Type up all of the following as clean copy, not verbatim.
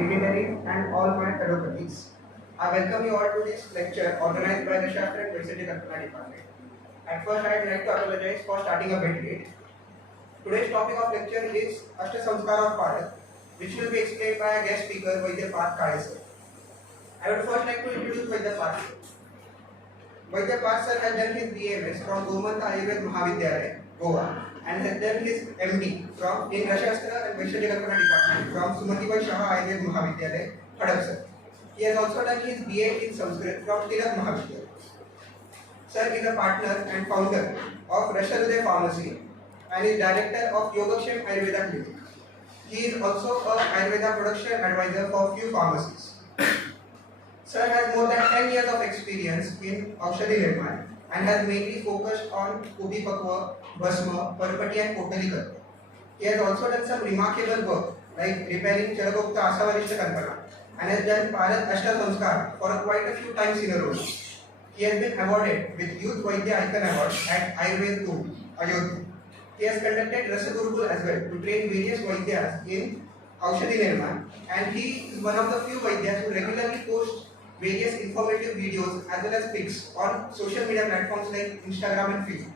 dignitaries, and all my fellow colleagues. I welcome you all to this lecture organized by the Shastra and Vaishali Kalpana Department. At first, I'd like to apologize for starting a bit late. Today's topic of lecture is Ashta Samskar of Bharat, which will be explained by a guest speaker, Vaidya Parth Kade sir. I would first like to introduce Vaidya Parth sir. Vaidya Parth sir has done his BMS from Gomanta Ayurved Mahavidyalaya, Goa, and has done his MD from in Rashastra and Vaishali Kalpana Department from Sumatibai Shah Ayurved Mahavidyalaya, Hadapsar. He has also done his BA in Sanskrit from Tilak Mahavidyalaya. Sir is a partner and founder of Rasharuday Pharmacy and is director of Yogakshem Ayurveda Clinic. He is also a Ayurveda production advisor for few pharmacies. Sir has more than 10 years of experience in Aushadhi Nirman and has mainly focused on Kubi Pakwa, Bhasma, Parpati and Potali Karma. He has also done some remarkable work like repairing Charagopta Asavarishta Kalpana and has done Bharat Ashta Samskar for quite a few times in a row. He has been awarded with Youth Vaidya Icon Award at Ayurved 2, Ayodhya. He has conducted Rasa Gurukul as well to train various Vaidyas in Aushadhi Nirman, and he is one of the few Vaidyas who regularly posts various informative videos as well as pics on social media platforms like Instagram and Facebook.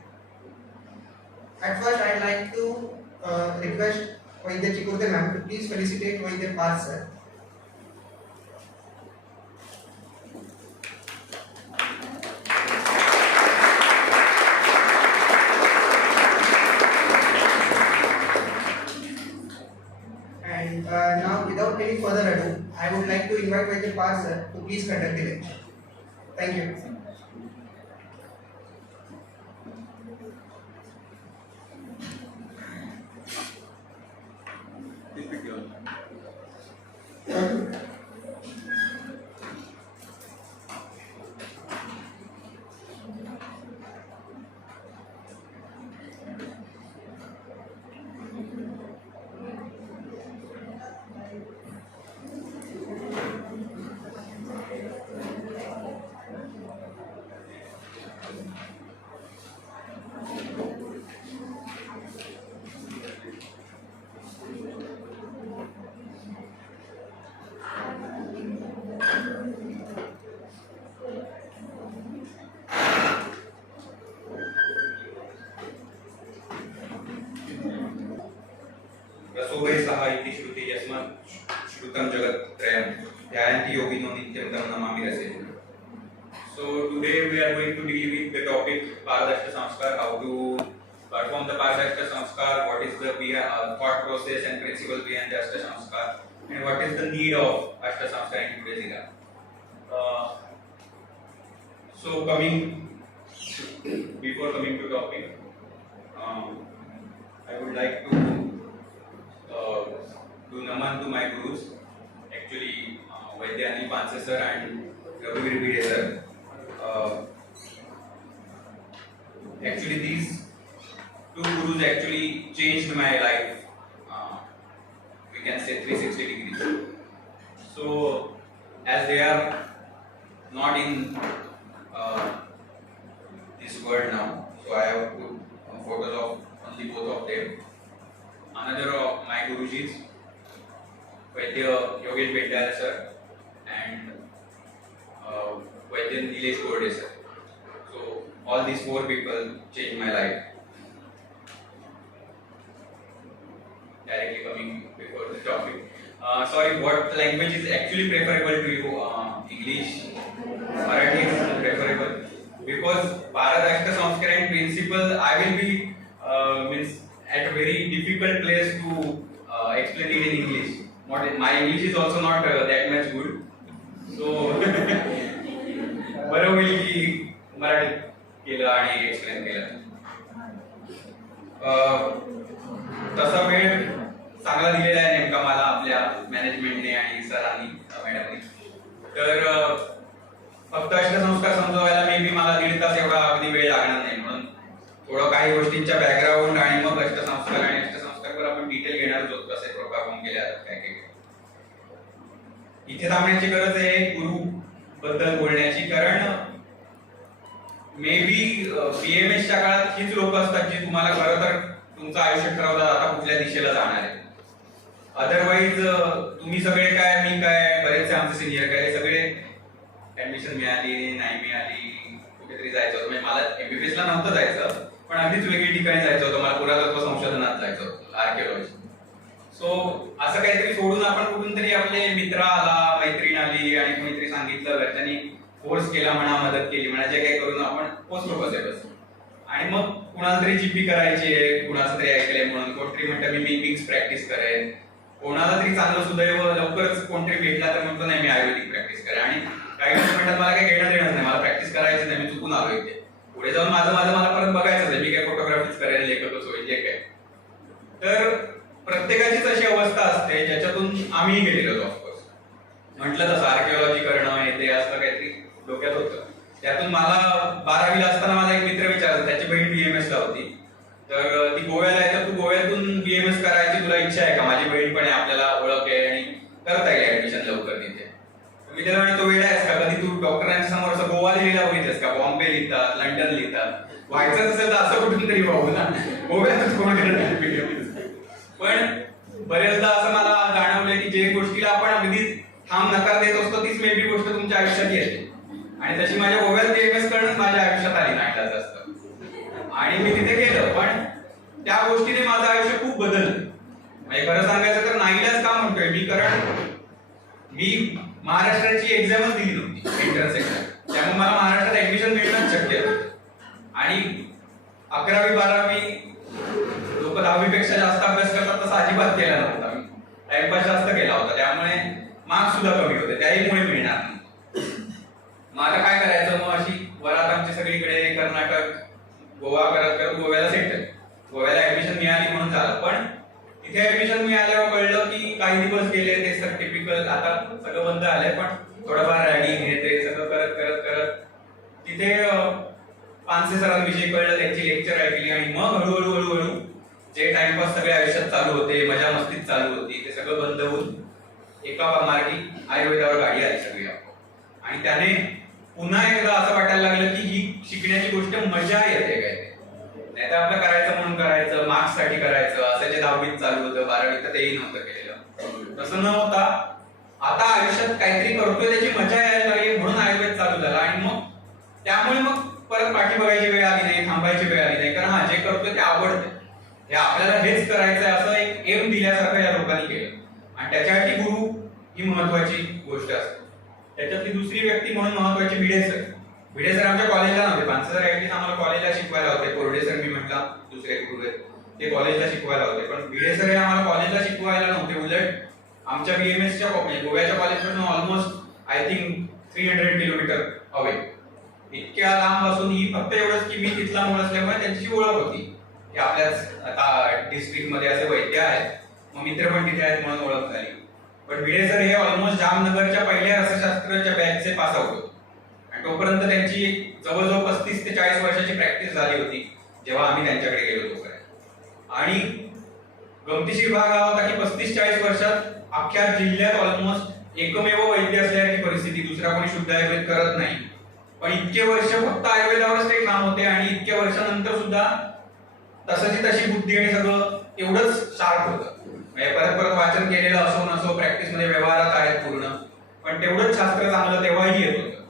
At first, I would like to request Vaidya Chikurte ma'am to please felicitate Vaidya Parth sir. And now, without any further ado, I would like to invite Vaidya Parth sir to please conduct the lecture. Thank you. रसोवै सह इति श्रुति यस्मात् श्रुतं जगत्त्रयं ध्यायन्ति योगिनो नित्यं तं नमामि रसेन. So today we are going to deal with the topic Paradashta Samskar, how to perform the Paradashta Samskar, what is the thought process and principle behind the Ashta Samskar, and what is the need of Ashta Samskar in today's era. So before coming to topic, I would like to do naman to my gurus, actually Vaidya Anil Panse sir and Raghuvir Bhide sir. Actually these two gurus actually changed my life, we can say 360 degrees. So as they are not in this world now, so I have put photos of only both of them. Another of my Gurujis, Vaidya Yogesh Bendale sir and Vaidya Nilesh Gorde sir. So all these four people changed my life. Directly coming before the topic. Sorry, what language is actually preferable to you? English, Marathi is preferable, because Paradashta Samskar in principle I will be means at a very difficult place to explain it in English. My English is also not that much good. So बरं होईल की मराठीत केलं आणि explain केलं. तसा वेळ चांगला दिलेला आहे नेमका मला आपल्या मॅनेजमेंटने आणि सरांनी मॅडमनी. तर फक्त अष्टसंस्कार समजवायला मे बी मला 1.5 तास एवढा अगदी वेळ लागणार नाही, म्हणून थोडं काही गोष्टींच्या बॅकग्राऊंड आणि मग अष्टसंस्कार आणि अष्टसंस्कारवर आपण डिटेल घेणार आहोत, कसे परफॉर्म केले जातात काय काय. इथे थांबण्याची गरज आहे गुरु बद्दल बोलण्याची, कारण मे बी बीएमएसच्या काळात हीच लोक असतात जी तुम्हाला खरं तर तुमचं आयुष्य ठरवतात आता कुठल्या दिशेला जाणार आहे. अदरवाईज तुम्ही सगळे काय मी माझे सिनियर काय सगळे ऍडमिशन मिळाली नाही मिळाली, कुठेतरी जायचं होतं. म्हणजे मला एमबीबीएस ला नव्हतं जायचं, पण अगदीच वेगळी ठिकाणी जायचं होतं. मला पुरातत्व संशोधनात जायचं होतं, आर्किओलॉजी. सो असं काहीतरी सोडून आपण कुठून तरी आपले मित्र आला, मैत्रीण आली आणि कोणीतरी सांगितलं, घरच्यांनी फोर्स केला म्हणा, मदत केली म्हणा, जे काही करून आपण पोचलो कसे बस. आणि मग कुणाला तरी जीपी करायची आहे, कुणाचं तरी ऐकलंय म्हणून कोणतरी म्हणतं मी मिक्स प्रॅक्टिस करेन, कोणाला तरी चांगलं सुदैव लवकरच कोणतरी भेटला तर म्हणतो नाही मी आयुर्वेदिक प्रॅक्टिस करेन. आणि काही लोक म्हणतात मला काही घेणं देणं नाही, मला प्रॅक्टिस करायची नाही, मी चुकून आलो इथे, पुढे जाऊन माझं मला परत बघायचं आहे, मी काय फोटोग्राफीच करेन, लेखकच होईल, जे काय. तर प्रत्येकाचीच अशी अवस्था असते ज्याच्यातून आम्ही गेलेलो होतो. ऑफकोर्स म्हटलं तसं आर्किओलॉजी करणं येते असं काहीतरी डोक्यात होतं. त्यातून मला 12वीला असताना माझा एक मित्र विचारला, त्याची बहीण बीएमएस ला होती, तर ती गोव्याला आहे, तर तू गोव्यातून बीएमएस करायची तुला इच्छा आहे का? माझी बहीण पण आहे, आपल्याला ओळख आहे आणि करता येईल ऍडमिशन लवकर तिथे. मी त्याला म्हणतो वेळ आहेस का, कधी तू डॉक्टरांच्या समोर असं गोवा लिहिला बघितलंस का? बॉम्बे लिहितात, लंडन लिहितात, व्हायचं असेल तर असं कुठून तरी वाहू ना, गोव्यातच कोण करणार. पण बरेचदा असं मला जाणवलं की जे गोष्टीला आपण अगदी ठाम नकार देत असतो तीच मे बी गोष्ट तुमच्या आयुष्यात येते. आणि तशी माझ्या गोव्यात बीएमएस करणं माझ्या आयुष्यात आली नाही जास्त, आणि मी तिथे गेलो. पण त्या गोष्टीने माझं आयुष्य खूप बदललं. म्हणजे खरं सांगायचं तर नाईलाज का म्हणतोय मी, कारण मी महाराष्ट्राची एक्झामच दिली नव्हती, एंट्रन्स एक्झाम. त्यामुळे मला महाराष्ट्रात ऍडमिशन मिळणंच शक्य नव्हतं. आणि 11वी 12वी लोक 10वी पेक्षा जास्त अभ्यास करतात तसा अजिबात केला नव्हता मी, टाइमपास जास्त केला होता, त्यामुळे मार्क्स सुद्धा कमी होते, त्याहीमुळे मिळणार नाही. मग आता काय करायचं, मग अशी वरात आमची सगळीकडे, कर्नाटक गोवा करत करत गोव्याला सेटल. गोव्याला ऍडमिशन मिळाली म्हणून झालं. पण तिथे ऍडमिशन मिळाल्यावर कळलं की काही दिवस गेले ते सगळं टिपिकल, आता सगळं बंद झालंय, पण थोडंफार रॅगिंग हे ते सगळं करत करत करत तिथे पानसे सरांविषयी कळलं, त्यांची लेक्चर ऐकली, आणि मग हळूहळू जे टाइमपास सगळे आयुष्यात चालू होते, मजा मस्तीत चालू होती, ते सगळं बंद होऊन एका मार्गी आयुर्वेदावर गाडी आली सगळी. आणि त्याने पुन्हा एकदा असं वाटायला लागलं की ही शिकण्याची गोष्ट मजा येते काय, नाही तर आपलं करायचं म्हणून करायचं, मार्क्स साठी करायचं, असं जे 10वीत चालू होतं, 12वीत तेही नव्हतं केलेलं. तसं न होता आता आयुष्यात काहीतरी करतोय त्याची मजा यायला लागली म्हणून आयुर्वेद चालू झाला. आणि मग त्यामुळे मग परत पाठी बघायची वेळ आली नाही, थांबायची वेळ आली नाही, कारण हा जे करतोय ते आवडते, हे आपल्याला हेच करायचंय असं एक एम दिल्यासारखं या लोकांनी केलं. आणि त्याच्यासाठी गुरु ही महत्वाची गोष्ट असते. त्याच्यातली दुसरी व्यक्ती म्हणून महत्वाची भिडे सर. भिडे सर आमच्या कॉलेजला नव्हते, पानसे सर ऍटलीस्ट आम्हाला कॉलेजला शिकवायला होते. कोरडे सर मी म्हटला दुसरे गुरु आहेत, ते कॉलेजला शिकवायला होते, पण भिडे सर हे आम्हाला कॉलेजला शिकवायला नव्हते. उलट आमच्या बीएमएसच्या गोव्याच्या कॉलेजपासून ऑलमोस्ट आय थिंक 300 किलोमीटर हवे, इतक्या लांब असून ही फक्त एवढंच की मी तिथला मूळ असल्यामुळे त्यांची ओळख होती की आपल्याच आता डिस्ट्रिक्ट मध्ये असे वैद्य आहेत, मग मित्र पण तिथे आहेत म्हणून ओळख झाली. पण भिडे सर हे ऑलमोस्ट जामनगरच्या पहिल्या रसशास्त्राच्या बॅचचे पास आउट होते, आणि तोपर्यंत त्यांची जवळजवळ 35 ते 40 वर्षाची प्रॅक्टिस झाली होती जेव्हा आम्ही त्यांच्याकडे गेलो होतो. आणि गमतीशीर भाग हा होता की 35-40 वर्षात अख्ख्या जिल्ह्यात ऑलमोस्ट एकमेव वैद्य असल्याची परिस्थिती, दुसरा कोणी शुद्ध आयुर्वेद करत नाही. पण इतके वर्ष फक्त आयुर्वेदावरच ते काम होते, आणि इतक्या वर्षानंतर सुद्धा तसंची तशी बुद्धी आणि सगळं एवढंच शार्प होतं. म्हणजे परत परत वाचन केलेलं असो नसो, प्रॅक्टिस मध्ये व्यवहारात आहेत पूर्ण, पण तेवढंच शास्त्र चांगलं तेव्हाही येत होतं.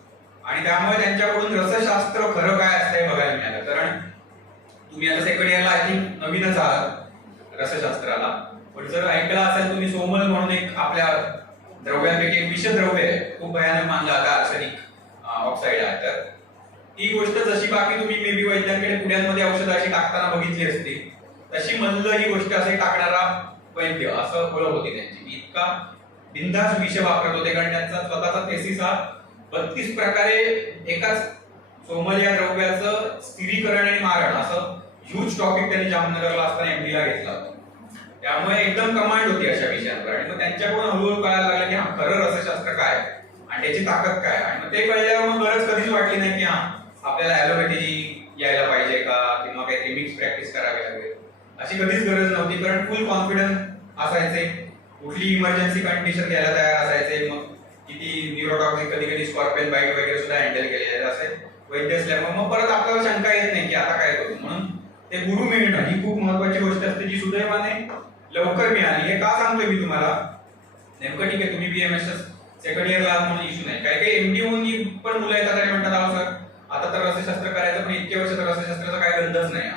आणि त्यामुळे त्यांच्याकडून रसशास्त्र खरं काय असतं हे बघायला मिळालं. कारण तुम्ही आता सेकंड इयरला आय थिंक नवीनच आहात रसशास्त्राला, पण जर ऐकलं असेल तुम्ही सोमल म्हणून एक आपल्या द्रव्यांपैकी एक विषद्रव्य आहे, खूप भयानक मानलं आता आर्सेनिक ऑक्साईड आहे. तर ही गोष्ट जशी बाकी तुम्ही मे बी वैद्यांकडे पुण्यामध्ये औषधं अशी टाकताना बघितली असती, तशी मल्ल ही गोष्ट असे टाकणारा वैद्य असं ओळख होती त्यांची. इतका बिनधास्त विष वापरत होते, कारण त्यांचा स्वतःचा थेसिस हा 32 प्रकारे एकाच सोमल या द्रव्याचं स्थिरीकरण आणि मारण असं ह्यूज टॉपिक त्यांनी जामनगरला असताना एमडीला घेतला होता. त्यामुळे एकदम कमांड होती अशा विषयांवर. आणि मग त्यांच्याकडून हळूहळू कळायला लागलं की हा खरं रसशास्त्र काय आणि त्याची ताकद काय. आणि मग ते कळल्यावर मग गरज कधीच वाटली नाही की हा आपल्याला ॲलोपॅथी यायला पाहिजे का, किंवा काहीतरी मिक्स प्रॅक्टिस करावी लागेल, अशी कधीच गरज नव्हती. कारण फुल कॉन्फिडन्स असायचे, कुठली इमर्जन्सी कंडिशन घ्यायला तयार असायचे. मग किती न्यूरोटॉक्सिक कधी कधी स्कॉर्पियन बाईट वगैरे सुद्धा हँडल केलेले असे वैद्य असल्यामुळे मग परत आपल्याला शंका येत नाही की आता काय करू. म्हणून ते गुरु मिळणं ही खूप महत्वाची गोष्ट असते, जी सुदैवाने लवकर मिळाली. हे का सांगतोय मी तुम्हाला, नेमकं ठीक आहे तुम्ही बीएमएस सेकंड इयरला म्हणून इश्यू नाही. काही काही एमडी होऊन पण मुलं येतात आणि म्हणतात अहो सर आता तर रसशास्त्र करायचं पण इतके वर्ष तर रसशास्त्राचा काय गंधच नाही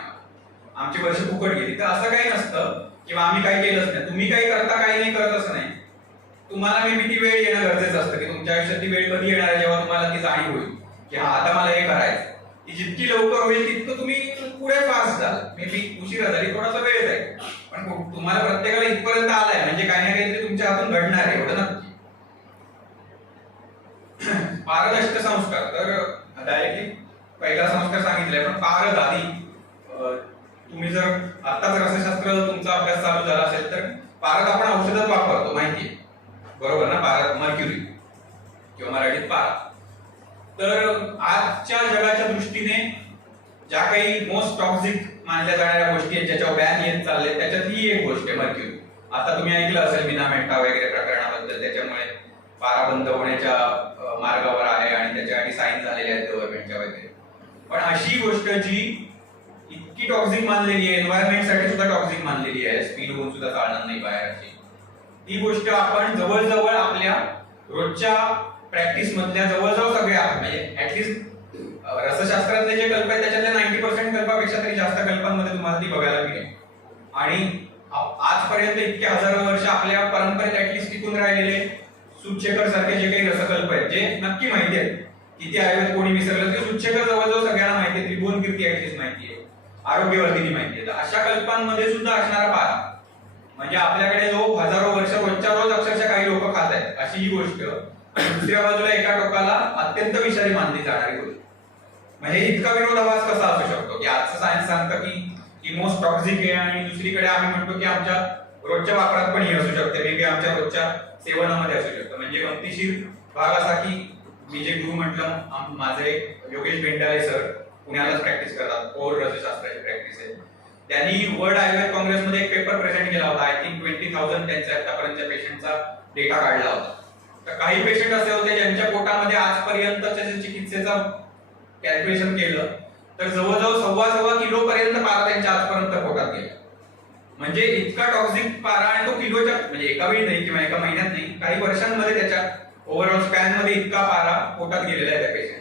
आमची वर्ष फुकट गेली. तर असं काही नसतं किंवा आम्ही काही केलंच नाही. तुम्ही काही करता काही नाही करत असं नाही. तुम्हाला मे बी ती वेळ येणं गरजेचं असतं की तुमच्या आयुष्यात ती वेळ कधी येणार आहे जेव्हा तुम्हाला ती जाणीव होईल की हा आता मला हे करायचं. ती जितकी लवकर होईल तितकं तुम्ही पुढे फास्ट जाल. मे बी उशिरा झाली थोडासा वेळ जाईल पण तुम्हाला प्रत्येकाला इथपर्यंत आलाय म्हणजे काही ना काहीतरी तुमच्या हातून घडणार आहे एवढं नक्की. पारदर्शक संस्कार तर डायरेक्टली पहिला संस्कार सांगितलाय पण पारद आधी तुम्ही जर आत्ताच रसशास्त्र तुमचा अभ्यास चालू झाला असेल तर पारद आपण औषधात वापरतो माहितीये बरोबर ना. पारद मर्क्युरी किंवा मराठीत पारद. तर आजच्या जगाच्या दृष्टीने ज्या काही मोस्ट टॉक्सिक मानल्या जाणाऱ्या गोष्टी आहेत ज्याच्यावर बॅन येत चालले त्याच्यात ही एक गोष्ट आहे मर्क्युरी. आता तुम्ही ऐकलं असेल मिनामेंटा वगैरे प्रकरणाबद्दल. त्याच्यामुळे पारा बंद होण्याच्या मार्गावर आहे आणि त्याच्यासाठी साईन झालेले आहेत गव्हर्नमेंटच्या वगैरे. पण अशी गोष्ट जी इतकी टॉक्सिक मानलेली आहे एन्व्हायरमेंटसाठी सुद्धा टॉक्सिक मानलेली आहे स्पीड होऊन सुद्धा चालणार नाही बाहेरची ती गोष्ट आपण जवळजवळ आपल्या रोजच्या प्रॅक्टिस मधल्या जवळजवळ सगळ्या म्हणजे ऍटलिस्ट रसशास्त्रातले जे कल्प आहेत त्याच्यातल्या 90% कल्पापेक्षा तरी जास्त कल्पांमध्ये तुम्हाला ती बघायला मिळेल. आणि आजपर्यंत इतके हजारो वर्ष आपल्या परंपरेत ऍटलिस्ट टिकून राहिलेले सुचेकर सारखे जे काही रसकल्प आहेत जे नक्की माहिती आहेत. किती आयुर्वेद कोणी विसरलं तरी सुचेकर जवळजवळ सगळ्यांना माहिती आहे. त्रिभुवन कीर्ती ऍटलिस्ट माहिती आहे. आरोग्यवर्धिनी माहिती आहे. तर अशा कल्पांमध्ये सुद्धा असणारा पारा म्हणजे आपल्याकडे जो हजारो वर्ष रोजच्या रोज अक्षरशः काही लोक खात आहेत अशी ही गोष्ट दुसऱ्या बाजूला एका टोकाला अत्यंत विषारी मानली जाणारी गोष्ट. म्हणजे इतका विरोधाभास कसा असू शकतो की आजचं सायन्स सांगतं की मोस्ट टॉक्सिक आहे आणि दुसरीकडे आम्ही म्हणतो की आमच्या रोजच्या वापरात पण ही असू शकते मे बी आमच्या रोजच्या सेवनामध्ये असू शकतं. म्हणजे गमतीशीर भाग असा की मी जे गुरु म्हटलं माझे योगेश बेंडाले सर पुण्यालाच प्रॅक्टिस करतात कोर रसशास्त्राची प्रॅक्टिस आहे. त्यांनी वर्ल्ड आयुर्वेद काँग्रेसमध्ये एक पेपर प्रेझेंट केला होता. आय थिंक 20,000 त्यांच्या आतापर्यंतच्या पेशंटचा डेटा काढला होता. तर काही पेशंट असे होते ज्यांच्या पोटामध्ये आजपर्यंतच्या चिकित्सेचं कॅल्क्युलेशन केलं तर जवळजवळ 1.25 किलो पर्यंत पारा त्यांच्या आजपर्यंत पोटात गेला. म्हणजे इतका टॉक्सिक पारा आणि तो किलोच्या म्हणजे एका वेळी नाही किंवा एका महिन्यात नाही काही वर्षांमध्ये त्याच्या ओव्हरऑल स्पॅन मध्ये इतका पारा पोटात गेलेला आहे त्या पेशंट.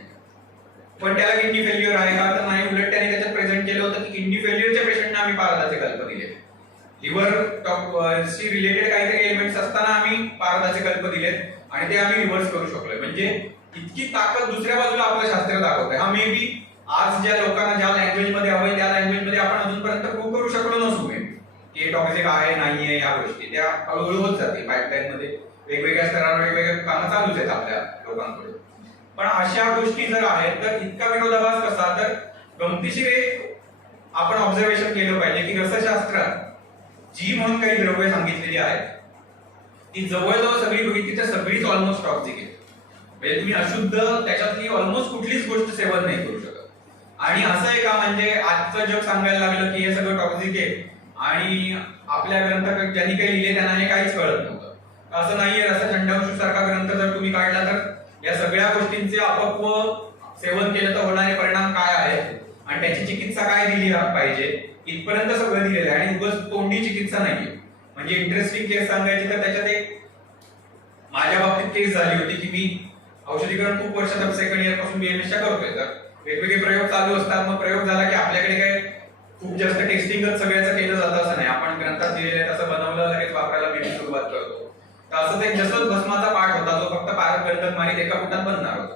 पण त्याला किडनी फेल्युअर आहे का तर नाही. उलट त्याने त्याच्यात प्रेझेंट केलं होतं की किडनी फेल्युअरच्या पेशंटना आम्ही पारदाचे कल्प दिले. लिव्हर शी रिलेटेड काहीतरी एलिमेंट्स असताना आम्ही पारदाचे कल्प दिलेत आणि ते आम्ही रिव्हर्स करू शकलोय. म्हणजे इतकी ताकद दुसऱ्या बाजूला आपलं शास्त्र दाखवतंय. हा मे बी आज ज्या लोकांना ज्या लँग्वेज मध्ये हवंय त्या लँग्वेज मध्ये आपण अजूनपर्यंत प्रूव्ह करू शकलो नसू की टॉक्सिक आहे नाहीये या गोष्टी त्या हळूहळू होत जातील. पाईपलाईन मध्ये वेगवेगळ्या स्तरावर वेगवेगळे कामं चालूच आहेत आपल्या लोकांकडे. पण अशा गोष्टी जर आहेत तर इतका विरोधाभास कसा तर गमतीशीर एक आपण ऑब्झर्वेशन केलं पाहिजे की रसशास्त्रात जी म्हणून काही द्रव्य सांगितलेली आहेत ती जवळजवळ सगळी बघितली तर सगळीच ऑलमोस्ट टॉक्सिक आहे. म्हणजे तुम्ही अशुद्ध त्याच्यातली ऑलमोस्ट कुठलीच गोष्ट सेवन नाही करू शकत. आणि असं आहे का म्हणजे आजचं जग सांगायला लागलं की हे सगळं टॉक्सिक आहे आणि आपल्या ग्रंथ ज्यांनी काही लिहिले त्यांना हे काहीच कळत नव्हतं. असं नाहीये. रस चंडावंश सारखा ग्रंथ जर तुम्ही काढला तर या सगळ्या गोष्टींचे अपक्व सेवन केलं तर होणारे परिणाम काय आहेत आणि त्याची चिकित्सा काय दिली पाहिजे इथपर्यंत सगळं दिलेलं आहे. आणि उगाच तोंडी चिकित्सा नाहीये. म्हणजे इंटरेस्टिंग केस सांगायची तर त्याच्यात एक माझ्या बाबतीत केस झाली होती की मी औषधीकरण खूप वर्षात सेकंड इयर पासून बीएमएसच्या करतोय. तर वेगवेगळे प्रयोग चालू असतात. मग प्रयोग झाला की आपल्याकडे काय खूप जास्त टेस्टिंगच सगळ्याचं केलं जातं असं नाही. आपण ग्रंथात दिलेलं आहे तसं बनवलं लगेच वापरायला मी सुरुवात करतो. तर असंच एक जसं भस्माचा पाठ होता जो फक्त पारद गंधक मारीत एका फुटात बनणार होता.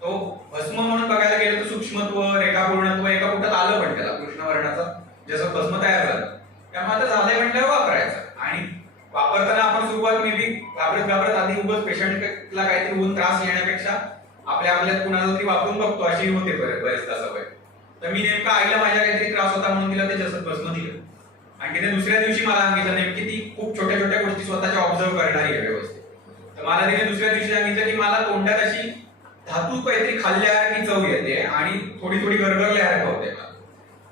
तो भस्म म्हणून बघायला गेलं तर सूक्ष्मत्व रेखापूर्णत्व एका फुटात आलं पण त्याला कृष्णवर्णाचं जसं भस्म तयार झालं. त्यामुळे आता झालंय म्हटल्यावर वापरायचं. आणि वापरताना आपण सुरुवात मे बी घाबरत आधी उगाच पेशंटला काहीतरी होऊन त्रास येण्यापेक्षा आपल्यात कुणाला तरी वापरून बघतो अशी होते बरेचदा सवय. तर मी नेमका आईला माझ्या काहीतरी त्रास होता म्हणून तिला ते जसं भस्म दिलं आणि तिने दुसऱ्या दिवशी मला सांगितलं नेमकी ती खूप छोट्या छोट्या गोष्टी स्वतःच्या ऑब्झर्व करणारी आहे व्यवस्थित. तर मला तिने दुसऱ्या दिवशी सांगितलं की मला तोंडात अशी धातू काहीतरी खाल्ल्यासारखी चव येते आणि थोडी थोडी गरगरल्यासारखं होते मला.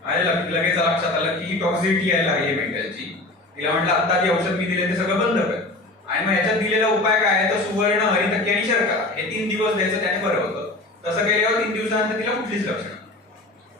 आणि लगेच लक्षात आलं की टॉक्सिसिटी यायला लागली मेंटलची. तिला म्हटलं आता जे औषध मी दिले ते सगळं बंद कर. आणि मग याच्यात दिलेला उपाय काय आहे तर सुवर्ण हरितकी आणि शर्करा हे 3 दिवस द्यायचं त्याने बरं होतं. तसं केल्यावर 3 दिवसानंतर तिला कुठलीच लक्षणं.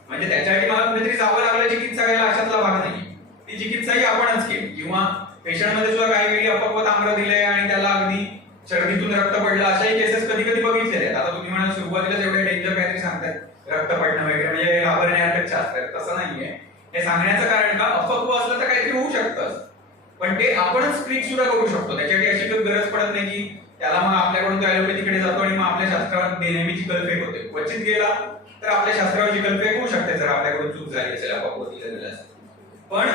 म्हणजे त्याच्यासाठी मला कुठेतरी जावं लागलं चिकित्सा करायला अशातला भाग नाही. ती चिकित्साही आपणच केली. किंवा पेशंटमध्ये सुद्धा काही वेळी अपक्व तांब्र दिलंय आणि त्याला अगदी शर्दीतून रक्त पडलं अशाही केसेस कधी कधी बघितलेले आहेत. आता तुम्ही म्हणाल सुरुवातीला एवढे डेंजर काहीतरी सांगतात रक्त पडणं वगैरे म्हणजे घाबरण्यासारखं शास्त्र आहे, तसं नाहीये. हे सांगण्याचं कारण का अपक्व असलं तर काहीतरी होऊ शकतं, पण ते आपणच ट्रीट सुद्धा करू शकतो. त्याच्यासाठी अशी काही गरज पडत नाही की त्याला मग आपल्याकडून ॲलोपॅथीकडे जातो आणि मग आपल्या शास्त्रावर नेहमीची चिकलफेक होते. क्वचित गेला तर आपल्या शास्त्रावर चिकलफेक होऊ शकते जर आपल्याकडून चूक झाली असेल, अपक्व दिलं असेल. पण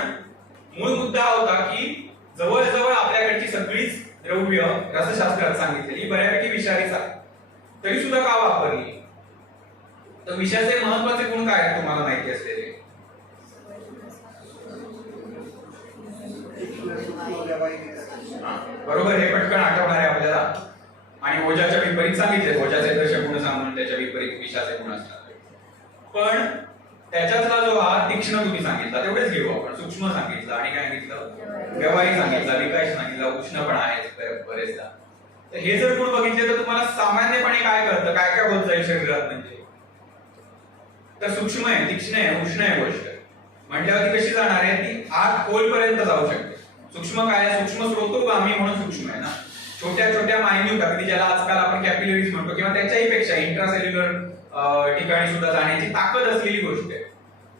मूळ मुद्दा हा होता की जवळजवळ आपल्याकडची सगळीच द्रव्य रसशास्त्रात सांगितलेली बऱ्यापैकी विषारीच आहे, तरी सुद्धा का वापरली? तर विषाचे महत्वाचे गुण काय आहेत तुम्हाला माहिती असलेले? बरोबर, हे पटकन आठवणार आहे आपल्याला. आणि ओझाच्या विपरीत सांगितले, ओझाचे दशक गुण सांगून त्याच्या विपरीत विषाचे गुण असतात. पण त्याच्यातला जो हा तीक्ष्ण तुम्ही सांगितला तेवढेच घेऊ आपण. सूक्ष्म सांगितलं आणि काय सांगितलं? व्यवहारिक सांगितलं, विकास सांगितलं, उष्ण पण आहे बरेचदा. तर हे जर गुण बघितले तर तुम्हाला सामान्यपणे काय कळतं, काय काय होत जाईल शरीरात? म्हणजे तर सूक्ष्म आहे, तीक्ष्ण आहे, उष्ण आहे गोष्ट म्हटल्यावर ती कशी जाणार आहे? ती आत खोलपर्यंत जाऊ शकते. सूक्ष्म काय आहे? सूक्ष्म स्रोतोगामी म्हणून सूक्ष्म आहे ना. छोट्या छोट्या मायन्यूट अगदी ज्याला आजकाल आपण कॅपिलरीज म्हणतो किंवा त्याच्याही पेक्षा इंट्रासेल्युलर ठिकाणी सुद्धा जाण्याची ताकद असलेली गोष्ट आहे,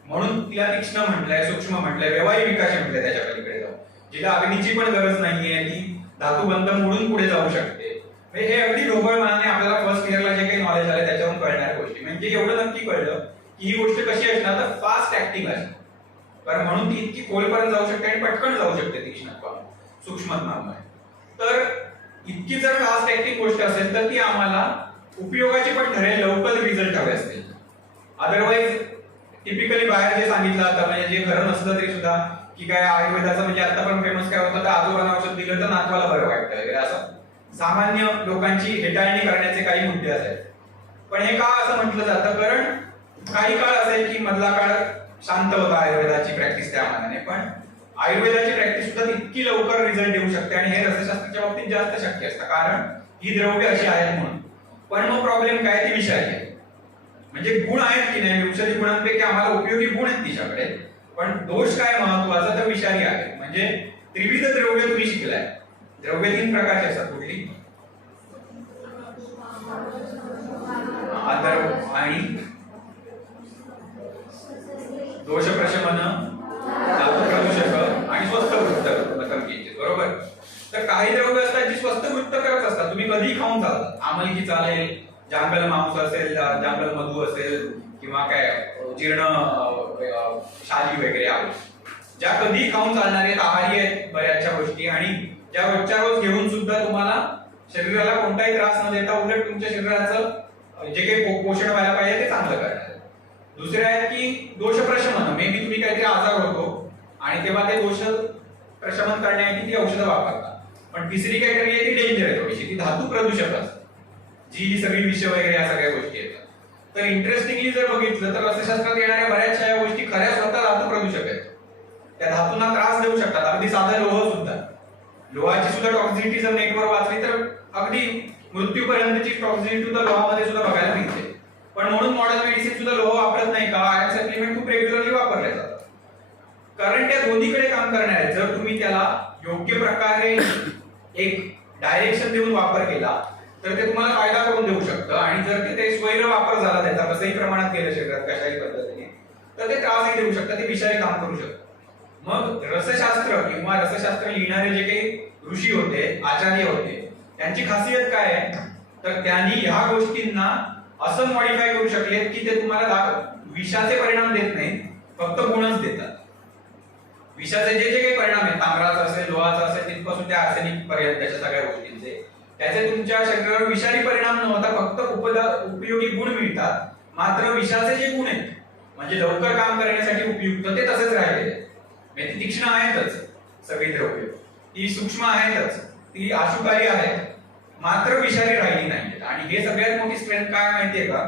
म्हणून तिला तीक्ष्ण म्हटलंय, सूक्ष्म म्हटलंय, व्यवहारिक विकास म्हटलंय. त्याच्या पलीकडे जाऊ जिला अग्नीची पण गरज नाहीये, ती धातुबंध मोडून पुढे जाऊ शकते. हे अगदी ढोबळ मनाने आपल्याला फर्स्ट इयरला जे काही नॉलेज आलं त्याच्यावरून कळणाऱ्या गोष्टी. म्हणजे एवढं नक्की कळलं की ही गोष्ट कशी असणार, तर फास्ट ऍक्टिंग असणार. कारण म्हणून ती इतकी खोलपर्यंत जाऊ शकते आणि पटकन जाऊ शकते तीक्ष्णत्वामुळे, सूक्ष्मत्वामुळे. तर इतकी जर फास्ट ऍक्टिंग गोष्ट असेल तर ती आम्हाला उपयोगाची पण ठरेल, लवकर रिझल्ट हवे असतील. अदरवाईज टिपिकली बाहेर जे सांगितलं आता, म्हणजे जे खरं नसलं तरी सुद्धा की काय आयुर्वेदाचं म्हणजे आता पण फेमस काय होतं, तर आजोबांना औषध दिलं तर नातवाला बरं वाटतं वगैरे, असं सामान्य लोकांची हेटाळणी करण्याचे काही मुद्दे असायचे. पण हे का असं म्हटलं जातं? कारण काही काळ असेल की मधला काळ शांत होता आयुर्वेदाची प्रॅक्टिस त्या मानाने, पण आयुर्वेदाची प्रॅक्टिस सुद्धा तितकी लवकर रिझल्ट देऊ शकते आणि हे रसशास्त्राच्या बाबतीत जास्त शक्य असतं, कारण ही द्रव्य अशी आहेत म्हणून. पण मग प्रॉब्लेम काय? ती विषारी आहे. म्हणजे गुण आहेत की नाही, औषधी गुणांपैकी आम्हाला उपयोगी गुण आहेत तिच्याकडे, पण दोष काय महत्वाचा, तर विषारी आहे. म्हणजे त्रिविध द्रव्य तुम्ही शिकलाय. द्रव्य 3 प्रकारचे असतात. कुठली? अधर्व आणि दोष प्रशमन, धातू प्रदूषक आणि स्वस्थ वृत्त. बरोबर. तर काही द्रव्य असतात जी स्वस्थ वृत्त करत असतात, तुम्ही कधीही खाऊन चालतात. आमलकी चालेल, जांगल मांस असेल, जांगल मधू असेल, किंवा काय जीर्ण शाली वगैरे आहे, ज्या कधी खाऊन चालणारे आहारी आहेत बऱ्याचशा गोष्टी, आणि ज्या रोजच्या रोज घेऊन सुद्धा तुम्हाला शरीराला कोणताही त्रास न देता उलट तुमच्या शरीराचं जे काही पोषण व्हायला पाहिजे ते चांगलं करणार. दुसरे आहेत की दोष प्रशमन. मे बी तुम्ही काहीतरी आजार होतो आणि तेव्हा ते दोष प्रशमन करण्यासाठी ती औषधं वापरतात. पण तिसरी काहीतरी आहे ती डेंजर आहे थोडीशी, ती धातू प्रदूषक असते, जी सगळी विष वगैरे या सगळ्या गोष्टी येतात. तर इंटरेस्टिंगली जर बघितलं तर रसशास्त्रात येणाऱ्या बऱ्याचशा या गोष्टी खऱ्या स्वतः धातू प्रदूषक आहेत. त्या धातूंना त्रास देऊ शकतात. अगदी साधं लोह सुद्धा, लोहाची सुद्धा टॉक्झिसिटी जर नेटवर वाचली तर अगदी मृत्यूपर्यंतची टॉक्झिसिटी तर लोहामध्ये सुद्धा बघायला मिळते. पण म्हणून मॉडर्न मेडिसिन सुद्धा लोह वापरत नाही का? आयर्न सप्लिमेंट खूप रेग्युलरली वापरले जातात, कारण त्या दोन्हीकडे काम करणार आहे. जर तुम्ही त्याला योग्य प्रकारे एक डायरेक्शन देऊन वापर केला तर ते तुम्हाला फायदा करून देऊ शकतं, आणि जर ते स्वैर वापर झाला त्याचा कसंही प्रमाणात गेलं शरीरात कशाही पद्धतीने तर ते त्रासही देऊ शकतं, ते विषारी काम करू शकतं. मग रसशास्त्र किंवा रसशास्त्र लिहिणारे जे काही ऋषी होते, आचार्य होते, त्यांची खासियत काय आहे, तर त्यांनी ह्या गोष्टींना असं मॉडिफाय करू शकले की ते तुम्हाला विषाचे परिणाम देत नाहीत, फक्त गुणच देतात. विषाचे जे जे काही परिणाम आहेत, तांबराचा असेल, लोहाचा असेल, तिथपासून त्या आर्सेनिक पर्यंतच्या सगळ्या गोष्टींचे, त्याचे तुमच्या शरीरावर विषारी परिणाम न होता फक्त उपयोगी गुण मिळतात. मात्र विषाचे जे गुण आहेत, म्हणजे लवकर काम करण्यासाठी उपयुक्त, ते तसेच राहिलेले. ती तीक्ष्ण आहेतच सगळी द्रव्य, ती सूक्ष्म आहेतच, ती आशुकारी आहेत, मात्र विषारी राहिली नाहीत. आणि हे सगळ्यात मोठी स्ट्रेंथ काय माहितीये का?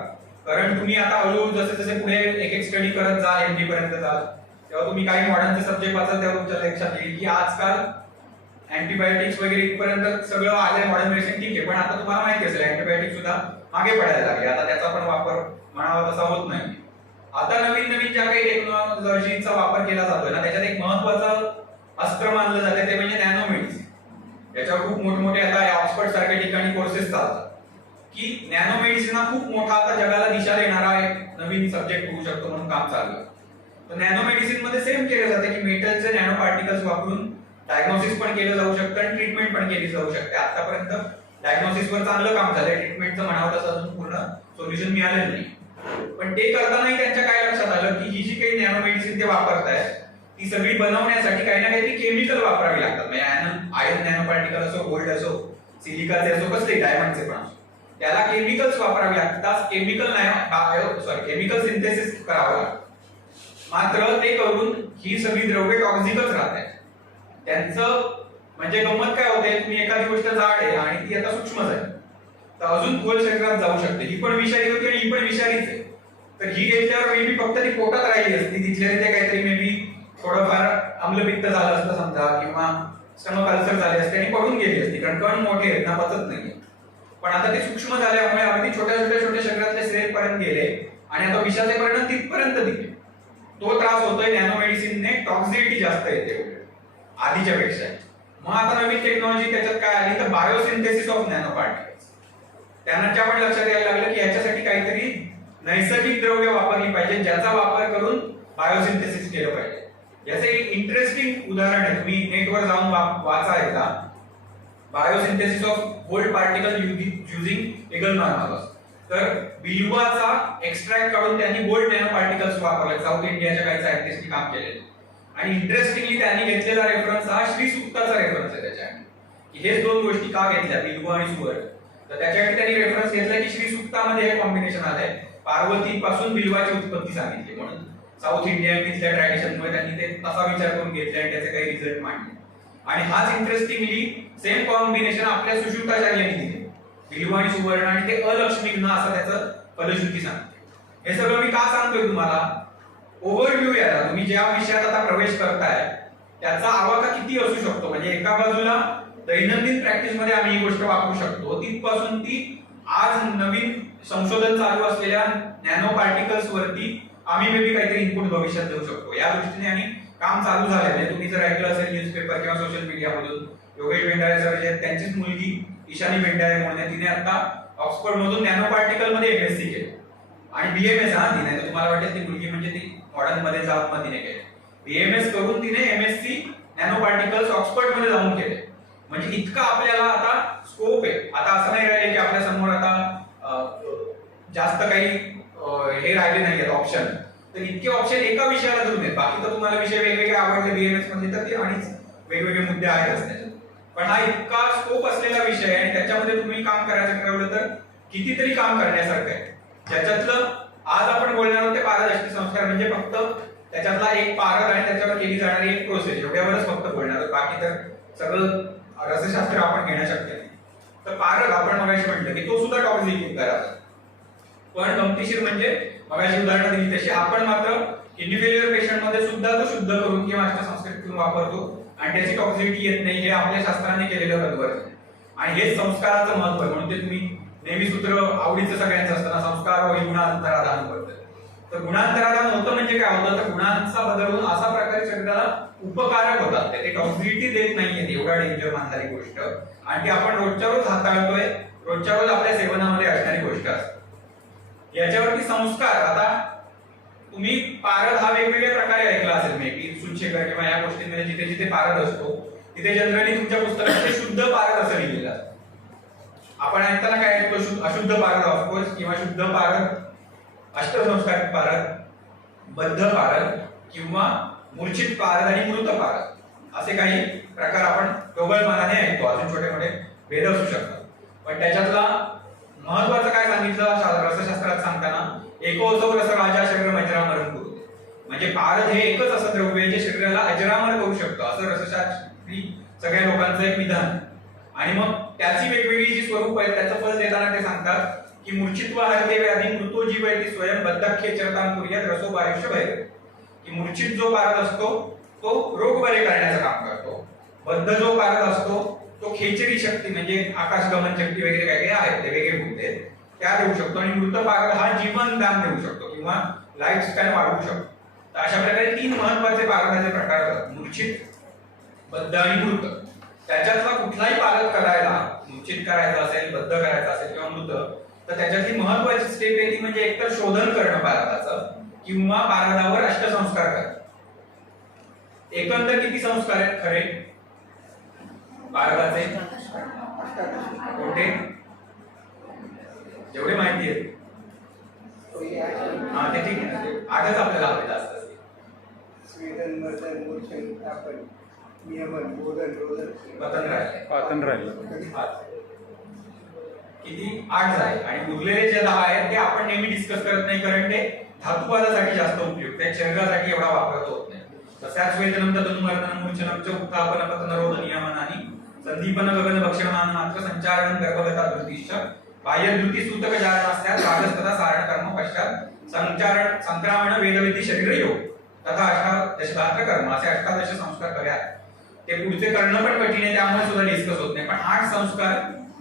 कारण तुम्ही आता हळूहळू जसे जसे पुढे एक एक स्टडी करत जा, एमडी पर्यंत जाल, तेव्हा तुम्ही काही मॉडर्नचे सब्जेक्ट वाचाल तेव्हा तुमच्या लक्षात येईल की आजकाल अँटीबायोटिक्स वगैरे इथपर्यंत सगळं आलंय मॉडर्न मेडिसिन, ठीक आहे. पण आता तुम्हाला माहिती असेल अँटीबायोटिक सुद्धा मागे पडायला लागले. आता त्याचा पण वापर म्हणावा तसा होत नाही. आता नवीन नवीन ज्या काही टेक्नॉलॉजीचा वापर केला जातोय ना, त्याच्यात एक महत्वाचं अस्त्र मानलं जाते ते म्हणजे नॅनो मेडिसिन. याच्यावर खूप मोठमोठे आता ऑक्सफर्ड सारख्या ठिकाणी कोर्सेस चालतात की नॅनो मेडिसिन हा खूप मोठा आता जगाला दिशा देणारा एक नवीन सब्जेक्ट होऊ शकतो म्हणून काम चालू आहे. तर नॅनो मेडिसिन मध्ये सेम केलं जातं की मेटलचे नॅनो पार्टिकल्स वापरून डायग्नोसिस पण केलं जाऊ शकतं आणि ट्रीटमेंट पण केली जाऊ शकते. आतापर्यंत डायग्नोसिस वर चांगलं काम झालंय, ट्रीटमेंटचं म्हणावं तसं अजून पूर्ण सोल्युशन मिळालेलं नाही. पण ते करतानाही त्यांच्या काय लक्षात आलं की ही जी काही नॅनो मेडिसिन ते वापरतायत ती सगळी बनवण्यासाठी काही ना काहीतरी केमिकल वापरावी लागतात. म्हणजे आयर्न नॅनो पार्टिकल असो, गोल्ड असो, सिलिकाचे असो, कसले डायमंडचे पण असो, त्याला केमिकल्स वापरावे लागतात. केमिकल सिंथेसिस करावं लागतं. मात्र ते करून ही सगळी द्रव्ये टॉक्झिकच राहतात. त्यांचं म्हणजे गंमत काय होते, तुम्ही एखादी गोष्ट जाड आहे आणि ती आता सूक्ष्म झाली तर अजून खोल शरीरात जाऊ शकते. ही पण विषारी होती आणि ही पण विषारीच आहे. तर ही घेतल्यावर मे बी फक्त ती पोटात राहिली असती, तिथल्या तिथे काहीतरी मे बी थोडंफार आम्लपित्त झालं असतं समजा, किंवा स्टमक अल्सर झाले असते आणि पडून गेली असती, कारण कण मोठे आहेत ना, पचत नाही. पण आता ते सूक्ष्म झाल्यामुळे अगदी छोट्या शरीरातले सेल पर्यंत गेले आणि आता विषाचे परिणाम तिथपर्यंत दिले. तो त्रास होतोय नॅनो मेडिसिनने, टॉक्झिसिटी जास्त येते आधीच्या पेक्षा. मग आता नवीन टेक्नॉलॉजी त्याच्यात काय आली तर बायोसिंथेसिस ऑफ नॅनो पार्टिकल्स. त्यांच्या पण लक्षात यायला लागलं की याच्यासाठी काहीतरी नैसर्गिक द्रव्य वापरली पाहिजे, ज्याचा वापर करून बायोसिंथेसिस केलं पाहिजे. याचं एक इंटरेस्टिंग उदाहरण आहे, तुम्ही नेटवर जाऊन वाचा एकदा. Biosynthesis of gold particle using एगलमॅन नावाचं. तर बिल्वाचा एक्स्ट्रॅक्ट काढून त्यांनी गोल्ड नॅनो पार्टिकल्स वापरले. साऊथ इंडियाच्या काही सायंटिस्टनी काम केलेलं. आणि इंटरेस्टिंगली त्यांनी घेतलेला रेफरन्स हा श्री सुक्ताचा रेफरन्स आहे त्याच्यासाठी. हेच दोन गोष्टी का घेतल्या, बिल्वा आणि सुवर्ण. तर त्याच्यासाठी त्यांनी रेफरन्स घेतला की श्री सुक्तामध्ये हे कॉम्बिनेशन आलंय, पार्वती पासून बिल्वाची उत्पत्ती सांगितली. म्हणून साऊथ इंडिया तिथल्या ट्रॅडिशनमुळे त्यांनी ते तसा विचार करून घेतला आणि त्याचे काही रिझल्ट मांडले. आणि हाच इंटरेस्टिंगली सेम कॉम्बिनेशन आपल्या सुश्रुताचार्यांनी दिले, बिल्वा आणि सुवर्ण, आणि ते अलक्ष्मीघ्न असं त्याचं फलश्रुती सांगते. हे सगळं मी का सांगतोय तुम्हाला, ओव्हरव्ह्यू याला. तुम्ही ज्या विषयात आता प्रवेश करताय त्याचा आवाका किती असू शकतो. म्हणजे एका बाजूला दैनंदिन प्रॅक्टिस मध्ये आम्ही ही गोष्ट वापरू शकतो, तिथपासून ती आज नवीन संशोधन चालू असलेल्या नॅनो पार्टिकल्स वरती आम्ही मे बी काहीतरी इनपुट भविष्यात देऊ शकतो. या दृष्टीने आणि काम चालू झालंय. म्हणजे तुम्ही जर ऐकलं असेल न्यूजपेपर किंवा सोशल मीडियामधून, योगेश भेंडारे सर जे त्यांचीच मुलगी ईशानी भेंडारे म्हणून, तिने आता ऑक्सफर्ड मधून नॅनो पार्टिकल मध्ये एमएससी केली आणि बीएमएस. हा, तिने तर तुम्हाला वाटेल ती मुलगी म्हणजे ती मॉडर्न मध्ये जाऊन तिने केले. बीएमएस करून तिने एमएससी नॅनो पार्टिकल्स ऑक्सफर्ड मध्ये जाऊन केले. म्हणजे इतका आपल्याला आता स्कोप आहे. आता असं नाही राहिले की आपल्या समोर आता जास्त काही हे राहिले नाहीत ऑप्शन. तर इतके ऑप्शन एका विषयाला धरून आहेत. बाकी तर तुम्हाला विषय वेगवेगळे आवडले बीएमएस मध्ये तर ते आणि वेगवेगळे मुद्दे आहेत त्याच्यात. पण हा इतका स्कोप असलेला विषय आहे आणि त्याच्यामध्ये तुम्ही काम करायचं ठरवलं तर कितीतरी काम करण्यासारखं आहे. ज्याच्यातलं आज आपण बोलणार आहोत ते पारदर्शी संस्कार, म्हणजे फक्त त्याच्यातला एक पारद आणि त्याच्यावर केली जाणारी एक प्रोसेस, एवढ्यावरच फक्त बोलणार आहोत. बाकी तर सगळं रसशास्त्र आपण घेणं शक्य नाही. तर पारद आपण मगाशी म्हटलं की तो सुद्धा टॉक्झिक करायचा. पण गमतीशीर म्हणजे मगाशी उदाहरणं दिली तशी आपण मात्र किडनी फेल्युअर पेशंट मध्ये सुद्धा तो शुद्ध करून किंवा अशा संस्कृतीतून वापरतो आणि त्याची टॉक्झिसिटी येत नाही. हे आपल्या शास्त्राने केलेलं कन्वर्जन आहे. आणि हेच संस्काराचं महत्व आहे. म्हणून ते तुम्ही नेहमी सूत्र आवडीचं सगळ्यांचं असतं ना, संस्कार व गुणांतरादान करतं. तर गुणांतरादान होतं म्हणजे काय होतं, तर गुणांचा बदल होऊन असा प्रकारे शरीराला उपकारक होतात. ते टॉक्झिसिटी देत नाहीये, एवढा डेंजर मानणारी गोष्ट. आणि ती आपण रोजच्या रोज हाताळतोय, रोजच्या रोज आपल्या सेवनामध्ये असणारी गोष्ट असते. याच्यावरती संस्कार, आता तुम्ही पारद हा वेगवेगळ्या प्रकारे ऐकला असेल मे बी सुचेकर किंवा या गोष्टींमध्ये जिथे जिथे पारद असतो तिथे जनरली तुमच्या पुस्तकात शुद्ध पारद असं लिहिलेलं असतं. आपण ऐकताना काय ऐकतो, अशुद्ध पारद ऑफकोर्स, किंवा शुद्ध पारद, अष्टसंस्कार पारद, बद्ध पारद, किंवा मूर्छित पारद आणि मृत पारद, असे काही प्रकार आपण ढोबळमानाने ऐकतो. अजून छोटे मोठे भेद असू शकतात. पण त्याच्यातला महत्वाचं काय सांगितलं रसशास्त्रात सांगताना, एकोचव रस राजा शरीर अजरामर करू. म्हणजे पारद हे एकच असं द्रव्य आहे जे शरीराला अजरामर करू शकतं, असं रसशास्त्री सगळ्या लोकांचं एक विधान. आणि मग त्याची वेगवेगळी जी स्वरूप आहेत त्याचं फल देताना ते सांगतात की मूर्छित्व हरते व्याधी मृतो जीव आहे ती स्वयं बद्धख्य चरतान कुर्यात रसो आयुष्य भय. की मूर्छित जो पारद असतो तो रोग बरे करण्याचं काम करतो. बद्ध जो पारद असतो तो खेचरी शक्ती म्हणजे आकाशगमन शक्ती वगैरे काही आहेत ते वेगळे मुद्दे त्या देऊ शकतो. आणि मृत पारद हा जीवन दान देऊ शकतो किंवा लाईफ स्पॅन वाढवू शकतो. तर अशा प्रकारे तीन महत्वाचे पारदाचे प्रकार असतात, मूर्छित, बद्ध आणि मृत. त्याच्यातला कुठलाही पालक करायला निश्चित करायचा असेल, बद्ध करायचा असेल किंवा मृत, तर त्याच्यातली महत्वाची स्टेप आहे ती म्हणजे एकतर शोधन करणं बालकाचं किंवा बालकावर अष्टसंस्कार करणं. एकंदर किती संस्कार आहेत खरे बालकाचे? कोणते? जेवढे माहिती आहे हा ते ठीक आहे, 8च आपल्याला हवे जास्त असते. स्वेदन, मर्दन, मूर्छन, तापन, नियमन, बोधन, रोदन, पतन राहिलं किती? 8 झाले. आणि उरलेले जे 10 आहेत ते आपण नेहमी डिस्कस करत नाही, कारण ते धातुपादासाठी जास्त उपयुक्त आहे, शरीरासाठी एवढा वापर होत नाही. तशाच वेदनम तदनुमर्दन मूर्छनम च उत्थापन पतन रोध नियमन आणि संदीपन गगन भक्षण मात्र संचारण गर्भगता धृतीश्च बाह्य धृती सूतक जारणास्त्यात राजस्तथा सारण कर्म पश्चात संचारण संक्रामण वेदविधी शरीर योग तथा अष्टादशधात्र कर्म असे 18 संस्कार खरे आहेत. ते पुढचे करणं पण कठीण आहे, त्यामुळे सुद्धा डिस्कस होत नाही. पण 8 संस्कार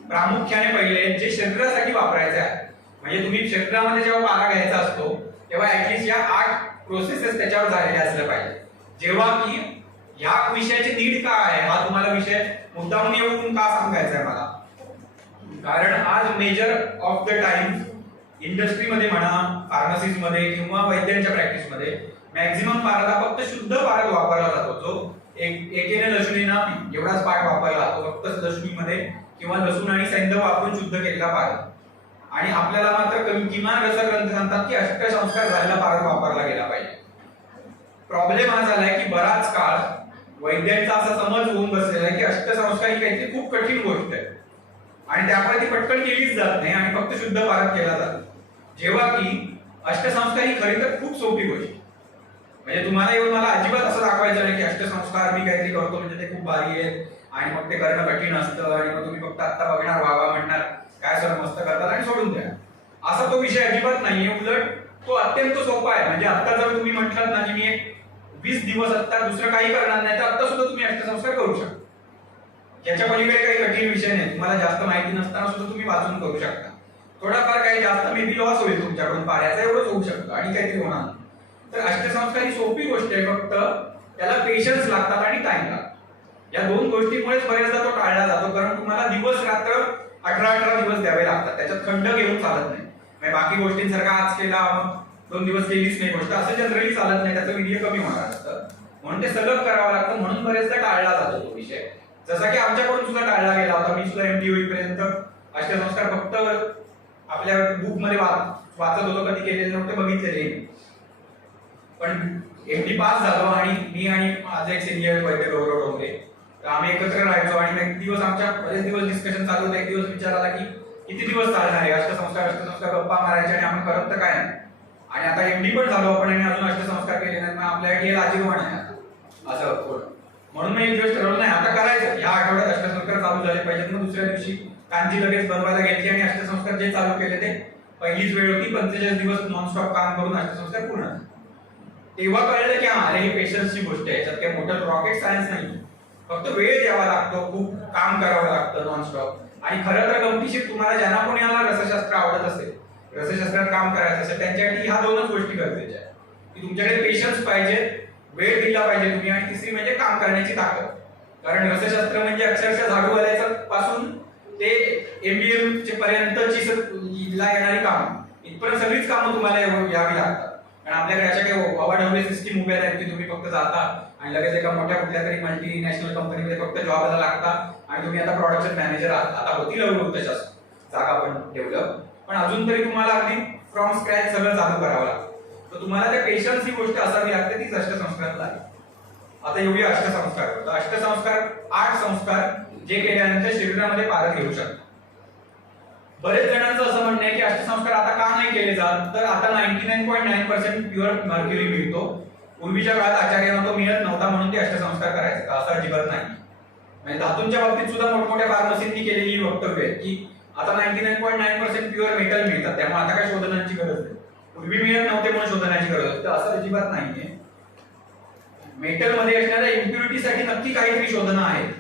प्रामुख्याने पहिले जे शरीरासाठी वापरायचे आहेत. म्हणजे तुम्ही शरीरामध्ये जेव्हा पारा घ्यायचा असतो तेव्हा ऍटलीस्ट या 8 प्रोसेसेस त्याच्यावर झालेले असले पाहिजे. जेव्हा की ह्या विषयाची नीड काय आहे हा तुम्हाला विषय मुद्दामून येऊन का सांगायचा आहे मला, कारण आज मेजर ऑफ द टाइम इंडस्ट्रीमध्ये म्हणा, फार्मसीज मध्ये किंवा वैद्यांच्या प्रॅक्टिस मध्ये मॅक्झिमम पारदा फक्त शुद्ध पारद वापरला जातो, जो एकेने लसुणीना एवढाच पाक वापरला जातो फक्त लसुणीमध्ये, किंवा लसूण आणि सैंधव वापरून शुद्ध केलेला पारद. आणि आपल्याला मात्र किमान रसग्रंथ सांगतात की अष्टसंस्कार झालेला पारद वापरला गेला पाहिजे. प्रॉब्लेम हा झालाय की बराच काळ वैद्यांचा असा समज होऊन बसलेला आहे की अष्टसंस्कार ही काहीतरी खूप कठीण गोष्ट आहे आणि त्यामुळे ती पटकन केलीच जात नाही आणि फक्त शुद्ध पारद केला जातो, जेव्हा की अष्टसंस्कार ही खरी तर खूप सोपी गोष्ट. म्हणजे तुम्हाला येऊन मला अजिबात असं दाखवायचं नाही की अष्टसंस्कार मी काहीतरी करतो म्हणजे ते खूप भारी आहे आणि मग ते करणं कठीण असतं आणि मग तुम्ही फक्त आता बघणार वावा म्हणणार काय सर मस्त करतात आणि सोडून द्या, असा तो विषय अजिबात नाहीये. उलट तो अत्यंत सोपा आहे. म्हणजे आता जर तुम्ही म्हटलात ना की मी 20 दिवस आता दुसरं काही करणार नाही तर आता सुद्धा तुम्ही अष्टसंस्कार करू शकता. याच्या पलीकडे काही कठीण विषय नाही. तुम्हाला जास्त माहिती नसताना सुद्धा तुम्ही वाचून करू शकता. थोडाफार काही जास्त मे बी लॉस होईल तुमच्याकडून पाऱ्याचा, एवढंच होऊ शकतं आणि काहीतरी होणार नाही. तर अष्टसंस्कार ही सोपी गोष्ट आहे, फक्त त्याला पेशन्स लागतात आणि टाइम लागतो. या 2 गोष्टींमुळेच बरेचदा तो टाळला जातो, कारण तुम्हाला दिवस रात्र 18 दिवस द्यावे लागतात. त्याच्यात खंड घेऊन चालत नाही. म्हणजे बाकी गोष्टींसारखा आज केला मग 2 दिवस केलीच नाही गोष्ट असं जनरली चालत नाही, त्याचं वीर्य कमी होणार असतं. म्हणून ते सलग करावं लागतं, म्हणून बरेचदा टाळला जातो तो विषय. जसा की आमच्याकडून सुद्धा टाळला गेला होता. मी सुद्धा MD होईपर्यंत अष्टसंस्कार फक्त आपल्या बुक मध्ये वाचत होतो, कधी केलेले नव्हते, बघितलेले. पण MD पास झालो आणि मी आणि माझे एक सिनियर वैद्य गौरव डोंगरे, तर आम्ही एकत्र राहायचो आणि एक दिवस आमच्या बरेच दिवस डिस्कशन चालू होतं. एक दिवस विचार आला की किती दिवस चालणार आहे अष्टसंस्कार गप्पा मारायचे आणि आपण करत तर काय नाही. आणि आता MD पण झालो आपण आणि अजून अष्टसंस्कार केले नाही, मग आपल्यासाठी हे लाजीरवाण आहे असं. म्हणून मी एक दिवस ठरवलं नाही आता करायचं, या आठवड्यात अष्टसंस्कार चालू झाले पाहिजेत. मग दुसऱ्या दिवशी कांची लगेच बनवायला घेतली आणि अष्टसंस्कार जे चालू केले ते पहिलीच वेळ होती. 45 दिवस नॉनस्टॉप काम करून अष्टसंस्कार पूर्ण. तेव्हा कळलं की हा ही पेशन्सची गोष्ट आहे, याच्यात काही मोठं रॉकेट सायन्स नाही. फक्त वेळ द्यावा लागतो, खूप काम करावं लागतं नॉनस्टॉप. आणि खरं तर गमतीशीर तुम्हाला ज्यांना कोणी याला रसशास्त्र आवडत असेल, रसशास्त्रात काम करायचं असेल, त्यांच्यासाठी ह्या 2च गोष्टी गरजेच्या आहेत की तुमच्याकडे पेशन्स पाहिजे, वेळ दिला पाहिजे तुम्ही, आणि तिसरी म्हणजे काम करण्याची ताकद. कारण रसशास्त्र म्हणजे अक्षरशः झाडू घालायचं पासून ते MBA पर्यंतची येणारी काम इथपर्यंत सगळीच कामं तुम्हाला यावी लागतात. कारण आपल्याकडे अशा काही अवाढव्य सिस्टीम उभ्या आहेत की तुम्ही फक्त जाता आणि लगेच एका मोठ्या कुठल्या तरी मल्टीनॅशनल कंपनीमध्ये फक्त जॉबला लागता आणि तुम्ही आता प्रोडक्शन मॅनेजर आहात. आता होतील हळूहळू तशाच जागा पण डेव्हलप, पण अजून तरी तुम्हाला अगदी फ्रॉम स्क्रॅच सगळं चालू करावं लागतं. तर तुम्हाला त्या पेशन्स ही गोष्ट असावी लागते, तीच अष्टसंस्काराला आहे. आता येऊया अष्टसंस्कार. तर अष्टसंस्कार 8 संस्कार जे केल्यानंतर शरीरामध्ये पारद घेऊ शकतात. बरेच जणांचं असं म्हणणं आहे की अष्टसंस्कार आता का नाही केले जात, तर आता 99.9% प्युअर मर्क्युरी मिळतो. पूर्वीच्या काळात आचार्यांना तो मिळत नव्हता म्हणून ते अष्टसंस्कार करायचे, असं अजिबात नाही. म्हणजे धातूंच्या बाबतीत सुद्धा मोठमोठ्या फार्मसींनी केलेली वक्तव्य आहे की आता 99.9% प्युअर मेटल मिळतात, त्यामुळे आता काही शोधनाची गरज नाही. पूर्वी मिळत नव्हते म्हणून शोधनाची गरज होती, असं अजिबात नाहीये. मेटल मध्ये असणाऱ्या इम्प्युरिटीसाठी नक्की काहीतरी शोधनं आहेत,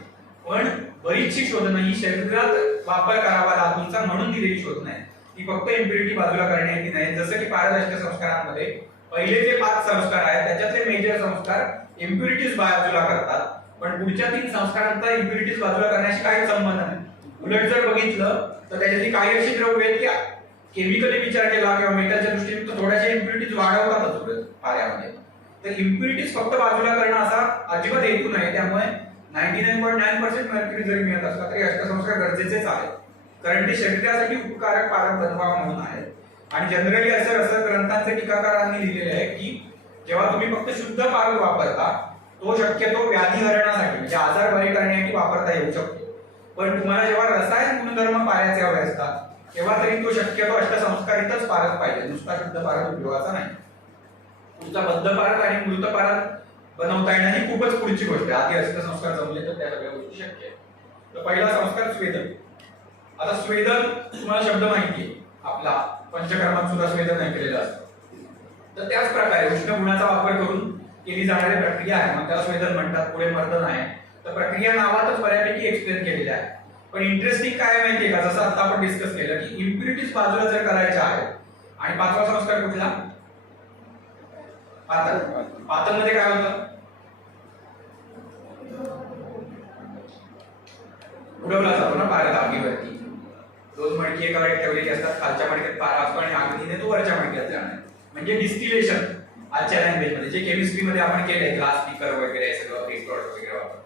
पण बरीचशी शोधनं ही शरीरात वापर करावा धातूंचा म्हणून दिलेली शोधनं आहे. ती फक्त इम्प्युरिटी बाजूला करण्याची नाही. जसं की पारद अष्टसंस्कारांमध्ये पहिले जे 5 संस्कार आहेत त्याच्यातले मेजर संस्कार इम्प्युरिटीज बाजूला करतात, पण पुढच्या 3 संस्कारांचा इम्प्युरिटीज बाजूला करण्याशी काहीच संबंध नाही. उलट जर बघितलं तर त्याच्यातली काही अशी द्रव्य आहेत की केमिकली विचार केला किंवा मेटलच्या दृष्टीने तर थोड्याशा इम्प्युरिटीज वाढवतातच उलट पाऱ्यामध्ये. तर इम्प्युरिटीज फक्त बाजूला करणं असा अजिबात हेतू नाही. त्यामुळे 99.9% मर्क्युरी जरी मिळत असला तरी अष्टसंस्कार गरजेचेच आहेत, कारण ते शरीरासाठी उपकारक पारक बनवा म्हणून आहे. आणि जनरली असं ग्रंथांचे टीकाकारांनी लिहिलेले आहे की जेव्हा तुम्ही फक्त शुद्ध पारक वापरता तो शक्यतो व्याधी हरणासाठी म्हणजे आजार बरे करण्यासाठी वापरता येऊ शकतो. पण तुम्हाला जेव्हा रसायन गुणधर्म पाऱ्याचे हवे असतात तेव्हा तरी तो शक्यतो अष्टसंस्कारितच पारक पाहिजे, नुसता शुद्ध पारक उपयोगाचा नाही. तुमचा बद्ध पारक आणि मृत पारक बनवता येणं ही खूपच पुढची गोष्ट आहे. आधी अष्टसंस्कार जमले तर त्या सगळ्या गोष्टी शक्य आहे. तर पहिला संस्कार स्वेदन. आता स्वेदन तुम्हाला शब्द माहिती आहे, आपला पंचकर्मात सुद्धा स्वेदन ऐकलेलं असतं. तर त्याच प्रकारे उष्ण गुणाचा वापर करून केली जाणारी प्रक्रिया आहे, मग त्याला स्वेदन म्हणतात. पुढे मर्दन आहे. तर प्रक्रिया नावातच बऱ्यापैकी एक्सप्लेन केलेली आहे. पण इंटरेस्टिंग काय माहितीये का, जसं आता आपण डिस्कस केलं की इम्प्युरिटीज बाजूला जर करायच्या आहेत आणि 5वा संस्कार कुठला, पातन. पातन मध्ये काय होतं, उडवला जातो ना पारा आगीवरती. 2 मडकी एकावर एक ठेवलेली असतात, खालच्या मडक्यात पारा असतो आणि आगीने तो वरच्या मडक्यात जाणार, म्हणजे डिस्टिलेशन. आजच्या लँग्वेज मध्ये जे केमिस्ट्री मध्ये आपण केलंय, ग्लास स्पीकर वगैरे सगळं फेस प्रॉडक्ट वगैरे वापरून,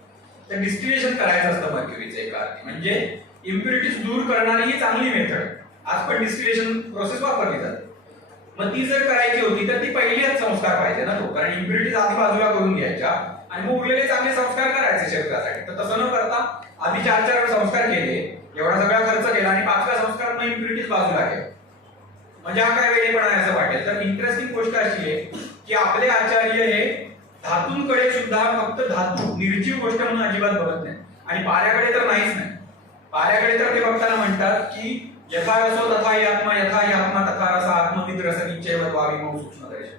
तर डिस्टिलेशन करायचं असतं मर्क्युरीचं एका अर्थी. म्हणजे इम्प्युरिटीज दूर करणारी ही चांगली मेथड. आज पण डिस्टिलेशन प्रोसेस वापरली जाते. मग ती जर करायची होती तर ती पहिलेच संस्कार पाहिजे ना तो, कारण इम्प्युरिटीज आधी बाजूला करून घ्यायच्या आणि मग उरलेले चांगले संस्कार करायचे शरीरासाठी. तर तसं न करता आधी 4 संस्कार केले, एवढा सगळा खर्च केला आणि 5व्या संस्कारात मग इम्प्युरिटीज बाजूला केले. म्हणजे हा काय वेळेपणा आहे असं वाटेल. तर इंटरेस्टिंग गोष्ट अशी आहे की आपले आचार्य हे धातूंकडे सुद्धा फक्त धातू निर्जीव गोष्ट म्हणून अजिबात बघत नाही, आणि पाऱ्याकडे तर नाहीच नाही. पाऱ्याकडे तर ते बघताना म्हणतात की यथा रसो तथा हि आत्मा, यथा हि आत्मा तथा रस, आत्मविद रसनिश्चय द्वावी मौ सूक्ष्मदर्शन.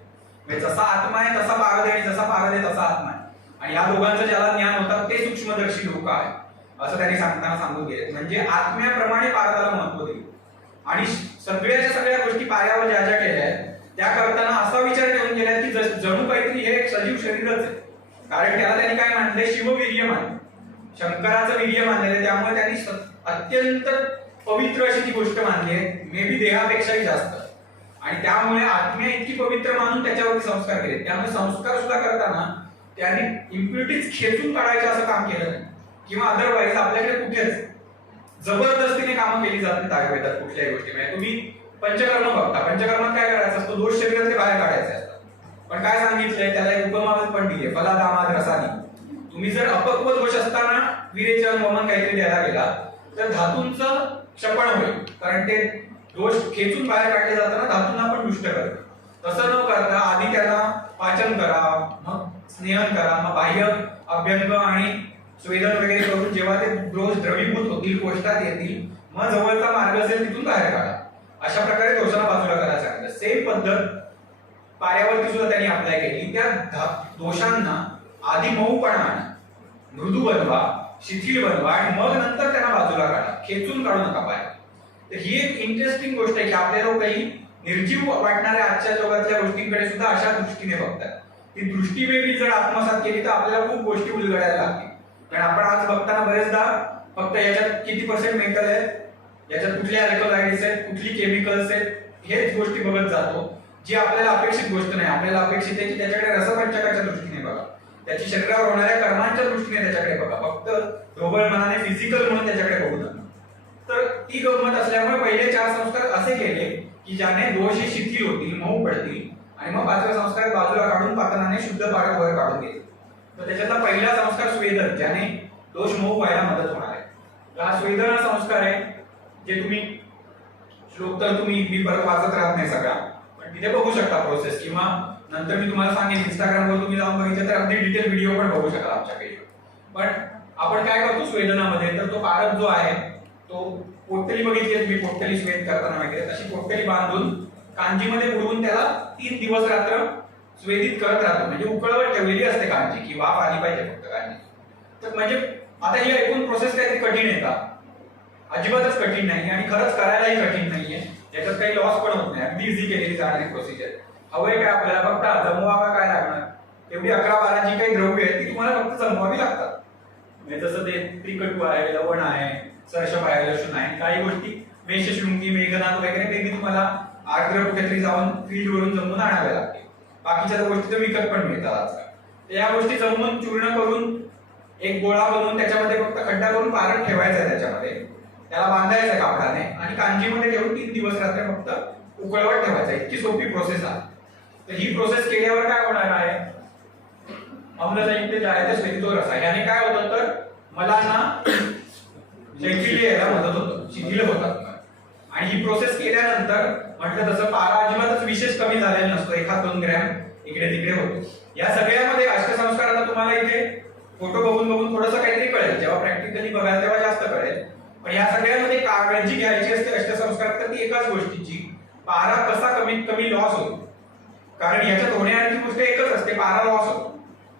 म्हणजे जसा आत्मा आहे तसा पारद आहे, जसा पारद आहे तसा आत्मा आहे. आणि या दोघांचं ज्याला ज्ञान होतं ते सूक्ष्मदर्शी लोक आहे असं त्यांनी सांगताना सांगून गेले. म्हणजे आत्म्याप्रमाणे पारदाला महत्व दिले. आणि सगळ्याच्या सगळ्या गोष्टी पायावर ज्या ज्या केल्या आहेत त्या करताना असा विचार करून गेला की जणू काहीतरी हे एक सजीव शरीरच आहे. कारण त्याला त्यांनी काय मानले, शिववीर्य मानले, शंकराचं वीर्य मानलेलं. त्यामुळे त्यांनी अत्यंत पवित्र अशी ती गोष्ट मानली आहे, मे बी देहापेक्षाही जास्त. आणि त्यामुळे आत्म्या इतकी पवित्र मानून त्याच्यावरती संस्कार केले. त्यामुळे संस्कार सुद्धा करताना त्यांनी इम्प्युरिटीज खेचून काढायचे असं काम केलं नाही, किंवा अदरवाईज आपल्याकडे कुठेच जबरदस्तीने कामं केली जात नाहीत आयुर्वेदात कुठल्याही गोष्टी. म्हणजे तुम्ही पंचकर्म बघता, पंचकर्मात काय करायचं असतं, दोष शरीरातले बाहेर काढायचे असतात. पण काय सांगितलंय त्याला, एक उपमावत पण दिली, फलादामाद रसानी. तुम्ही जर अपक्व दोष असताना विरेचन वमन काहीतरी द्यायला गेला तर धातूंचं क्षपण होईल, कारण ते दोष खेचून बाहेर काढले जाताना धातूंना पण दुष्ट करते. तसं न करता आधी त्याला पाचन करा, मग स्नेहन करा, मग बाह्य अभ्यंग आणि स्वेदन वगैरे करून जेव्हा ते दोष द्रवीभूत होतील, कोष्टात येतील, मग जवळचा मार्ग असेल तिथून बाहेर काढा. अशा प्रकारे दोषाला बाजूला करायला सांगितलं. सेम पद्धत पाऱ्यावरती सुद्धा त्यांनी अप्लाय केली. त्या दोषांना आधी मऊपणा आणा, मृदू बनवा, शिथिल बनवा आणि मग नंतर त्यांना बाजूला काढा, खेचून काढू नका पाय. तर ही एक इंटरेस्टिंग गोष्ट आहे की आपल्या लोक काही निर्जीव वाटणाऱ्या आजच्या जगातल्या गोष्टींकडे सुद्धा अशा दृष्टीने बघतात. ती दृष्टी वेगळी जर आत्मसात केली तर आपल्याला खूप गोष्टी उलगडायला लागतील. कारण आपण आज बघताना बरेचदा फक्त याच्यात किती % मेटल आहे, याच्यात कुठले अल्कलाइड्स आहेत, कुठली केमिकल्स आहेत, हेच गोष्टी बघत जातो, जी आपल्याला अपेक्षित गोष्ट नाही. आपल्याला अपेक्षित आहे की त्याच्याकडे रसपंचकाच्या दृष्टीने बघा, त्याची शरीरावर होणाऱ्या कर्मांच्या दृष्टीने त्याच्याकडे बघा, फक्त ढोबळ मनाने फिजिकल म्हणून त्याच्याकडे बघू नका. तर ती गंमत असल्यामुळे पहिले 4 संस्कार असे केले की ज्याने दोष हे शिथिल होतील, मऊ पडतील, आणि मग 5व्या संस्कार बाजूला काढून पातनाने शुद्ध पारक वर काढून घेतले. तर त्याच्यातला पहिला संस्कार स्वेदन, ज्याने दोष मऊ व्हायला मदत होणार आहे. तर हा स्वेदन संस्कार आहे, जे तुम्ही श्लोक तर मी परत वाचत राहत नाही सगळा, पण तिथे बघू शकता प्रोसेस, किंवा नंतर मी तुम्हाला सांगेन इंस्टाग्रामवर तुम्ही जाऊन बघितलं तर अगदी डिटेल व्हिडिओ पण बघू शकाल आमच्या पेजवर. पण आपण काय करतो स्वेदनामध्ये, तर तो पारक जो आहे तो पोटली बघितली तुम्ही, पोटली स्वेद करताना माहिती आहे, तशी पोटली बांधून कांजीमध्ये बुडवून त्याला 3 दिवस रात्र स्वेदित करत राहतो. म्हणजे उकळवत ठेवलेली असते कांजी, की वाफ आली पाहिजे फक्त कांजी. तर म्हणजे आता ही ऐकून प्रोसेस काहीतरी कठीण आहे का? अजिबातच कठीण नाही, आणि खरंच करायलाही कठीण नाहीये. याच्यात काही लॉस पण होत नाही, अगदी इझी केलेली जाणारी प्रोसिजर. हवंय काय आपल्याला, फक्त जमवावा काय लागणार, एवढी 11-12 जी काही द्रव्य आहेत ती तुम्हाला फक्त जमवावी लागतात. म्हणजे जसं ते त्रिकटू आहे, लवण आहे, सर्षप आहे, लसूण आहे, काही गोष्टी मेषशृंगी, मेघनाथ वगैरे ते मी तुम्हाला आर्द्र कुठेतरी जाऊन फील्ड वरून जमवून आणाव्या लागते. बाकीच्या गोष्टी तर विकत पण मिळतात आजकाल. तर या गोष्टी जमवून चूर्ण करून एक गोळा बनवून त्याच्यामध्ये फक्त खड्डा करून पारण ठेवायचा आहे, त्याच्यामध्ये त्याला बांधायचं कापडाने आणि कांजीमध्ये ठेवून 3 दिवस रात्र फक्त उकळवत ठेवायचं. इतकी सोपी प्रोसेस आहे. तर ही प्रोसेस केल्यावर काय होणार आहे, अम्लसंयुक्त जे आहे ते स्वेदितो रस आहे. याने काय होतं तर मला ना शैथिल्य यायला मदत होतं, शिथिल होतात. आणि ही प्रोसेस केल्यानंतर म्हटलं तसं पारा अजिबातच विशेष कमी झालेला नसतो, 1-2 ग्रॅम इकडे तिकडे होतो. या सगळ्यामध्ये अष्टसंस्काराला तुम्हाला इथे फोटो बघून बघून थोडंसं काहीतरी कळेल, जेव्हा प्रॅक्टिकली बघाल तेव्हा जास्त कळेल. पण या सगळ्यामध्ये काळजी घ्यायची असते अष्टसंस्कार तर ती एकाच गोष्टीची, पारा कसा कमीत कमी लॉस होतो. कारण याच्यात होण्याची गोष्ट एकच असते, पारा लॉस होतो.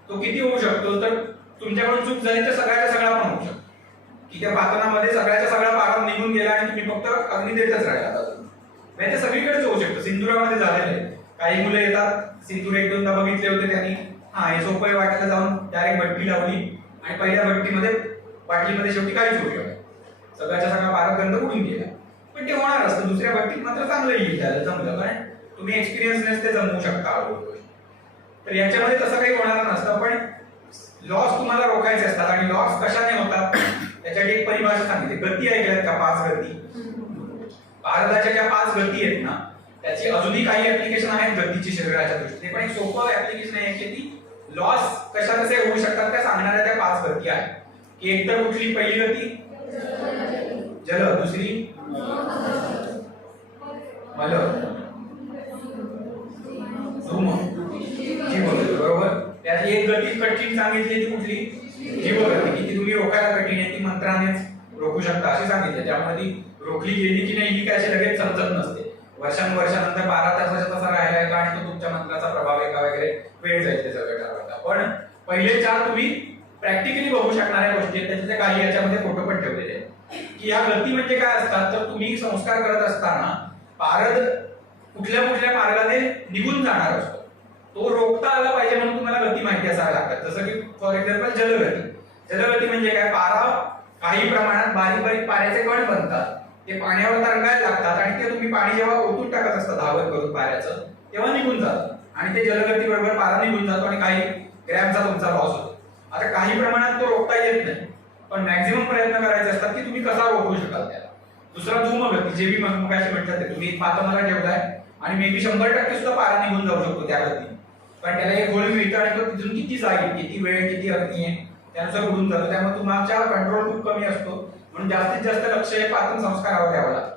तो किती होऊ शकतो तर तुमच्याकडून चूक झाली तर सगळ्याच्या सगळा पण होऊ शकतो, की त्या पातनामध्ये सगळ्याचा सगळा पारा निघून गेला आणि तुम्ही फक्त अग्नी देतच राहिला. म्हणजे ते सगळीकडेच होऊ शकतं. सिंदुरामध्ये झालेलं आहे. काही मुलं येतात, सिंदूर 1-2दा बघितले होते त्यांनी, हे सोपं आहे वाटायला जाऊन डायरेक्ट भट्टी लावली आणि पहिल्या भट्टीमध्ये बाटलीमध्ये शेवटी काहीच होऊ शकत, सगळ्याचा सगळा पारा गंध उडून गेला. पण ते होणार असतं. दुसऱ्या भट्टीत मात्र चांगलं येईल त्याला जमलं, कारण तुम्ही एक्सपिरियन्सनेस ते जमवू शकता हळूहळू. तर याच्यामध्ये तसं काही होणार नसतं. पण लॉस तुम्हाला रोखायचे असतात आणि लॉस कशाने होतात त्याच्यासाठी एक परिभाषा सांगितली. गती ऐकल्यात का? 5 गती. भारताच्या ज्या 5 गती आहेत ना, त्याची अजूनही काही ऍप्लिकेशन आहेत गतीची शरीराच्या दृष्टीने, पण एक सोपं ऍप्लिकेशन आहे की ती लॉस कशा कसे होऊ शकतात त्या सांगणाऱ्या त्या 5 गती आहेत. की एक तर कुठली पहिली गती जल, दुसरी मल, धूम, जीवगती. बरोबर. त्याची एक गती कठीण सांगितली ती कुठली? जीवगती, की ती तुम्ही रोखायला कठीण आहे, ती मंत्रानेच रोखू शकता अशी सांगितली. त्यामुळे ती रोखली गेली की नाही ही काय अशी लगेच समजत नसते. वर्षानुवर्षानंतर 12 तासाचा तसा राहिलाय का आणि तो तुमच्या मंत्राचा प्रभाव आहे का वगैरे वेळ जाईल ते सगळं ठरवता. पण पहिले 4 तुम्ही प्रॅक्टिकली बघू शकणाऱ्या गोष्टी आहेत. त्याचे काही याच्यामध्ये फोटो पण ठेवलेले आहेत की या गती म्हणजे काय असतात. तर तुम्ही संस्कार करत असताना पारद कुठल्या कुठल्या मार्गाने निघून जाणार असतो, तो रोखता आला पाहिजे म्हणून तुम्हाला गती माहिती असायला लागतात. जसं की फॉर एक्झाम्पल जलगती. जलगती म्हणजे काय? पारा काही प्रमाणात बारीक बारीक पाण्याचे कण बनतात, ते पाण्यावर तरंगायला लागतात आणि ते तुम्ही पाणी जेव्हा ओतून टाकत असता धावत करून पाऱ्याचं तेव्हा निघून जातं आणि ते जलगती बरोबर पारा निघून जातो आणि काही ग्रॅमचा तुमचा लॉस होतो. आता काही प्रमाणात तो रोखता येत नाही, पण मॅक्झिमम प्रयत्न करायचे असतात की तुम्ही कसा रोखू शकाल त्याला. दुसरा धूमगती, जे मी मगाशी म्हटलं ते तुम्ही पातमाला ठेवलाय आणि मे बी 100% सुद्धा पारा निघून जाऊ शकतो त्या गतीने, पण त्याला एक गोळी मिळतं आणि तो तिथून किती जाईल, किती वेळ, किती अग्नी आहे त्यानुसार उडून जातो. त्यामुळे तुमचा कंट्रोल खूप कमी असतो, म्हणून जास्तीत जास्त लक्ष हे पातन संस्कारावर द्यावं लागतं.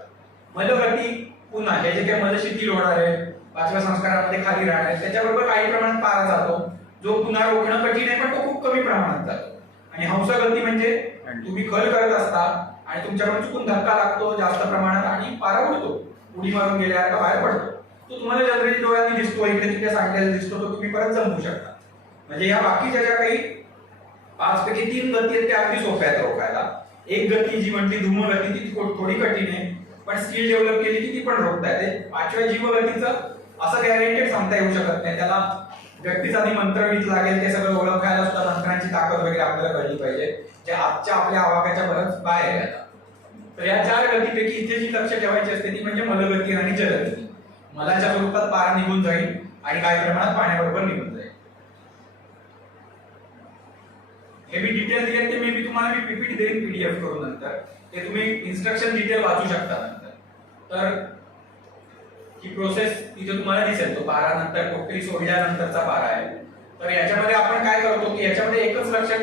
मलगती पुन्हा हे जे काही मल शिथिल होणार आहे, 5व्या संस्कारामध्ये खाली राहणार आहे, त्याच्याबरोबर काही प्रमाणात पारा जातो, जो पुन्हा रोखणं कठीण आहे पण तो खूप कमी प्रमाणात जातो. आणि हंसगती म्हणजे तुम्ही खल करत असता आणि तुमच्याकडून चुकून धक्का लागतो जास्त प्रमाणात आणि पारा उडतो, उडी मारून गेल्यासारखा बाहेर पडतो. तो तुम्हाला जनरली डोळ्यांनी दिसतो, इकडे तिकडे सांडलेला दिसतो, तो तुम्ही परत जमवू शकता. म्हणजे या बाकीच्या ज्या काही 5 पैकी 3 गती आहेत त्या अगदी सोप्या आहेत रोखायला. एक गती जी म्हटली धूमगती ती थोडी कठीण आहे, पण स्किल डेव्हलप केली की ती पण रोखता येते. 5व्या जीवगतीचं असं गॅरंटेड सांगता येऊ शकत नाही, त्याला व्यक्तीचा आधी मंत्रविध लागेल, ते सगळं ओळखायला सुद्धा मंत्रांची ताकद वगैरे आपल्याला कळली पाहिजे, जे आजच्या आपल्या आवाक्याच्या बरंच बाहेर आहे आता. तर या 4 गतीपैकी इथे जी लक्ष ठेवायची असते ती म्हणजे मलगती आणि जलगती. मलाच्या स्वरूपात पारा निघून जाईल आणि काही प्रमाणात पाण्याबरोबर निघून जाईल. हे मी डिटेल दिले ते मी तुम्हाला पीपीटी देईन पीडीएफ करून नंतर, ते तुम्ही इन्स्ट्रक्शन डिटेल वाचू शकता नंतर. तर ही प्रोसेस इथे तुम्हाला दिसेल, तो पारा नंतर पोटरी सोडल्यानंतरचा पारा आहे. तर याच्यामध्ये आपण काय करतो की याच्यामध्ये एकच लक्षात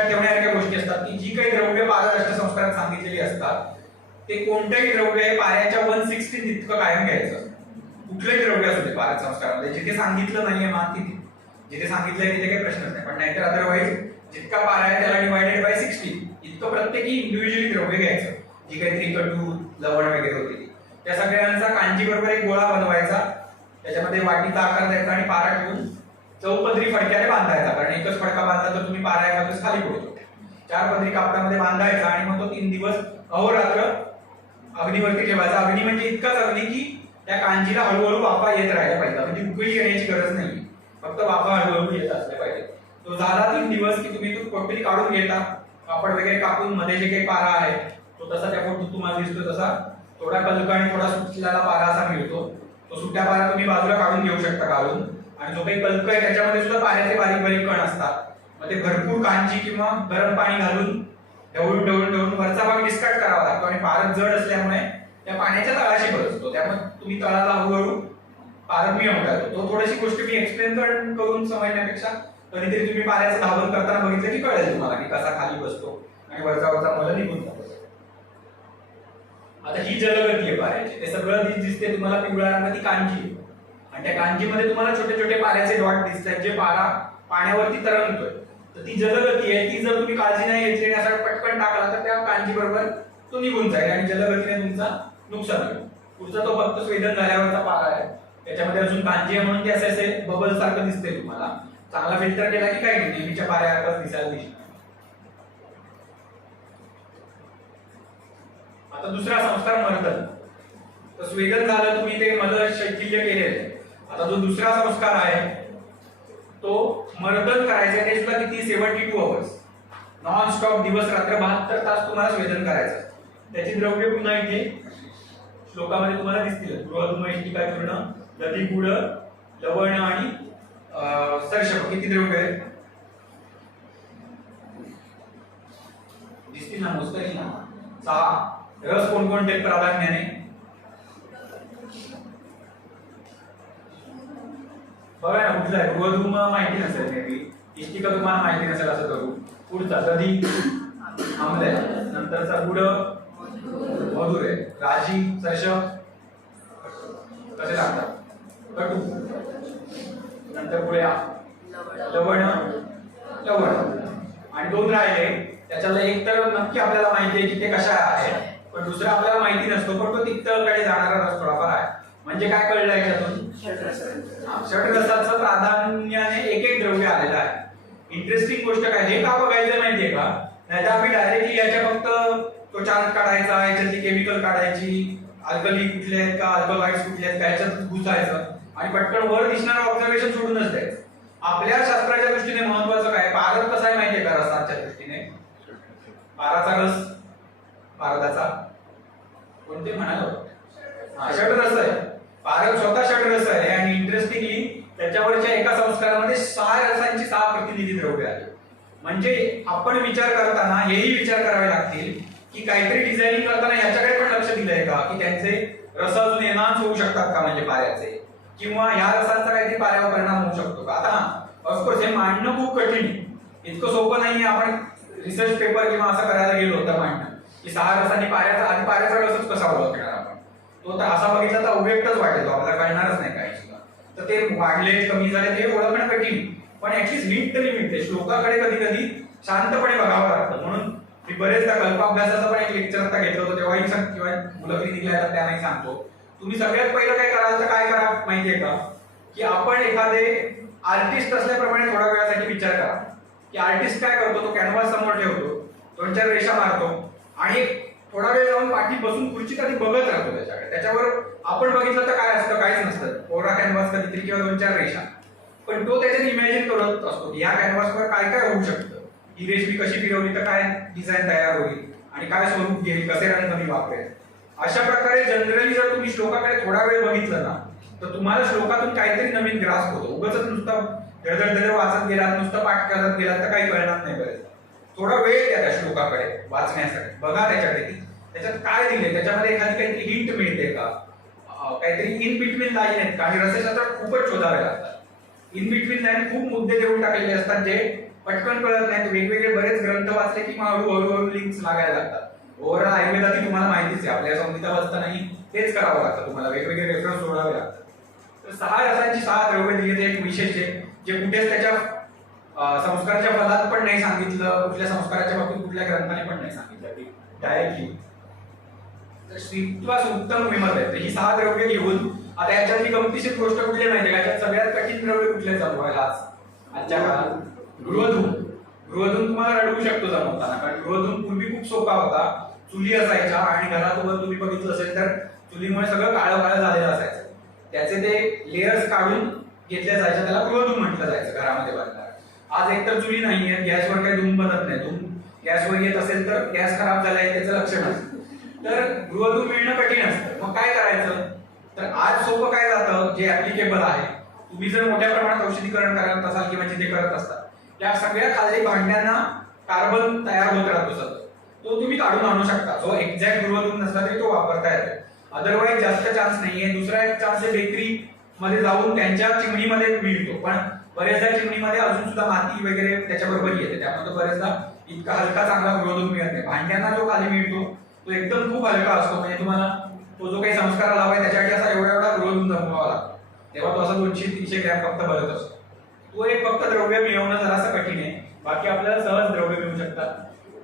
ठेवण्यासारख्या गोष्टी असतात की जी काही द्रव्य पारदर्शक संस्कारात सांगितलेली असतात ते कोणतेही द्रव्य पाऱ्याच्या 1/16 इतकं कायम घ्यायचं. कुठलंही द्रव्य असू दे पारद संस्कारामध्ये, जिथे सांगितलं नाहीये माती, जिथे सांगितलंय तिथे काही प्रश्नच नाही, पण नाहीतर अदरवाईज जितका पारा आहे त्याला डिवायडेड बाय 16 इतकं प्रत्येकी इंडिव्हिज्युअली द्रव्य घ्यायचं. जी काही त्रिकटू लवण वगैरे होती त्या सगळ्यांचा कांजी बरोबर एक गोळा बनवायचा, त्याच्यामध्ये वाटीचा आकार द्यायचा आणि पारा ठेवून चौपदरी फडक्याने बांधायचा. कारण एकच फडका बांधला तर तुम्ही पारा एका दिवस खाली पडतो. 4 पदरी कापडामध्ये बांधायचा आणि मग तो 3 दिवस अहोरात्र अग्नीवरती ठेवायचा. अग्नी म्हणजे इतकाच अग्नी की त्या कांजीला हळूहळू वाफा येत राहिल्या पाहिजे, म्हणजे उकळी येण्याची गरज नाही, फक्त वाफा हळूहळू येत असल्या पाहिजे. तो झाला 3 दिवस की तुम्ही तो टोटली काढून घेता, कापड वगैरे कापून मध्ये जे काही पारा आहे तो तसा त्या फोटोत तुम्हाला दिसतो तसा थोडा कलका आणि थोडा सुटलेला पारा असा मिळतो. तो सुट्या पारा तुम्ही बाजूला काढून घेऊ शकता काढून, आणि जो काही कलक आहे त्याच्यामध्ये सुद्धा पाऱ्याचे बारीक बारीक कण असतात. मग ते भरपूर कांजी किंवा गरम पाणी घालून ढवळून ढवळून ढवळून वरचा भाग डिस्कार्ड करावा लागतो, आणि पारद जड असल्यामुळे त्या पाण्याच्या तळाशी बसतो. त्यामुळे तुम्ही तळाला हळूहळू पारद मिळवून टाकतो. तो थोडीशी गोष्ट मी एक्सप्लेन करून समजण्यापेक्षा कधीतरी तुम्ही पाण्याचं धावन करताना बघितलं की कळेल तुम्हाला की कसा खाली बसतो आणि वरचा मल निघून जातो. आता ही जलगती आहे पाऱ्याची. ते सगळं दिसते तुम्हाला पिवळ्या रंगाची कांजी आहे, आणि त्या कांजीमध्ये तुम्हाला छोटे छोटे पाऱ्याचे डॉट दिसतात जे पारा पाण्यावरती तरंगतोय. तर ती जलगती आहे. ती जर तुम्ही काळजी नाही घेतली आणि असं पटकन टाकला तर त्या कांजी बरोबर तो निघून जाईल आणि जलगतीने तुमचा नुकसान होईल. पुढचा तो फक्त स्वेदन झाल्यावरचा पारा आहे. त्याच्यामध्ये अजून कांजी आहे म्हणून ते असे बबल सारखं दिसते तुम्हाला. चांगला फिल्टर केला की काही नाही, नेहमीच्या पाऱ्यासारखंच दिसायला दिसणार. आता दुसरा संस्कार मर्दन. तर स्वेदन झालं, तुम्ही ते मल शैथिल्य केलेलं. आता जो दुसरा संस्कार आहे तो मर्दन करायचा. ते सुद्धा किती 72 आवर्स नॉन स्टॉप, दिवस रात्र 72 तास तुम्हाला स्वेदन करायचं. त्याची द्रव्य पुन्हा इथे श्लोकामध्ये तुम्हाला दिसतील. गृहधूम इष्टिका चूर्ण, दधी गुड, लवण आणि सर्षप. किती द्रव्य आहे दिसतील ना, मोजता ना. 6. रस कोणकोणते प्राधान्याने? बघा ना कुठला आहे. गृहधूम माहिती नसेल, मे बी इष्टिका तुम्हाला माहिती नसेल असं करू. पुढचा दधी आम्ल आहे, नंतरचा गुड मधुर आहे, राजी सर्षप कसे लागतात कटू, नंतर पुढे लवण आणि 2 राहिले. त्याच्यातला एक तर नक्की आपल्याला माहिती आहे की ते कशा आहे, पण दुसरा आपल्याला माहिती नसतो, पण तो तिक्तकडे जाणारा रस थोडाफार आहे. म्हणजे काय कळलं याच्यातून? षड्रसाचं प्राधान्याने एक एक द्रव्य आलेलं आहे. इंटरेस्टिंग गोष्ट काय, हे का बघायचं माहितीये का? नाही तर आम्ही डायरेक्टली याच्या फक्त तो चार्ट काढायचा, याच्यातली केमिकल काढायची, अल्कली कुठले आहेत का, अल्कलॉइड्स कुठले आहेत का, याच्यात घुसायचं आणि पटकन वर दिसणारं ऑब्झर्वेशन सोडूनच द्यायचं. आपल्या शास्त्राच्या दृष्टीने महत्वाचं काय, पारद कसा आहे माहितीये का? रसाच्या दृष्टीने पाराचा रस, पारदाचा कोणते म्हणाल षड्रस आहे. पारद स्वतः षड्रस आहे, आणि इंटरेस्टिंगली त्याच्यावरच्या एका संस्कारामध्ये 6 रसांची 6 प्रतिनिधी द्रव्य आले. म्हणजे आपण विचार करताना हेही विचार करावे लागतील की काहीतरी डिझायनिंग करताना याच्याकडे पण लक्ष दिलंय का की त्यांचे रस अजून एनहान्स होऊ शकतात का, म्हणजे पाऱ्याचे, किंवा ह्या रसांचा काहीतरी पाऱ्यावर परिणाम होऊ शकतो का. आता ऑफकोर्स हे मांडणं खूप कठीण आहे, इतकं सोपं नाहीये. आपण रिसर्च पेपर किंवा असं करायला गेलो होतं मांडणं की 6 रसांनी पाऱ्याचा, आधी पाऱ्याचा रसच कसा ओळखणार आपण, तो तर असा बघितला तर अव्यक्तच वाटेल, आपल्याला कळणारच नाही काही सुद्धा. तर ते वाढले कमी झाले हे ओळखणं कठीण, पण ऍटलीस्ट हिंट तरी मिळते. श्लोकाकडे कधी कधी शांतपणे बघावं लागतं. म्हणून मी बरेचदा कल्पाभ्यासाचं पण एक लेक्चर आता घेतलं होतं, तेव्हाही किंवा मुलं क्लिनिकला येतात त्यालाही सांगतो, तुम्ही सगळ्यात पहिलं काय कराल तर काय करा माहितीये का, की आपण एखादे आर्टिस्ट असल्याप्रमाणे थोड्या वेळासाठी विचार करा की आर्टिस्ट काय करतो, तो कॅनव्हास समोर ठेवतो, 2-4 रेषा मारतो आणि थोडा वेळ जाऊन पाठी बसून खुर्चीत आधी बघत राहतो त्याच्याकडे. त्याच्यावर आपण बघितलं तर काय असतं, काहीच नसतं, कोरा कॅनव्हास कधीतरी किंवा 2-4 रेषा, पण तो त्याच्यात इमॅजिन करत असतो या कॅनव्हासवर काय काय होऊ शकतं, ही रेषमी कशी फिरवली तर काय डिझाईन तयार होईल आणि काय स्वरूप घेईल, कसे रंग मी वापरेल. अशा प्रकारे जनरली जर तुम्ही श्लोकाकडे थोडा वेळ बघितलं ना तर तुम्हाला श्लोकातून काहीतरी नवीन ग्रास होतो. उगाच नुसतं धडधड वाचत गेलात, नुसतं पाठ करत गेलात तर काही कळणार नाही. बरेच थोडा वेळ द्या त्या श्लोकाकडे वाचण्यासाठी, बघा त्याच्याकडे त्याच्यात काय दिले, त्याच्यामध्ये एखादी काहीतरी हिंट मिळते का, काहीतरी इन बिटवीन लाईन आहेत का. आणि रसशास्त्रात खूपच शोधावे लागतात. इन बिटवीन लाईन खूप मुद्दे देऊन टाकलेले असतात जे पटकन कळत नाहीत. वेगवेगळे बरेच ग्रंथ वाचले की हळूहळू लिंक्स लागायला लागतात. ओव्हरऑल आयुर्वेदाची तुम्हाला माहितीच आहे, आपल्या संहिता वाचतानाही तेच करावं लागतं, तुम्हाला वेगवेगळे रेफरन्स सोडावे लागतात. तर 6 रसांची 6 द्रव्य दिली, ते एक विशेष आहे जे कुठेच त्याच्या संस्काराच्या फलात पण नाही सांगितलं, कुठल्या संस्काराच्या बाबतीत कुठल्या ग्रंथाने पण नाही सांगितलं डायरेक्टली. तर श्रीत्वास उत्तम विमत आहे. तर ही 6 द्रव्य घेऊन आता याच्यातली गमतीशीर गोष्ट कुठली माहिती आहे का, याच्यात सगळ्यात कठीण द्रव्य कुठले चालवायला आजच्या काळात गृहधूम. गृहधूम तुम्हाला रडवू शकतो जमवताना, कारण गृहधूम पूर्वी खूप सोपा होता. चुली असायच्या आणि घरासोबत तुम्ही बघितलं असेल तर चुलीमुळे सगळं काळं काळं झालेलं असायचं. त्याचे ते लेयर्स काढून घेतले जायचे, त्याला गृहधूम म्हटलं जायचं घरामध्ये बांधणार. आज एकतर चुली नाहीये, गॅसवर काही धूम बनत नाही. धूम गॅसवर येत असेल तर गॅस खराब झालाय त्याचं लक्षण असतं. तर गृहधूम मिळणं कठीण असतं. मग काय करायचं? तर आज सोपं काय जातं, जे ऍप्लिकेबल आहे. तुम्ही जर मोठ्या प्रमाणात औषधीकरण करत असाल किंवा जिथे करत असतात त्या सगळ्या खाली भांड्यांना कार्बन तयार होत राहतो सतत. तो तुम्ही काढून आणू शकता. जो एक्झॅक्ट गृहधूम नसला तरी तो वापरता येतो. अदरवाईज जास्त चान्स नाहीये. दुसरा एक चान्स आहे बेकरी मध्ये जाऊन त्यांच्या चिमणीमध्ये मिळतो, पण बरेचदा चिमणीमध्ये अजून सुद्धा माती वगैरे त्याच्याबरोबर येते, त्यामुळे तो बरेचदा इतका हलका चांगला गृहधूम मिळत नाही. भांड्यांना जो खाली मिळतो तो एकदम खूप हलका असतो. म्हणजे तुम्हाला तो जो काही संस्कार लावाय त्याच्यासाठी असा एवढा एवढा गृहधूम जमवावा लागतो. तेव्हा तो असा 200-300 ग्रॅम फक्त भरत असतो. तो एक फक्त द्रव्य मिळवणं जरासं कठीण आहे. बाकी आपल्याला सहज द्रव्य मिळू शकतात.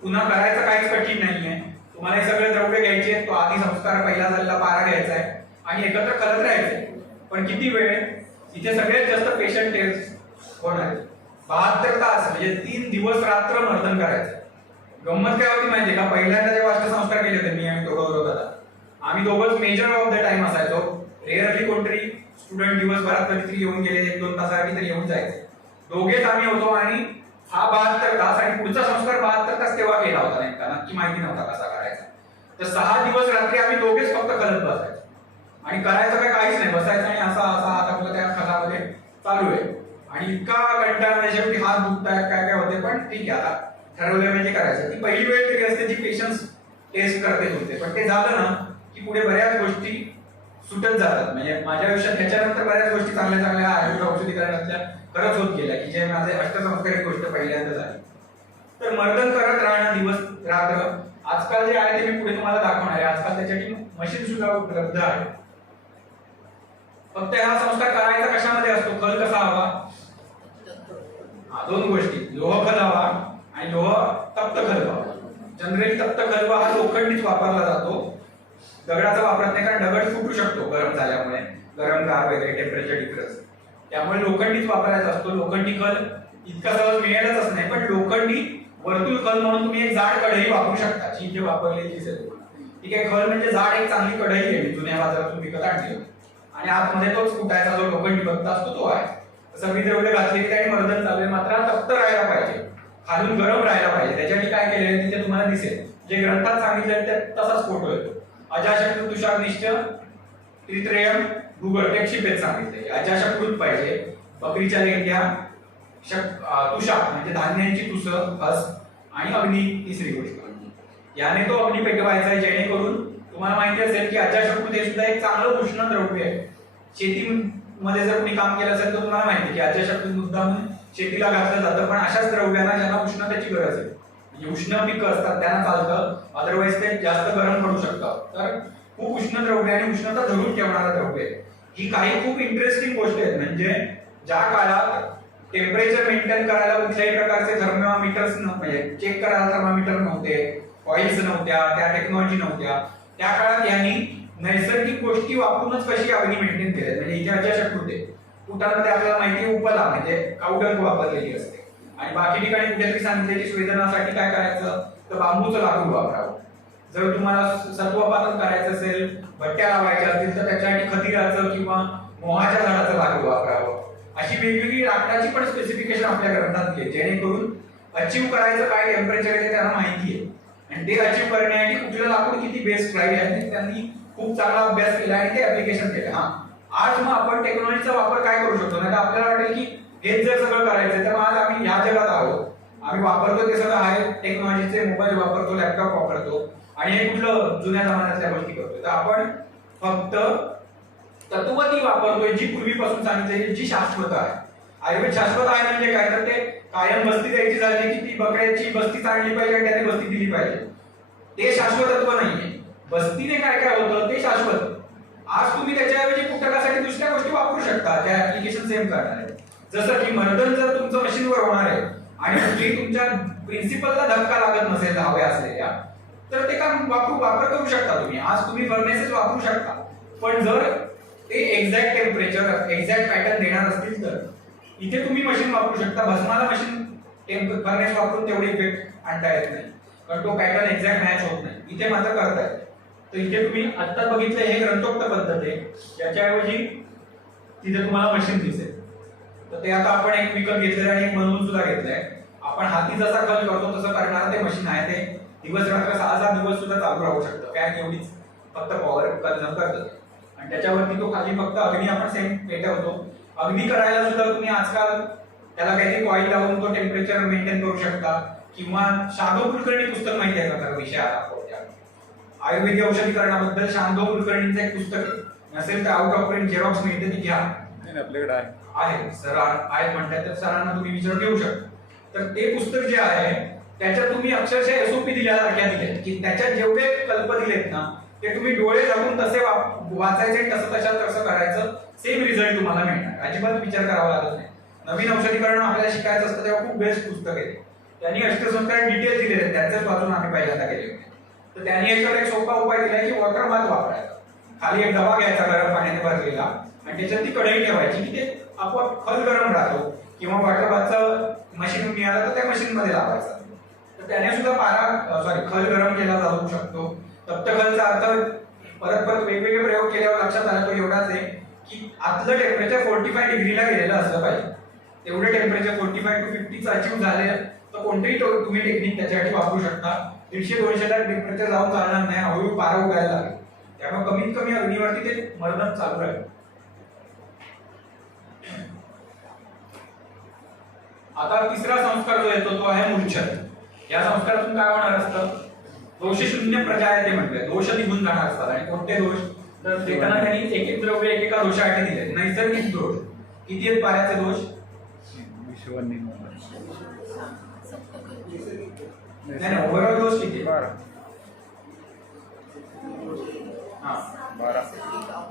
पुन्हा करायचं काहीच कठीण नाहीये. तुम्हाला हे सगळे द्रव्य घ्यायचे, तो आधी संस्कार पहिला झालेला पारा घ्यायचा आहे आणि एकत्र करत राहायचंय. पण किती वेळ? इथे सगळ्यात जास्त पेशंट टेस्ट होणार 72 तास, म्हणजे 3 दिवस रात्र मर्दन करायचं. गंमत काय होती माहितीये का? पहिल्यांदा जेव्हा अष्टसंस्कार केले होते मी आणि दोघं दादा, आम्ही दोघंच मेजर ऑफ द टाइम असायचो. रेअरली कोणतरी स्टुडंट दिवसभरात कधीतरी येऊन गेले 1-2 तासासाठी तरी येऊन जायचे. दोघेच आम्ही होतो आणि हा 72 तास आणि पुढचा संस्कार 72 तास तेव्हा केला होता. नेमका नक्की माहिती नव्हता कसा करायचा. तर 6 दिवस रात्री आम्ही दोघेच फक्त करत बसायचो आणि करायचं काय काहीच नाही. बसायचं आणि असा असा हात आपलं त्या खलामध्ये चालू आहे आणि इतका कंटाळा शेवटी हात दुखतायत काय काय होते. पण ठीक आहे, आता ठरवलं म्हणजे करायचं. ती पहिली वेळ तरी असते जी पेशन्स टेस्ट करते होते, पण ते झालं ना की पुढे बऱ्याच गोष्टी सुटत जातात. म्हणजे माझ्या आयुष्यात ह्याच्यानंतर बऱ्याच गोष्टी चांगल्या चांगल्या आयुर्वेद औषधीकरणातल्या खरंच होत गेल्या की जे माझे अष्टसंस्कार गोष्ट पहिल्यांदा झाली. तर मर्दन करत राहणं दिवस रात्र. आजकाल जे आहे ते मी पुढे तुम्हाला दाखवणार आहे. आजकाल त्याच्यासाठी मशीन सुद्धा उपलब्ध आहे. फक्त हा संस्कार करायचा कशामध्ये असतो? खल कसा हवा? 2 गोष्टी, लोह खल हवा आणि लोह तप्त खल हवा. जनरली तप्त खल हा लोखंडीच वापरला जातो. दगडाचा वापरत नाही, कारण दगड फुटू शकतो गरम झाल्यामुळे, गरम गार वगैरे टेम्परेचर डिफरन्स. त्यामुळे लोखंडीच वापरायचा असतो. लोखंडी खल इतका सहज मिळेलच नाही, पण लोखंडी वर्तुळ खल म्हणून तुम्ही एक जाड कढई वापरू शकता, जी इथे वापरलेली दिसेल. ठीक आहे, खल म्हणजे जाड एक चांगली कढई आहे, जुन्या बाजारातून विकत आणली होती आणि आतमध्ये तोच फुटायचा जो लोखंडी बत्ता असतो तो आहे. सगळी द्रव्य घातलेली आणि मर्दन चालू आहे, मात्र तप्त राहायला पाहिजे, खालून गरम राहायला पाहिजे. त्याच्यासाठी काय केलेलं तिथे तुम्हाला दिसेल, जे ग्रंथात सांगितलं त्यात तसाच फोटो येतो. अजाशक्ती तुषारनिष्ठ त्रित्रेयम भूगर्भ क्षिपेत सांगितले. अजाशकृत पाहिजे, बकरीच्या लेंग्या, तुषा म्हणजे धान्यांची तुस, हस आणि अग्नी तिसरी गोष्ट. याने तो अग्नी पेटवायचा आहे, जेणेकरून तुम्हाला माहिती असेल की अजाशकृत हे सुद्धा एक चांगलं उष्ण द्रव्य आहे. शेतीमध्ये जर तुम्ही काम केलं असेल तर तुम्हाला माहिती की अजाशकृत मुद्दाम शेतीला घातलं जातं, पण अशाच द्रव्यांना ज्यांना उष्णतेची गरज आहे, म्हणजे उष्ण पिकं असतात त्यांना चालतं, अदरवाईज ते जास्त गरम पडू शकतात. तर खूप उष्ण द्रव्य आणि उष्णता धरून ठेवणारं द्रव्य आहे. ही काही खूप इंटरेस्टिंग गोष्ट आहेत. म्हणजे ज्या काळात टेम्परेचर मेंटेन करायला कुठल्याही प्रकारचे थर्मोमीटर्स म्हणजे चेक करायला थर्मोमीटर नव्हते, कॉइल्स नव्हत्या, त्या टेक्नॉलॉजी नव्हत्या, त्या काळात यांनी नैसर्गिक गोष्टी वापरूनच कशी अग्नी मेंटेन केल्या. म्हणजे इथे अजाशकृत आहे. कुटामध्ये आपल्याला माहिती आहे उपला म्हणजे कावडंग वापरलेली असते आणि बाकी ठिकाणी कुठेतरी सांगितले की स्वेदनासाठी काय करायचं तर बांबूचं लाकूड वापरावं. जर तुम्हाला सत्वपातन करायचं असेल, भट्ट्या लावायच्या असतील तर त्याच्यासाठी खतिराचं किंवा मोहाच्या झाडाचं लाकूड वापरावं. अशी वेगवेगळी लाकडाची पण स्पेसिफिकेशन आपल्या ग्रंथात दिली, जेणेकरून अचीव्ह करायचं काय टेम्परेचर आहे ते त्यांना माहिती आहे आणि ते अचीव्ह करण्यासाठी कुठलं लाकूड किती बेस्ट राहील आहे त्यांनी खूप चांगला अभ्यास केला आणि ते ऍप्लिकेशन केलं. आज मग आपण टेक्नॉलॉजीचा वापर काय करू शकतो? नाही तर आपल्याला वाटेल की हेच जर सगळं करायचं तर आज आम्ही ह्या जगात आहोत, आम्ही वापरतो ते सगळं आहे टेक्नॉलॉजीचे, मोबाईल वापरतो, लॅपटॉप वापरतो आणि हे कुठलं जुन्या जमान्यातल्या गोष्टी करतोय. तर आपण फक्त तत्वती वापरतोय जी पूर्वीपासून सांगितलेली, जी शाश्वत आहे. आयुर्वेद शाश्वत आहे म्हणजे काय तर ते कायम बस्ती द्यायची झाली की ती बकऱ्याची बस्ती चालली पाहिजे आणि त्याने बस्ती दिली पाहिजे, ते शाश्वतत्व नाहीये. बस्तीने काय काय होतं ते शाश्वत. आज तुम्ही त्याच्याऐवजी कुटकासाठी दुसऱ्या गोष्टी वापरू शकता, त्या ऍप्लिकेशन सेम करणार आहे. जसं की मर्दन जर तुमचं मशीनवर होणार आहे आणि कुठेही तुमच्या प्रिन्सिपलला धक्का लागत नसेल हव्या असलेल्या, तर ते काम वापर करू शकता तुम्ही. आज तुम्ही फर्नेसेस वापरू शकता, पण जर ते एक्झॅक्ट टेम्परेचर एक्झॅक्ट पॅटर्न देणार असतील तर इथे तुम्ही मशीन वापरू शकता. भस्माला मशीन फर्नेस वापरून तेवढे इफेक्ट आणता येत नाही, कारण तो पॅटर्न एक्झॅक्ट मॅच होत नाही. इथे मात्र करता येते. तर इथे तुम्ही आता बघितलं हे ग्रंथोक्त पद्धत आहे, याच्याऐवजी तिथे तुम्हाला मशीन दिसेल. तर ते आता आपण एक विकत घेतलेलं आणि एक बनवून सुद्धा घेतलंय. आपण हाती जसा खल करतो तसं करणारं ते मशीन आहे. ते दिवस रात्र 6-7 दिवस सुद्धा चालू राहू शकतं. फॅन एवढीच फक्त पॉवर कन्झर्व करतं आणि त्याच्यावरती तो खाली फक्त अग्नी आपण सेम पेटवतो. अग्नी करायला सुद्धा तुम्ही आजकाल त्याला काहीतरी कॉईल लावून तो टेम्परेचर मेंटेन करू शकता. किंवा शांदो कुलकर्णी पुस्तक माहिती आहे का विषय आला आयुर्वेदिक औषधीकरणाबद्दल शांदो कुलकर्णींचं एक पुस्तक नसेल तर आउट ऑफ प्रिंट झेरॉक्स मिळते ती घ्या. आपल्याकडे आहे सर आहेत म्हणतात तर सरांना तुम्ही विचारून घेऊ शकता. तर ते पुस्तक जे आहे त्याच्यात तुम्ही अक्षरशः एसओपी दिल्यासारख्या दिले की त्याच्यात जेवढे कल्प दिलेत ना ते तुम्ही डोळे झाकून तसे वाचायचे तसं करायचं. सेम रिझल्ट तुम्हाला मिळणार. अजिबात विचार करावा लागत नाही. नवीन औषधीकरण आपल्याला शिकायचं असतं तेव्हा खूप बेस्ट पुस्तक आहे. त्यांनी अष्टसंस्कार डिटेल दिलेले आहेत. त्यांच्याच वाचून आम्ही पहिल्यांदा गेले होते. तर त्यांनी याच्यावर एक सोपा उपाय दिलाय की वॉटर बाथ वापरायचा. खाली एक डबा घ्यायचा गरम पाण्याने भरलेला आणि त्याच्यात ती कढई ठेवायची की ते आपोआप खल गरम राहतो. किंवा वॉटर बाथचं मशीन मिळालं तर त्या मशीन मध्ये लावायचं. तर त्याने सुद्धा खल गरम केला जाऊ शकतो. तप्त खलचा अर्थ परत वेगवेगळे प्रयोग केल्यावर लक्षात आला तो एवढाच आहे की आतलं टेम्परेचर 45 डिग्रीला गेलेलं असलं पाहिजे. तेवढे टेम्परेचर 45 to 50 अचीव्ह झाले तर कोणतेही तुम्ही टेक्निक त्याच्यासाठी वापरू शकता. 150-200 ला टेम्परेचर जाऊन चालणार नाही. हळूहळू पारा उडायला लागेल. त्यामुळे कमीत कमी अग्नीवरती ते मर्दन चालू राहील. आता तिसरा संस्कार जो येतो तो आहे मूर्छन. या संस्कारातून काय होणार असतं दोषशून्य प्रजा आहे ते म्हटलंय. दोष निघून जाणार असतात. आणि कोणते दोष तर देताना त्यांनी एक द्रव्य एकेका दोषासाठी दिले. नैसर्गिक दोष किती आहेत पाऱ्याचे दोष नाही ओव्हरऑल दोष किती 12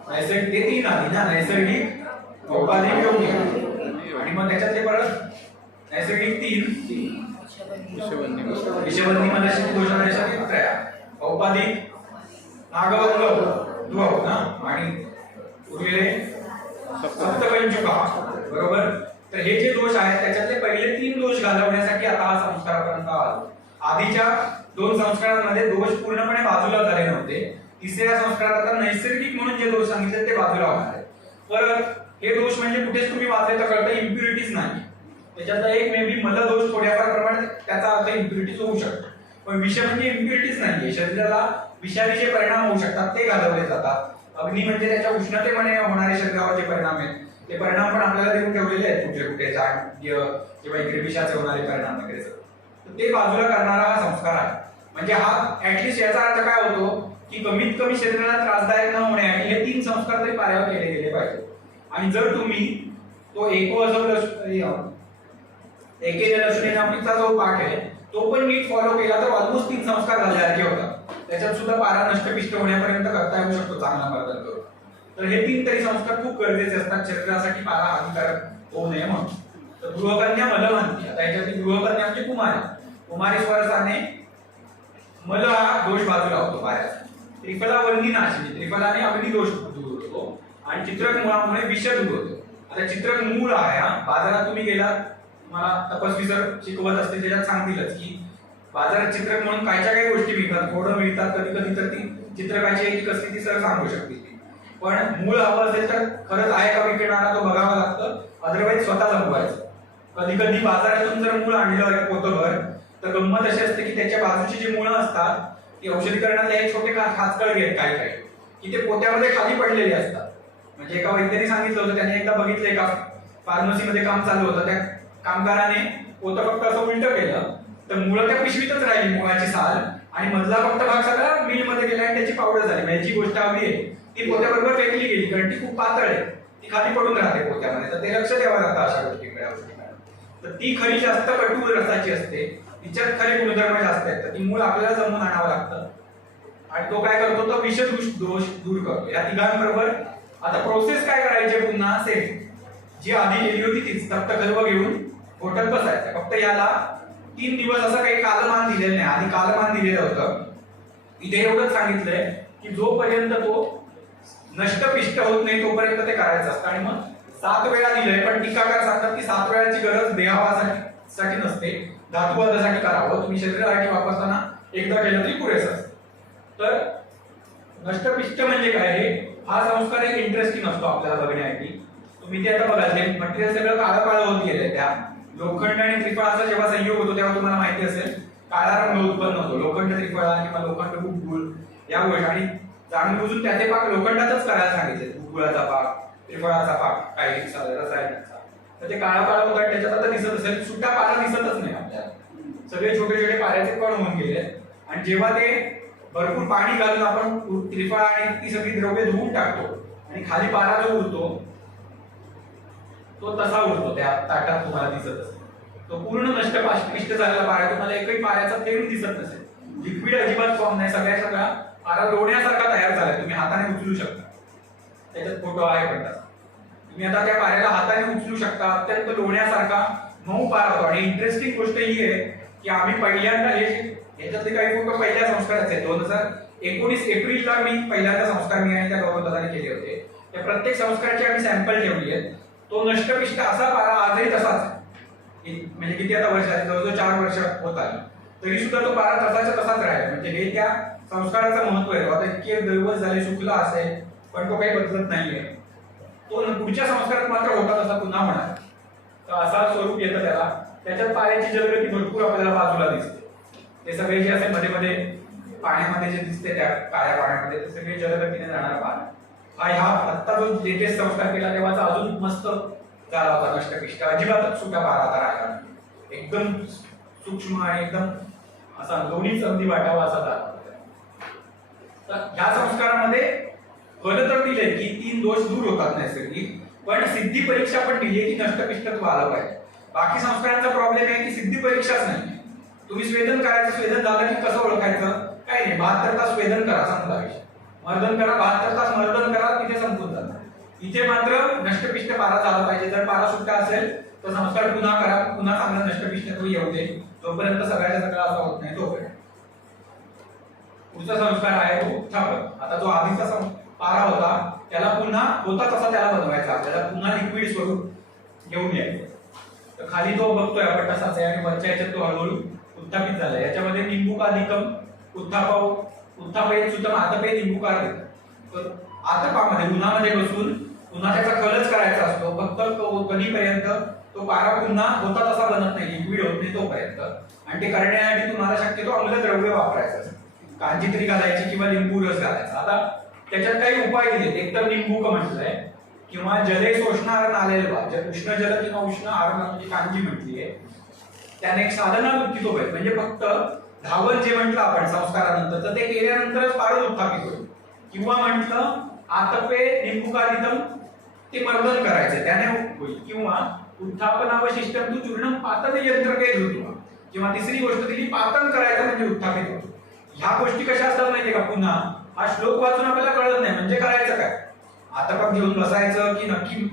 नैसर्गिक ते 3 आली ना नैसर्गिक औपाधिक योग्य आणि मग त्याच्यातले परत नैसर्गिक 3 विषवंती मध्ये दोष नैसर्गिक त्रया औपाधिक नागवंग द्वौ ना आणि उरलेले सप्तपंचुका बरोबर. तर हे जे दोष आहेत त्याच्यातले पहिले 3 दोष घालवण्यासाठी आता हा संस्कार पर्यंत आला. आधीच्या 2 संस्कारांमध्ये दोष पूर्णपणे बाजूला झाले नव्हते. तिसऱ्या संस्कारात आता नैसर्गिक म्हणून जे दोष सांगितले ते बाजूला होणार आहेत. परत हे दोष म्हणजे कुठेच तुम्ही वाचले तर कळतं इम्प्युरिटीज नाही. त्याच्यातला एक मे बी मल दोष थोड्याफार प्रमाणात त्याचा अर्थ इम्प्युरिटीज होऊ शकतो. पण विष म्हणजे इम्प्युरिटीज नाहीये. शरीराला विषारी जे परिणाम होऊ शकतात ते घालवले जातात. अग्नी म्हणजे त्याच्या उष्णतेमुळे होणारे शरीरावर जे परिणाम आहेत ते परिणाम पण आपल्याला देऊन ठेवलेले आहेत कुठे कुठे किंवा इकडे विषाचे होणारे परिणाम वगैरे तर ते बाजूला करणारा हा संस्कार आहे. म्हणजे हा ऍटलिस्ट याचा अर्थ काय होतो की कमीत कमी शरीराला त्रासदायक न होण्यासाठी हे 3 संस्कार तरी पाऱ्यावर केले गेले पाहिजे. आणि जर तुम्ही तो एकेल्या लक्ष्मी नावाचा जो पाठ आहे तो पण नीट फॉलो केला तर ऑलमोस्ट 3 संस्कार झाल्यासारखे होतात. त्याच्यात सुद्धा पारा नष्टपिष्ट होण्यापर्यंत करता येऊ शकतो चांगला मर्दन करून. तर हे 3 तरी संस्कार खूप गरजेचे असतात शरीरासाठी पारा हानिकारक होऊ नये म्हणून. तर गृहकन्या मलमांती आता याच्यातली गृहकन्या म्हणजे कुमारी. कुमारी स्वरसाने मल हा दोष बाजूला होतो पाऱ्याचा. त्रिफला वल्ली नाशिनी त्रिफलाने अग्नी दोष दूर होतो आणि चित्रक मुळामुळे विष दूर होतो. आता चित्रक मूळ आहे हा. बाजारात तुम्ही गेलात मला तपस्वी सर शिकवत असते त्याच्यात सांगतीलच की बाजारात चित्रक म्हणून काय गोष्टी मिळतात. थोडं मिळतात कधी कधी तर ती चित्रकाची एक कसली ती सर सांगू शकते. पण मूळ हवं असेल तर खरंच आहे का विकणारा तो बघावं लागतं. अदरवाईज स्वतः जमवायचं. कधी कधी बाजारातून जर मूळ आणलं पोतभर तर गंमत अशी असते की त्याच्या बाजूची जी मुळं असतात ती औषधीकरणातले एक छोटे खाचकळ घेत काही की ते पोत्यामध्ये खाली पडलेले असतात. म्हणजे एका वैद्याने सांगितलं होतं त्याने एकदा बघितलंय का फार्मसीमध्ये काम चालू होतं त्या कामगाराने पोतं फक्त असं उलट केलं तर मुळं त्या पिशवीतच राहिली मुळाची साल आणि मधला फक्त भाग सगळा मिल मध्ये गेला आणि त्याची पावडर झाली. म्हणजे जी गोष्ट हवी आहे ती पोत्याबरोबर फेकली गेली कारण ती खूप पातळ आहे ती खाली पडून राहते पोत्यामध्ये. तर ते लक्ष द्यावं लागतं अशा गोष्टीकडे औषधीकरण. तर ती खरी जास्त कटू रसाची असते तिच्यात खरे गुणधर्म जास्त आहेत. तर ती मूळ आपल्याला जमून आणावं लागतं आणि तो काय करतो तो विष दोष दूर करतो. या तिघांबरोबर आता प्रोसेस काय करायची पुन्हा सेम जी आधी केली होती तीच तप्त गर्भ घेऊन घोटत बसायचं. फक्त याला 3 दिवस असं काही कालमान दिलेलं नाही. आधी कालमान दिलेलं होतं. इथे एवढंच सांगितलंय की जोपर्यंत तो नष्टपिष्ट होत नाही तोपर्यंत ते करायचं असतं. आणि मग 7 वेळा दिलंय पण टीकाकार सांगतात की 7 वेळाची गरज देहावासाठी नसते धातुवादासाठी करावं. तुम्ही शरीरासाठी वापरताना एकदा केलं तरी पुरेसं असतं. तर नष्टपिष्ट म्हणजे काय हे हा संस्कार एक इंटरेस्टिंग असतो आपल्याला बघण्यासाठी. तुम्ही ते आता बघाल ते मटेरियल सगळं काळं काळं होत गेलंय. त्या लोखंड आणि त्रिफळाचा जेव्हा संयोग होतो तेव्हा तुम्हाला माहिती असेल काळा रंग उत्पन्न होतो. लोखंड त्रिफळा किंवा लोखंड गुळ या गोष्टी, आणि जाणून बुजून त्याचे पाक लोखंडातच करायला सांगितले. गुळाचा पाक, त्रिफळाचा पाक, काही रसायनाचा. तर ते काळा काळा होता त्याच्यात आता दिसत असेल सुट्टा पारा दिसतच नाही आपल्याला. सगळे छोटे छोटे पाऱ्याचे कण होऊन गेले. आणि जेव्हा ते भरपूर पाणी घालून आपण त्रिफळा आणि ती सगळी द्रव्य धुवून टाकतो आणि खाली पारा जो उरतो तो तसा उरतो. त्या ताटात तुम्हाला दिसत असेल तो पूर्ण नष्टपिष्ट झालेला पारा. तुम्हाला एकही पाऱ्याचा थेंब दिसत नसेल. लिक्विड अजिबात फॉर्म नाही. सगळा पारा लोण्यासारखा तयार झालाय. तुम्ही हाताने उचलू शकता. त्याच्यात फोटो आहे पण तसा. तुम्ही आता त्या पाऱ्याला हाताने उचलू शकता. अत्यंत लोण्यासारखा मऊ पारा होतो. आणि इंटरेस्टिंग गोष्ट ही आहे की आम्ही पहिल्यांदा याच्यातले काही फोटो पहिल्या संस्काराचे 2019 एप्रिलला मी पहिल्यांदा संस्कार मी आणि त्या गौरवदादाने केले होते. त्या प्रत्येक संस्काराची आम्ही सॅम्पल ठेवली आहेत. तो नष्टपिष्ट असा पारा आजही तसाच आहे. म्हणजे किती आता वर्ष आहे, जवळजवळ 4 वर्ष होत आली तरी सुद्धा तो पारा तसाच्या तसाच राहील. म्हणजे हे त्या संस्काराचं महत्व आहे. आता इतके दिवस झाले चुकला असेल पण तो काही बदलत नाहीये. तो पुढच्या संस्कारात मात्र होता तसा पुन्हा होणार. तर असा स्वरूप येतं त्याला. त्याच्यात पाण्याची जलगती भरपूर आपल्याला बाजूला दिसते. ते सगळे जे असे मध्ये मध्ये पाण्यामध्ये जे दिसते त्या काळ्या पाण्यामध्ये ते सगळे जलगतीने जाणार पाणी. हा आता जो लेटेस्ट संस्कार केला तेव्हाचा अजून मस्त झाला होता नष्टपिष्ट. अजिबातच सुट्टा पारा आता राहिला नाही. एकदम सूक्ष्म आणि एकदम असा दोन्ही संधी वाटावा असा झाला. तर ह्या संस्कारामध्ये फल तर दिले की 3 दोष दूर होतात नैसर्गिक, पण सिद्धी परीक्षा पण दिली की नष्टपिष्टत्व आलं पाहिजे. बाकी संस्कारांचा प्रॉब्लेम आहे की सिद्धी परीक्षाच नाही. तुम्ही स्वेदन करायचं, स्वेदन झालं की कसं ओळखायचं काही नाही. 72 तास स्वेदन करा संपला विषय. मर्दन करा, 72 तास मर्दन करा, तिथे संपून जातं. इथे मात्र नष्टपिष्ट पारा झाला पाहिजे. जर पारा सुट्टा असेल तर संस्कार पुन्हा करा, पुन्हा चांगलं नष्टपिष्टत्व येऊ दे. जोपर्यंत सगळ्याच्या सगळा असा होत नाही तोपर्यंत. पुढचा संस्कार आहे तो उत्थापन. आता जो आधीचा पारा होता त्याला पुन्हा होता तसा त्याला बनवायचा. आपल्याला पुन्हा लिक्विड स्वरूप घेऊन यायचं. तर खाली तो बघतोय आपण तसाच आहे आणि वरच्या याच्यात तो हळूहळू उत्थापित झालाय. याच्यामध्ये निंबुकाधिकम उत्थापयेत सुद्धा आतपे निंबुकार देतात. तर आतपामध्ये उन्हामध्ये बसून पुन्हा त्याचा कलच करायचा असतो. फक्त कधीपर्यंत तो पारा पुन्हा होता तसा बनत नाही, लिक्विड होत नाही तोपर्यंत. आणि ते करण्यासाठी तुम्हाला शक्यतो आम्लद्रव्य वापरायचं असतं. कांजी तरी घालायची किंवा लिंबू रस घालायचा. आता त्याच्यात काही उपाय दिलेत. एक तर निंबूक म्हटलंय किंवा जले शोषणार नालेलवा, उष्ण जल किंवा उष्ण आरण म्हणजे कांजी म्हटलीये. त्याने एक साधना वृत्ती तो पाहिजे. म्हणजे फक्त धावन जे म्हटलं आपण संस्कारानंतर तर ते केल्यानंतरच पारच उत्थापित होईल. किंवा म्हटलं आतपे निंबुकादितम ते मर्दन करायचं त्याने होईल. किंवा उत्थापनावशिष्टम तू चूर्ण पातन यंत्र काही धुतो. किंवा तिसरी गोष्ट दिली पातन करायचं म्हणजे उत्थापित होतो. ह्या गोष्टी कशा असतात माहितीये का? पुन्हा हा श्लोक वाचून आपल्याला कळत नाही म्हणजे करायचं काय. आतपक घेऊन बसायचं की नक्की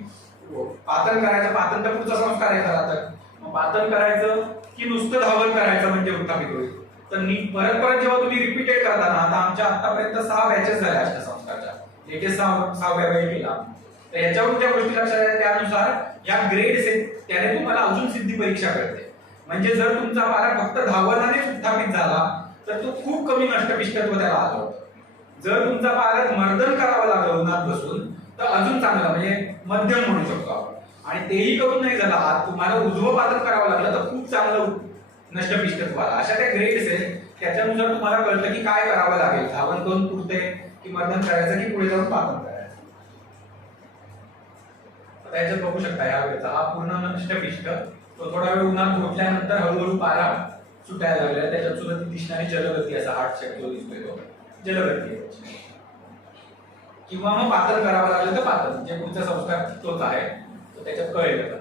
पातन करायचं. पातन तर पुढचा संस्कार आहे खरा तर. मग पातन करायचं की नुसतं धावन करायचं म्हणजे उत्थापित होईल. तर परत परत जेव्हा तुम्ही रिपीटेड करता ना, आता आमच्या आतापर्यंत 6 बॅचेस झाल्या अष्टसंस्कारच्या. लेटेस्ट 6व्या वेळ केला. तर याच्यावरून ज्या गोष्टी लक्षात आल्या त्यानुसार या ग्रेड्स आहेत त्याने तुम्हाला अजून सिद्धी परीक्षा करते. म्हणजे जर तुमचा पारा फक्त धावनानेच उत्थापित झाला तर तो खूप कमी नष्टपिष्टत्व त्याला आलं होतं. जर तुमचा पारा मर्दन करावं लागलं उन्हात बसून तर अजून चांगलं म्हणजे मध्यम म्हणू शकतो आपण. आणि तेही करून नाही झाला हात तुम्हाला उजवं पातन करावं लागलं तर खूप चांगलं नष्टपिष्टत्व आला. अशा त्या ग्रेड्स आहेत. त्याच्यानुसार तुम्हाला कळतं की काय करावं लागेल. धावन करून पुरते की मर्दन करायचं की पुढे जाऊन पातन करायचं. आता याच्यात बघू शकता या वेळेचा हा पूर्ण नष्टपिष्ट. तो थोडा वेळ उन्हात घोटल्यानंतर हळूहळू पारा सुटायला लागला. त्याच्यात सुद्धा ती दिसणारी जलगती असा हार्ट शेप जो दिसतोय तो जलगती आहे. किंवा मग पातन करावं लागलं तर पातन जे पुढचा संस्कार तोच आहे तो त्याच्यात कळेल.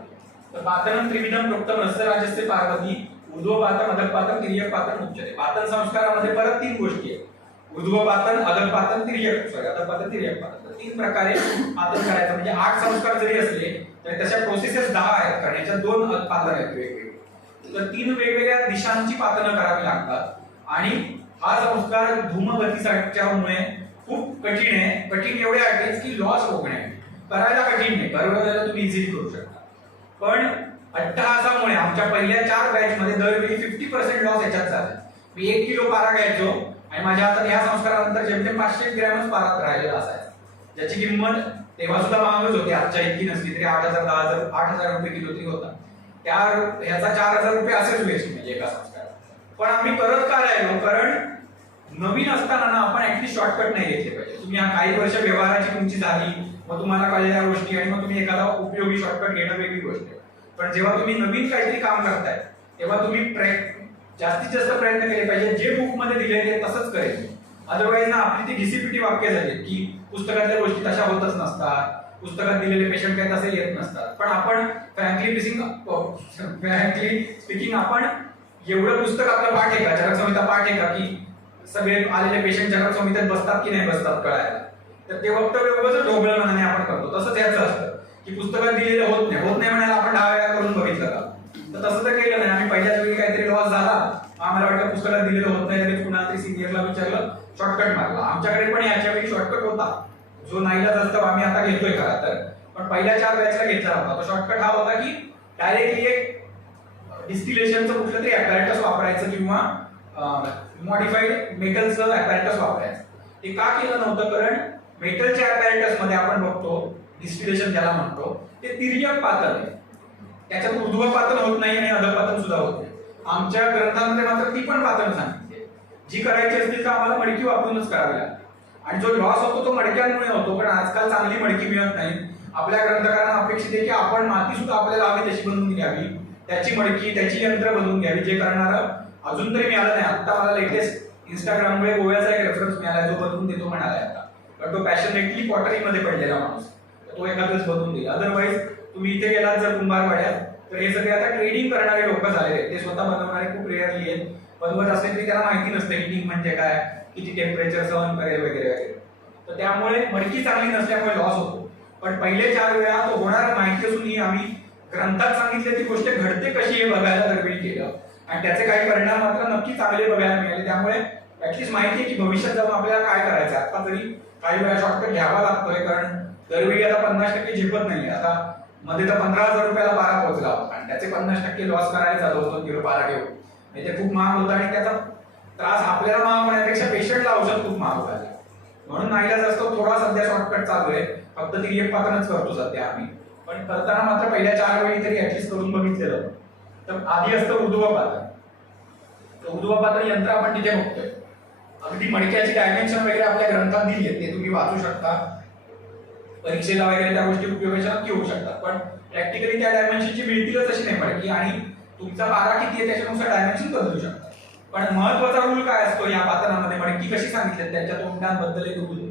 तर पातन त्रिविधम प्रोक्तम रसराजस्य पार्वती ऊर्ध्वपातन अधःपातन तिर्यकपातन उच्यते. पातन संस्कारामध्ये परत 3 गोष्टी आहेत. ऊर्ध्वपातन अधःपातन अधःपातन तिर्यकपातन. 3 प्रकारे पातन करायचं. म्हणजे 8 संस्कार जरी असले तरी तशा प्रोसेसेस 10 आहेत कारण याच्यात 2 पातन आहेत वेगवेगळे. तर 3 वेगवेगळ्या दिशांची पातनं करावी लागतात. आणि हा संस्कार धूमगतीच्यामुळे खूप कठीण आहे. कठीण एवढे आहे की लॉस रोखणे करायला कठीण नाही, बरोबर तुम्ही इझिली करू शकता. पण अट्टहासामुळे आमच्या पहिल्या 4 बॅच मध्ये दरवेळी 50% लॉस याच्यात झाला. मी 1 किलो पारा घ्यायचो आणि माझ्या हातात ह्या संस्कारानंतर जेमतेम 500 ग्रॅमच पारा राहिलेला असायचा. ज्याची किंमत तेव्हा सुद्धा महागच होती, आजच्या इतकी नसली तरी 8,000 10,000 8,000 रुपये किलो तरी होता. त्या ह्याचा 4,000 रुपये असेच वेस्ट म्हणजे एका संस्कारात. पण आम्ही करत का राहिलो, कारण नवीन असताना ना आपण ऍटलीस्ट शॉर्टकट नाही घेतले पाहिजे. तुम्ही काही वर्ष व्यवहाराची तुमची झाली, मग तुम्हाला कळलेल्या गोष्टी आणि मग तुम्ही एखादा उपयोगी शॉर्टकट घेणं वेगळी गोष्ट आहे. पण जेव्हा तुम्ही नवीन काहीतरी काम करताय तेव्हा तुम्ही जास्तीत जास्त प्रयत्न केले पाहिजे जे बुक मध्ये दिले ते तसंच करायचे. अदरवाईज ना आपली ती घिसीपिटी वाक्य झाली की पुस्तकातल्या गोष्टी तशा होतच नसतात, पुस्तकात दिलेले पेशंट काय तसे येत नसतात. पण आपण फ्रँकली स्पीकिंग आपण एवढं पुस्तक आपलं पाठ आहे का, चरक संहिता पाठ आहे का की सगळे आलेले पेशंट चरक संहितेत बसतात की नाही बसतात कळायला. तर ते वक्तव्य उगाच ढोबळ मनाने आपण करतो. तसंच याचं असतं की पुस्तकात दिलेलं होत नाही म्हणायला आपण 10 वेळा करून बघितलं का, तर तसं तर केलं नाही. आम्ही पहिल्याच वेळी काहीतरी लॉस झाला, आम्हाला वाटलं पुस्तकात दिलेलं होत नाही, लगेच कुणाला तरी सिनियरला विचारलं, शॉर्टकट मारला. आमच्याकडे पण याच्या वेळी शॉर्टकट होता, जो नाईलाज असतो आम्ही आता घेतोय खरा तर, पण पहिल्या 4 बॅचला घेतला नव्हता. तो शॉर्टकट हा होता की डायरेक्टली एक डिस्टिलेशनचं कुठलं तरी ॲपॅरेटस वापरायचं किंवा मॉडिफाईड मेटलचं ॲपॅरेटस वापरायचं. ते का केलं नव्हतं, कारण मेटलच्या ॲपॅरेटस मध्ये आपण बघतो डिस्टिलेशन ज्याला म्हणतो ते तिर्यक पातळ आहे, त्याच्यात ऊर्ध्व पातळ होत नाही आणि अधपातळ सुद्धा होत नाही. आमच्या ग्रंथांमध्ये मात्र ती पण पातळ सांगितली. जी करायची असतील तर आम्हाला मडकी वापरूनच करावी लागते. आणि जो लॉस होतो तो मडक्यांमुळे होतो, कारण आजकाल चांगली मडकी मिळत नाही. आपल्या ग्रंथकारांना अपेक्षित आहे की आपण माती सुद्धा आपल्याला हवी तशी बनवून घ्यावी, त्याची मडकी त्याची यंत्र बनवून घ्यावी, जे करणारं अजून तरी मिळालं नाही. आता मला लेटेस्ट इंस्टाग्राममुळे गोव्याचा एक रेफरन्स मिळाला जो बनवून देतो म्हणालाय आता, पण तो पॅशनेटली पॉटरीमध्ये पडलेला माणूस, तो एखादच बनवून देईल. अदरवाईज तुम्ही इथे गेलात जर कुंभारवाड्यात तर हे सगळे आता ट्रेडिंग करणारे लोक झालेले आहेत, ते स्वतः बनवणारे खूप रेअरली आहेत. बनवत असले तरी त्याला माहिती नसते हिटिंग म्हणजे काय, किती टेम्परेचर सहन करेल वगैरे वगैरे. तर त्यामुळे मडकी चांगली नसल्यामुळे लॉस होतो. पण पहिले 4 वेळा तो होणार माहिती असूनही आम्ही ग्रंथात सांगितले ती गोष्ट घडते कशी हे बघायला दरवेळी केलं आणि त्याचे काही परिणाम मात्र नक्की चांगले बघायला मिळाले. त्यामुळे ऍटलीस्ट माहिती आहे की भविष्यात जाऊन आपल्याला काय करायचं. आता तरी काही वेळा शॉर्टकट घ्यावा लागतोय, कारण दरवेळी आता 50% झेपत नाही. आता मध्ये तर 15,000 रुपयाला पारा पोहोचला होता आणि त्याचे 50% लॉस करायला चालू होतो 2 किलो पारा घेऊन. ते खूप महाग होतं आणि त्याचा त्रास आपल्याला महाग होण्यापेक्षा पेशंटला औषध खूप महाग झालं. म्हणून नाईलाज असतो थोडा सध्या शॉर्टकट चालू आहे, फक्त ती एक पातळच करतो सध्या आम्ही. पण करताना मात्र पहिल्या 4 वेळी तरी ऍटलीस्ट करून बघितलेलं. तर आधी असतं ऊर्ध्व पातळ. तर ऊर्ध्व पातळ यंत्र आपण तिथे बघतोय. अगदी मडक्याची डायमेन्शन वगैरे आपल्या ग्रंथात दिली आहे, ते तुम्ही वाचू शकता. परीक्षेला वगैरे त्या गोष्टी उपयोगाच्या नक्की होऊ शकतात. पण प्रॅक्टिकली त्या डायमेन्शनची मिळतीलच अशी नाही मडकी, आणि तुमचा पारा किती आहे त्याच्यानुसार डायमेन्शन बदलू शकतात. पण महत्वाचा रूल काय असतो या पातळामध्ये, मडकी कशी सांगितली त्यांच्या तोंडांबद्दल एक रूल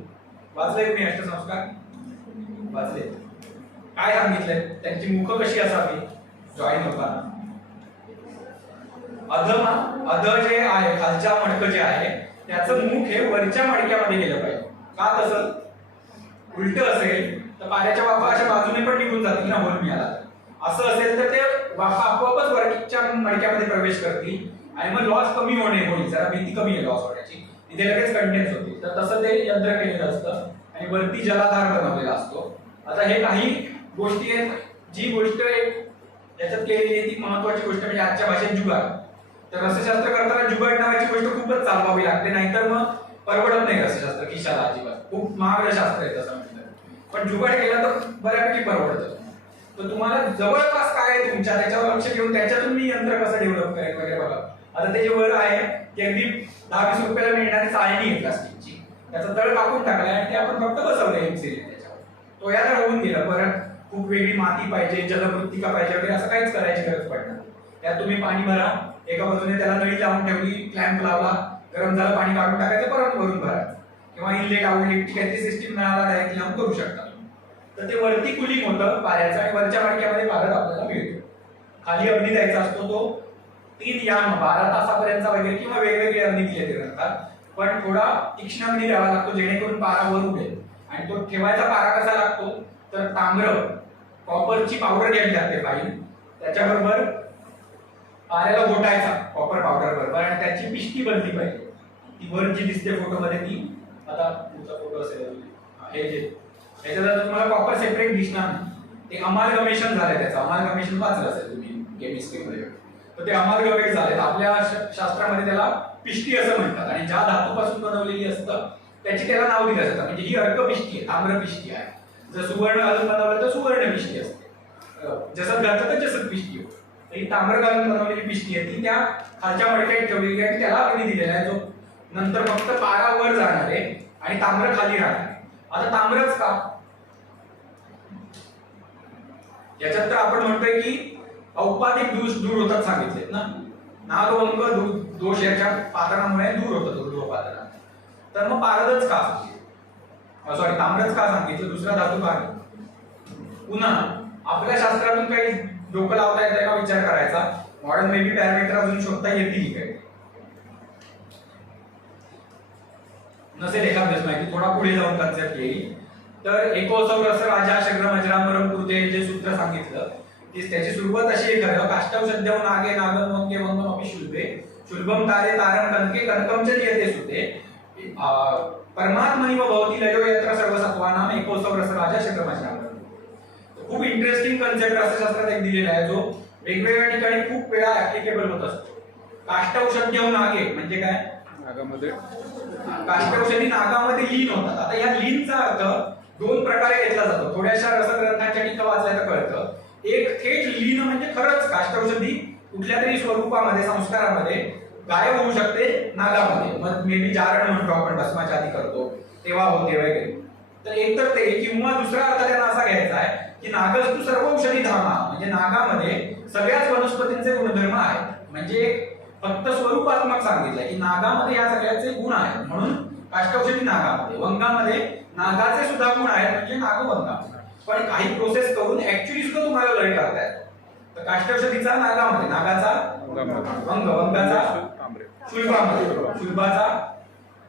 वाचले तुम्ही अष्टसंस्कार वाचले, काय सांगितलंय त्यांची मुख कशी असावी जॉईन होताना. अध जे आहे खालच्या मडकं जे आहे त्याचं मुख हे वरच्या मडक्यामध्ये गेलं पाहिजे. का तसं उलट असेल तर पाण्याच्या वाफा अशा बाजूने पण निघून जातील ना होल मिळाला. असं असेल तर ते वाफा आपोआपच वरच्या मडक्यामध्ये प्रवेश करतील आणि मग लॉस कमी होईल, जरा भीती कमी आहे लॉस होण्याची, तिथे लगेच कंटेन्स होतील. तर तसं ते यंत्र केलेलं असतं आणि वरती जलाधार बनवलेला असतो. आता हे काही गोष्टी आहेत, जी गोष्ट याच्यात केलेली आहे ती महत्वाची गोष्ट म्हणजे आजच्या भाषेत जुगाड. तर रसशास्त्र करताना जुगाड नावाची गोष्ट खूपच चालवावी लागते, नाहीतर मग परवडत नाही रसशास्त्र खिशाला अजिबात. खूप महागडं शास्त्र आहे तसं म्हटलं, पण जुगाड केला तर बऱ्यापैकी परवडतं. तर तुम्हाला जवळपास काय आहे तुमच्या त्याच्यावर लक्ष घेऊन त्याच्यातून मी यंत्र कसं डेव्हलप करेल वगैरे बघा. आता ते जे वर आहे ते अगदी 10-20 रुपयाला मिळणारी चाळणी आहे प्लास्टिकची, त्याचा तळ कापून टाकलाय आणि ते आपण फक्त बसवलंय त्याच्यावर. तो याला होऊन गेला. परत खूप वेगळी माती पाहिजे, जलमृत्तिका पाहिजे वगैरे असं काहीच करायची गरज पडणार. त्यात तुम्ही पाणी भरा, एका बाजूने त्याला नळी लावून ठेवली, क्लॅम्प लावला, गरम झालं पाणी काढून टाकायचं, परत भरून भरा, किंवा इनलेट आउटलेटची काहीतरी सिस्टीम मिळाला डायरेक्ट लावून करू शकता. तर ते वरती कुलिंग होतं पाऱ्याचं आणि वरच्या मडक्यामध्ये पारद आपल्याला मिळतो. खाली अग्नी द्यायचा असतो तो 3 याम 12 तासापर्यंतचा वगैरे किंवा वेगवेगळे अग्नी दिले ते करतात. पण थोडा तीक्ष्ण अग्नी द्यावा लागतो जेणेकरून पारा वर उडेल. आणि तो ठेवायचा पारा कसा लागतो तर ताम्र कॉपरची पावडर घ्यावी लागते फाईन, त्याच्याबरोबर पाऱ्याला घोटायचा कॉपर पावडर बरोबर आणि त्याची पिष्टी बनली पाहिजे. ती वर जी दिसते फोटोमध्ये ती, आता तुमचा फोटो असेल हे जे याच्यात तुम्हाला कॉपर सेपरेट दिसणार नाही. ते अमालगमेशन झालंय, त्याचं अमालगमेशन वाचलं असेल तुम्ही केमिस्ट्रीमध्ये. तर ते अमालगमेट झाले. आपल्या शास्त्रामध्ये त्याला पिष्टी असं म्हणतात आणि ज्या धातूपासून बनवलेली असतं त्याची त्याला नाव दिलं जातं. म्हणजे ही अर्कपिष्टी आहे, ताम्रपिष्टी आहे. जर सुवर्ण घालून बनवलं तर सुवर्णपिष्टी असते, जसत घातलं तर जसत पिष्टी होते. तर ही ताम्र घालून बनवलेली पिष्टी आहे, ती त्या खालच्या मडक्यात ठेवलेली आहे आणि त्याला अग्नी दिलेला आहे, जो नंतर फक्त पारा वर जाणार आहे आणि ताम्र खाली राहणार आहे. आता ताम्रच का? याच्यात तर आपण म्हणतोय की औपाधिक दोष दूर होतात सांगितलेत ना. नागवंग दोष याच्या पातळामुळे दूर होतात ऊर्ध्वपातळात. तर मग पारदच का, सॉरी ताम्रच का सांगितलं, दुसरा धातू का? पुन्हा आपल्या शास्त्रातून काही डोकं लावता येतं का विचार करायचा. मॉडर्न मे बी पॅरामीटर अजून शोधता येतील काय, नसेल एखाद्याच माहिती, थोडा पुढे जाऊन कन्सेप्ट येईल. तर एकोसौ रस राजा शग्र मजरामरम कृते जे सूत्र सांगितलं की त्याची सुरुवात अशी आहे, खरं काष्टव सद्यव नागे नागम वंगे वंगम अपि शुल्बे शुल्बम तारे तारम कनके कनकम च येते सुते परमात्मनि व भवती लयो यत्र सर्व सत्वानाम एकोसौ रस राजा शग्र मजरामरम. खूप इंटरेस्टिंग कन्सेप्ट शास्त्रात एक दिलेला आहे, जो वेगवेगळ्या ठिकाणी खूप वेळा ऍप्लिकेबल होत असतो. काष्टौषध्य नागे म्हणजे काय? नागामध्ये काष्टौषधी नागामध्ये लीन होतात. आता या लीनचा अर्थ दोन प्रकारे घेतला जातो. थोड्याशा रसग्रंथांच्या टीका वाचल्या तर कळतं. एक थेट लीन म्हणजे खरंच काष्टौषधी कुठल्या तरी स्वरूपामध्ये संस्कारामध्ये गायब होऊ शकते नागामध्ये. मग मे बी जारण म्हणतो आपण भस्माच्या आधी करतो तेव्हा होते वगैरे. तर एक तर ते, किंवा दुसरा अर्थ त्यांना असा घ्यायचा आहे की नागस्तु सर्व औषधी धामा, म्हणजे नागामध्ये सगळ्याच वनस्पतींचे गुणधर्म आहेत. म्हणजे फक्त स्वरूपात्मक सांगितलंय की नागामध्ये या सगळ्याचे गुण आहेत म्हणून काष्टौषधी नागामध्ये. वंगामध्ये नागाचे सुद्धा गुण आहेत म्हणजे नागवंगा. पण काही प्रोसेस करून ऍक्च्युअली सुद्धा तुम्हाला लय करतायत. तर काष्टौषधीचा नागामध्ये, नागाचा वंग, वंगाचा शुल्बामध्ये, शुल्बाचा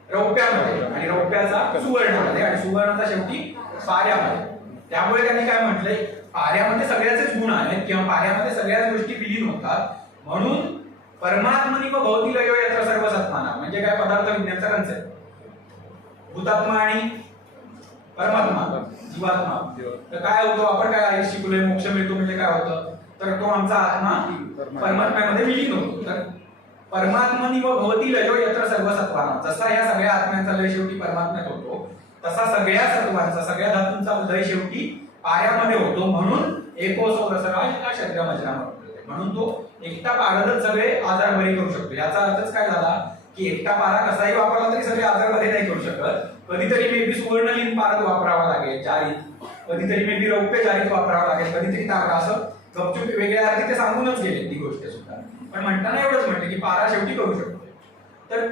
रौप्यामध्ये आणि रौप्याचा सुवर्णामध्ये आणि सुवर्णाचा शेवटी पाऱ्यामध्ये. त्यामुळे त्यांनी काय म्हटलंय, पाऱ्यामध्ये सगळ्याचेच गुण आहेत किंवा पाऱ्यामध्ये सगळ्याच गोष्टी विलीन होतात. म्हणून परमात्मनि व भवती लयो यत्र सर्व सत्माना म्हणजे काय, पदार्थ विज्ञानाचा कन्सेप्ट. भूतात्मा आणि परमात्मा, जीवात्मा. तर काय होतं, आपण काय शिकलोय, मोक्ष मिळतो म्हणजे काय होतं, तर तो आमचा आत्मा परमात्म्यामध्ये विलीन होतो. तर परमात्मनि व भवती लयो यत्र सर्व सत्वाना, जसा या सगळ्या आत्म्यांचा लय शेवटी परमात्म्यात होतो, तसा सगळ्या सत्वांचा, सगळ्या धातूंचा लय शेवटी पाऱ्यामध्ये होतो. म्हणून एकोसौ रसराज शग्र मजरामरम, म्हणून तो एकटा पारदच सगळे आजार बरे करू शकतो. याचा अर्थच काय झाला की एकटा पारा कसाही वापरला तरी सगळे आजार बरे नाही करू शकत. कधीतरी मे बी सुवर्णलीन पारद वापरावा लागेल जारीत, कधीतरी मे बी रौप्य जारीत वापरावा लागेल, कधीतरी तांबडा, असं गपचूप वेगळ्या अर्थी ते सांगूनच गेले ती गोष्ट सुद्धा. पण म्हणताना एवढंच म्हटलं की पारा शेवटी करू शकतो. तर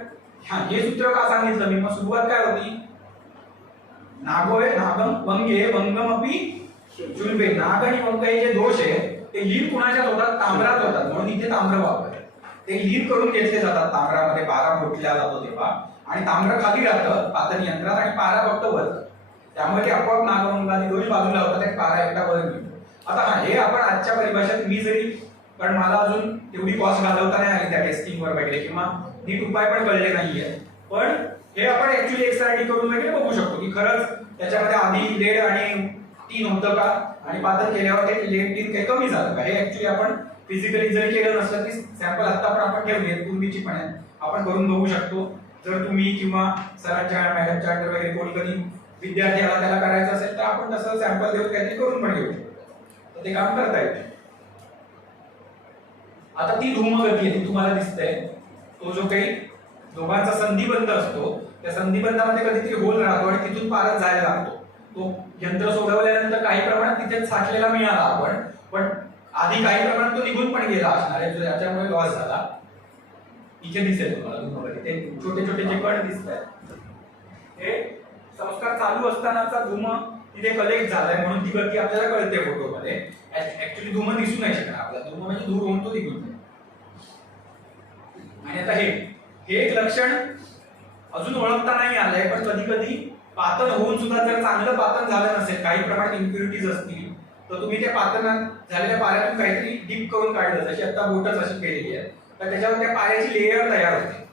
हे सूत्र का सांगितलं मी, मग सुरुवात काय होती, नागोय नागम वंगे वंगम अपि शुल्बे. नाग आणि वंग हे जे दोष आहे ते लीन कुणाच्यात होतात, ताम्रात होतात. म्हणून इथे ताम्र वापर, ते लीन करून घेतले जातात ताम्रामध्ये. पारा फुटल्या जातो तेव्हा, आणि ताम्र खाली राहतं पातन यंत्रात आणि पारा फक्त वर. त्यामुळे ते आपोआप नागवंगादी दोष बाजूला होतात आणि पारा एकटा वर मिळतो. आता हे आपण आजच्या परिभाषेत मी जरी, कारण मला अजून तेवढी कॉस्ट घालवता नाही आली त्या टेस्टिंग वर वगैरे, किंवा नीट उपाय पण कळले नाहीये, पण हे आपण ऍक्च्युअली एक्सआरटी करून वगैरे बघू शकतो की खरंच त्याच्यामध्ये आधी लेड आणि टीन होतं का, आणि पातळ केल्यावर ते लेड टीन काही कमी झालं का, हे ऍक्च्युअली आपण फिजिकली जर केलं नसलं की सॅम्पल आता पण आपण ठेवले पूर्वीची पण आपण करून बघू शकतो. जर तुम्ही किंवा सरांच्या मॅडमच्या अंडर वगैरे कोणी कधी विद्यार्थी आला त्याला करायचं असेल तर आपण तसं सॅम्पल देऊन काहीतरी करून पण घेऊ शकतो. तर ते काम करता येते. आता ती धूमगती आहे ती तुम्हाला दिसतंय, तो जो काही दोघांचा संधिबंध असतो त्या संधिबंधामध्ये कधीतरी होल राहतो आणि तिथून पारच जायला लागतो. तो यंत्र सोडवल्यानंतर काही प्रमाणात तिथे साठलेला मिळाला आपण, पण आधी काही प्रमाणात तो निघून पण गेला असणार आहे, ज्याच्यामुळे लॉस झाला. इथे दिसेल तुम्हाला धूमगती, ते छोटे छोटे जे कण दिसत आहेत हे संस्कार चालू असतानाचा धूम तिथे कलेक्ट झालाय म्हणून ती गती आपल्याला कळते फोटोमध्ये. ऍक्च्युअली धूम दिसू नाही शकणार आपल्याला, धूम म्हणजे दूर होऊन तो निघून जाईल. आणि आता हे एक लक्षण अजून ओळखता नाही आलंय, पण कधी कधी पातन होऊन सुद्धा जर चांगलं पातन झालं नसेल, काही प्रमाणात इम्प्युरिटीज असतील, तर तुम्ही त्या पातन झालेल्या पाऱ्यातून काहीतरी डीप करून काढलं, जशी आता बोटच अशी केलेली आहे, तर त्याच्यावर त्या पाऱ्याची लेयर तयार होते.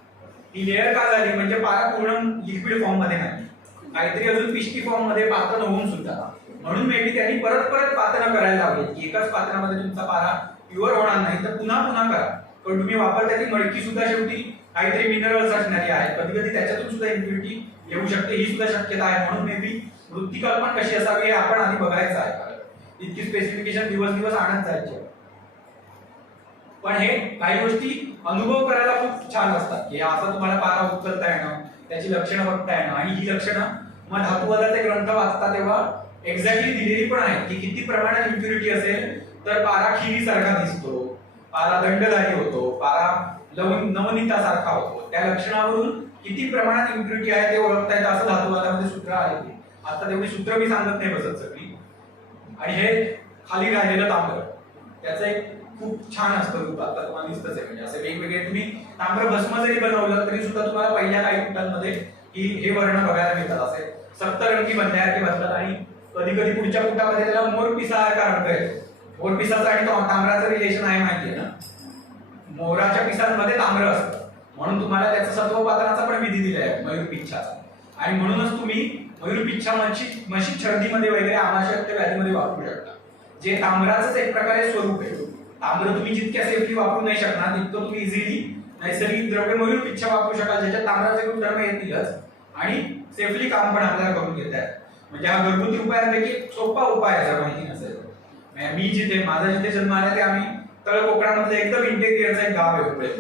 ही लेयर का झाली म्हणजे पारा पूर्ण लिक्विड फॉर्म मध्ये नाही, काहीतरी अजून पिष्टी फॉर्म मध्ये पातन होऊन सुद्धा. म्हणून मे बी त्यांनी परत परत पातन करायला लावली की एकाच पातनामध्ये तुमचा पारा प्युअर होणार नाही तर पुन्हा पुन्हा करा. पण तुम्ही वापरता ती मडकी सुद्धा शेवटी काहीतरी मिनरल्स असणारी आहेत, कधी कधी त्याच्यातून सुद्धा इम्प्युरिटी येऊ शकते ही सुद्धा शक्यता आहे. म्हणून मे बी मृत्तिका पण कशी असावी हे आपण आधी बघायचं आहे. इतकी स्पेसिफिकेशन दिवस दिवस आणत जायचे. पण हे काही गोष्टी अनुभव करायला खूप छान असतात की असं तुम्हाला पारा उचलता येणं, त्याची लक्षणं बघता येणं. आणि ही लक्षणं मग धातुवादाचे ग्रंथ वाचता तेव्हा एक्झॅक्टली दिलेली पण आहेत की किती प्रमाणात इम्प्युरिटी असेल तर पारा खिरीसारखा दिसतो, पारा दंडधारी होतो, पारा नवनीतासारखा होतो. त्या लक्षणावरून किती प्रमाणात इम्प्युरिटी आहे ते ओळखता येतं असं धातुवादामध्ये सूत्र आहे. आता तेवढी सूत्र मी सांगत नाही बसत सगळी. आणि हे खाली राहिलेलं तांबर त्याचं एक खूप छान असतं रूप. आता तुम्हाला दिसतच आहे म्हणजे असे वेगवेगळे तुम्ही तांबर भस्म जरी बनवलं तरी सुद्धा तुम्हाला पहिल्या काही मिनिटांमध्ये की हे वर्ण बघायला मिळतात. असे सप्तरंगी बनल्यासारखे बनतात. आणि कधी कधी पुढच्या पुटामध्ये त्याला मोरपिसासारखा रंग येतो. मोरपिसाचा आणि तांबराचं रिलेशन आहे माहितीये ना. मोराच्या पिसांमध्ये तांबर असतं म्हणून तुम्हाला त्याचा सत्वपातनाचा पण विधी दिला आहे मयूरपिच्छाचा. आणि म्हणूनच तुम्ही मयूरपिच्छा मशी छर्दीमध्ये वगैरे आमाशय व्याधीमध्ये वापरू शकता. जे तांबराचंच एक प्रकारे स्वरूप आहे. तांबर तुम्ही जितक्या सेफली वापरू नाही शकणार तितकं तुम्ही इझिली नैसर्गिक द्रव्य मयूरपिच्छा वापरू शकाल ज्याच्यात तांबराचे गुणधर्म येतीलच आणि सेफली काम पण आपल्याला करून घेत आहे. म्हणजे हा घरगुती उपायांपैकी एक सोपा उपाय आहे जर माहिती नसेल. मी जिथे माझा जिथे जन्म आला ते आम्ही तळ कोकणामधलं एकदम इंटेरियरचं एक गाव आहे.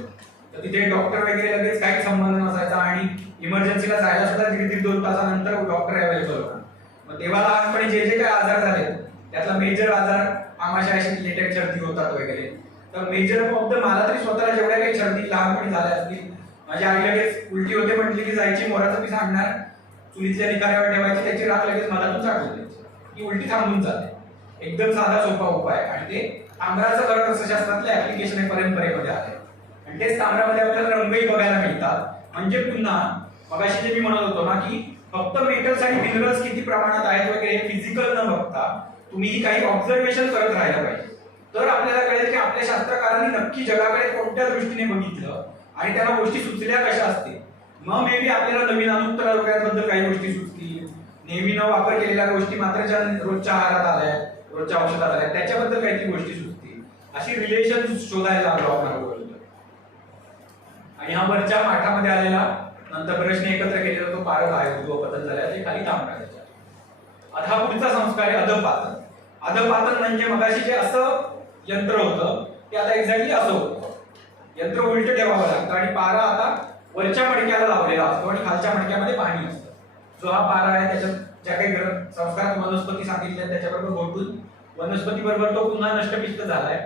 तर तिथे डॉक्टर वगैरे लगेच काही संबंध नसायचा आणि इमर्जन्सीला जायला सुद्धा दीड 2 तासानंतर डॉक्टर अवेलेबल होता. मग तेव्हा लहानपणी जे जे काही आजार झाले त्यातला मेजर आजार आमाशयाशी रिलेटेड छर्दी होतात वगैरे. तर मेजर ऑफ द मला तरी स्वतःला जेवढ्या काही छर्दी लहानपणी झाल्या असतील माझी आई लगेच उलटी होते म्हटली की जायची मोराचं पीस आणणार चुलीतल्या निकाऱ्यावर ठेवायची त्याची राख लगेच मधातून चाटून द्यायची की उलटी थांबून जाते. एकदम साधा सोपा उपाय. आणि ते तांबराचं गर्भशास्त्रातल्या ऍप्लिकेशन परंपरेमध्ये आले आणि तेच तांबरामध्ये आपल्याला रंगही बघायला मिळतात. म्हणजे पुन्हा मगाशी जे मी म्हणत होतो ना की फक्त मेटल्स आणि मिनरल्स किती प्रमाणात आहेत वगैरे फिजिकल न बघता तुम्ही काही ऑब्झर्वेशन करत राहायला पाहिजे. तर आपल्याला कळेल की आपल्या शास्त्रकारांनी नक्की जगाकडे कोणत्या दृष्टीने बघितलं आणि त्याला गोष्टी सुचल्या कशा असतील. मग मे बी आपल्याला नवीन अनुत्तर रोगांबद्दल काही गोष्टी सुचतील. नेहमी न वापर केलेल्या गोष्टी मात्र ज्या रोजच्या आहारात आल्या रोजच्या औषधात आल्या त्याच्याबद्दल काही गोष्टी सुचतील. अशी रिलेशन शोधायला लागलो आपण. आणि हा वरच्या पाठामध्ये आलेला नंतर प्रश्न एकत्र केलेला तो पारद आहे ऊर्ध्वपतन झाला ते खाली तांबडा. आता हा पुढचा संस्कार आहे अधपातन. अधपातन म्हणजे मगाशी जे असं यंत्र होतं ते आता एक्झॅक्टली असं होतं. यंत्र उलट ठेवावं लागतं आणि पारा आता वरच्या मडक्याला लावलेला असतो आणि खालच्या मडक्यामध्ये पाणी असतं. जो हा पारा आहे त्याच्यात ज्या काही संस्कार वनस्पती सांगितल्या त्याच्याबरोबर घोटून वनस्पती बरोबर तो पुन्हा नष्टपिष्ट झालाय.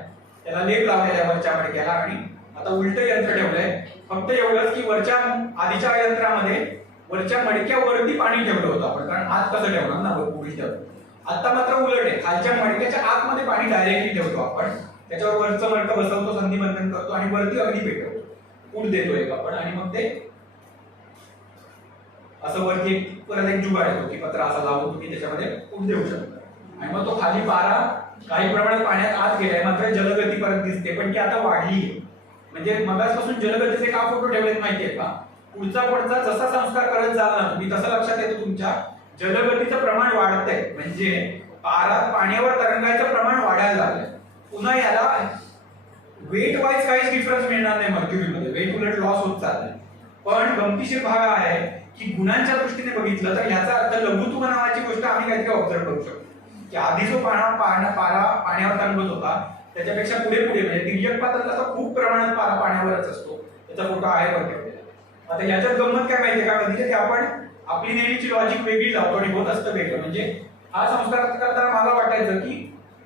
त्याला लेप लावलेला आहे वरच्या मडक्याला आणि आता उलट यंत्र ठेवलंय. फक्त एवढंच की वरच्या आधीच्या यंत्रामध्ये वरच्या मडक्यावरती पाणी ठेवलं होतं आपण कारण आत कसं ठेवणार ना उलट. आता मात्र उलट आहे. खालच्या मडक्याच्या आतमध्ये पाणी डायरेक्टली ठेवतो आपण. त्याच्यावर वरचं मडकं बसवतो संधिबंधन करतो आणि वरती अग्नी पेटवतो पूड देतो एक आपण आणि मग ते असं वरती परत एक जुगाड येतो की पत्र असा लावून तुम्ही त्याच्यामध्ये पूड देऊ शकता. आणि मग तो खाली पारा काही प्रमाणात पाण्यात आत गेलाय मात्र जलगती परत दिसते पण ती आता वाढली आहे. म्हणजे मगासपासून जलगतीचे का फोटो ठेवलेत माहितीये का. पुढचा जसा संस्कार करत जाल ना तुम्ही तसं लक्षात येतो तुमच्या जलगतीचं प्रमाण वाढतंय. म्हणजे पारात पाण्यावर तरंगायचं प्रमाण वाढायला लागलंय. पुन्हा याला वेट वाईज काहीच डिफरन्स मिळणार नाही मर्क्युरीमध्ये. वेट उलट लॉस होत चाललाय. पण गमतीशीर भाग आहे की गुणांच्या दृष्टीने बघितलं तर ह्याचा अर्थ लघुत्व नावाची गोष्ट आम्ही काहीतरी ऑब्झर्व करू शकतो की आधी जो पारा पाण्यावर तरंगत होता त्याच्यापेक्षा पुढे पुढे म्हणजे तिर्यक पातळीला तर खूप प्रमाणात पारा पाण्यावरच असतो. त्याचा फोटो आहे वर ठेवलेला. आता याच्यात गंमत काय माहितीये का कधी कधी आपण आपली नेहमीची लॉजिक वेगळी लावतो आणि होत असतं वेगळं. म्हणजे हा संस्कार करताना मला वाटायचं की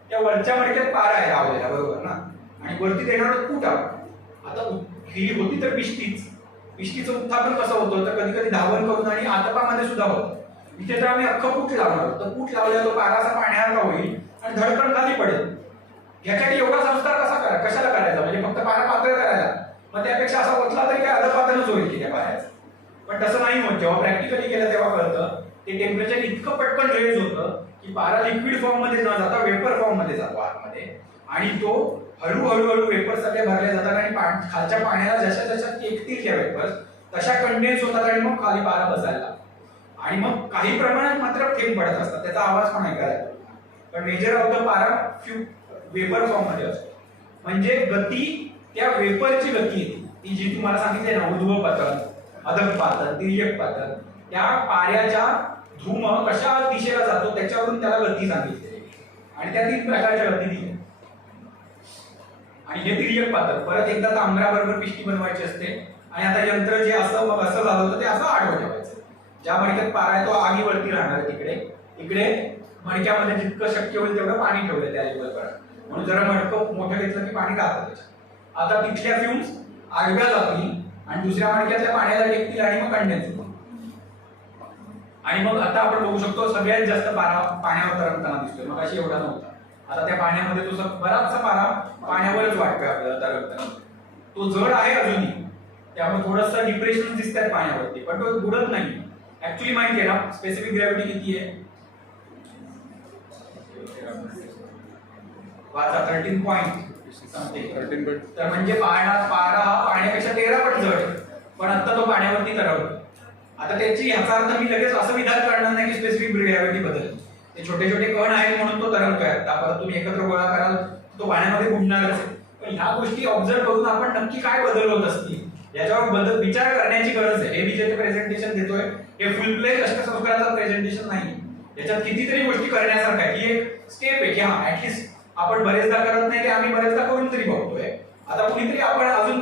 त्या वरच्या मडक्यात पारा आहे लावलेला बरोबर ना आणि वरती देणार कूट आपण. आता ही होती तर पिष्टीचं उत्थापन कसं होतं तर कधी कधी धावन करून आणि आतपामध्ये सुद्धा होतं. इथे तर आम्ही अख्खं कूट लावणार होतं. कूट लावलेला तो पारा असा पाण्याला होईल आणि धडकण खाली पडेल. ह्यासाठी एवढा संस्कार कशाला करायचा म्हणजे फक्त पारा पातळ करायला. मग त्यापेक्षा असा ओतला तरी काय अधपातनच होईल की त्या पायाचं. पण तसं नाही होत. जेव्हा प्रॅक्टिकली केलं तेव्हा कळतं ते टेम्परेचर इतकं पटकन रेज होतं की पारा लिक्विड फॉर्म मध्ये न जाता वेपर फॉर्म मध्ये जातो आतमध्ये आणि तो हळूहळू वेपर सगळे भरले जातात आणि खालच्या पाण्याला जशा जशा टेकतील त्या वेपर्स तशा कंडेन्स होतात आणि मग खाली पारा बसायला लागतो. आणि मग काही प्रमाणात मात्र थेंब पडत असतात त्याचा आवाज पण ऐकायला येतो. पण मेजर ऑफ द पारा वेपर फॉर्म मध्ये असतो. म्हणजे गती त्या वेपरची गती येते ती जी तुम्हाला सांगितली ना ऊर्ध्वपतन अधःपातन तिर्यक पातन त्या पाऱ्याच्या धूम कशा दिशेला जातो त्याच्यावरून त्याला गती सांगितली आणि त्या 3 प्रकारच्या गती दिल्या. आणि हे तिर्यक पातळ परत एकदा तांबऱ्याबरोबर पिष्टी बनवायची असते आणि आता यंत्र जे असं मग असं झालं होतं ते असं आडवं ठेवायचं. ज्या मडक्यात पारा आहे तो आगीवरती राहणार आहे तिकडे, इकडे मडक्यामध्ये जितकं शक्य होईल तेवढं पाणी ठेवलं त्या लेवलपर्यंत, म्हणून जरा मडकं मोठं घेतलं की पाणी राहतं त्याच्यात. आता तिथल्या फ्युम्स आडव्या जातील आणि दुसऱ्या मडक्यातल्या पाण्याला टेकतील आणि मग कंडेन्स होईल. आणि मग आता आपण बघू शकतो सगळ्यात जास्त पारा पाण्यावर तरंगताना दिसतोय, मग अशी एवढा नव्हता. आता त्या पाण्यामध्ये तो बराचसा पारा पाण्यावरच वाटतोय आपल्याला तरंगताना. तो जड आहे अजूनही, त्यामुळे थोडंसं डिप्रेशन दिसतात पाण्यावरती, पण तो बुडत नाही. ऍक्च्युली माहिती आहे ना स्पेसिफिक ग्रॅव्हिटी किती आहे? 13 पॉइंट समथिंग. तर म्हणजे पारा हा पाण्यापेक्षा 13 पट जड, पण आता तो पाण्यावरती तरंगतो. आता त्याची याचा अर्थ मी लगेच असं विधान करणार नाही की स्पेसिफिक ग्रॅव्हिटी बदलली. ते छोटे छोटे कण आहेत म्हणून तो तरंगतोय. आता परत तुम्ही एकत्र गोळा कराल तो पाण्यामध्ये बुडणारच आहे. पण ह्या गोष्टी ऑब्झर्व करून आपण नक्की काय बदल होत असतील याच्यावर विचार करण्याची गरज आहे. हे मी जे प्रेझेंटेशन देतोय हे फुल प्लेज अष्टसंस्काराचं प्रेझेंटेशन नाही. याच्यात कितीतरी गोष्टी करण्यासारख्या आहे. ही एक स्टेप आहे की हा ऍटलीस्ट आपण बरेचदा करत नाही ते आम्ही बरेचदा करून तरी बघतोय. आता कुणीतरी आपण अजून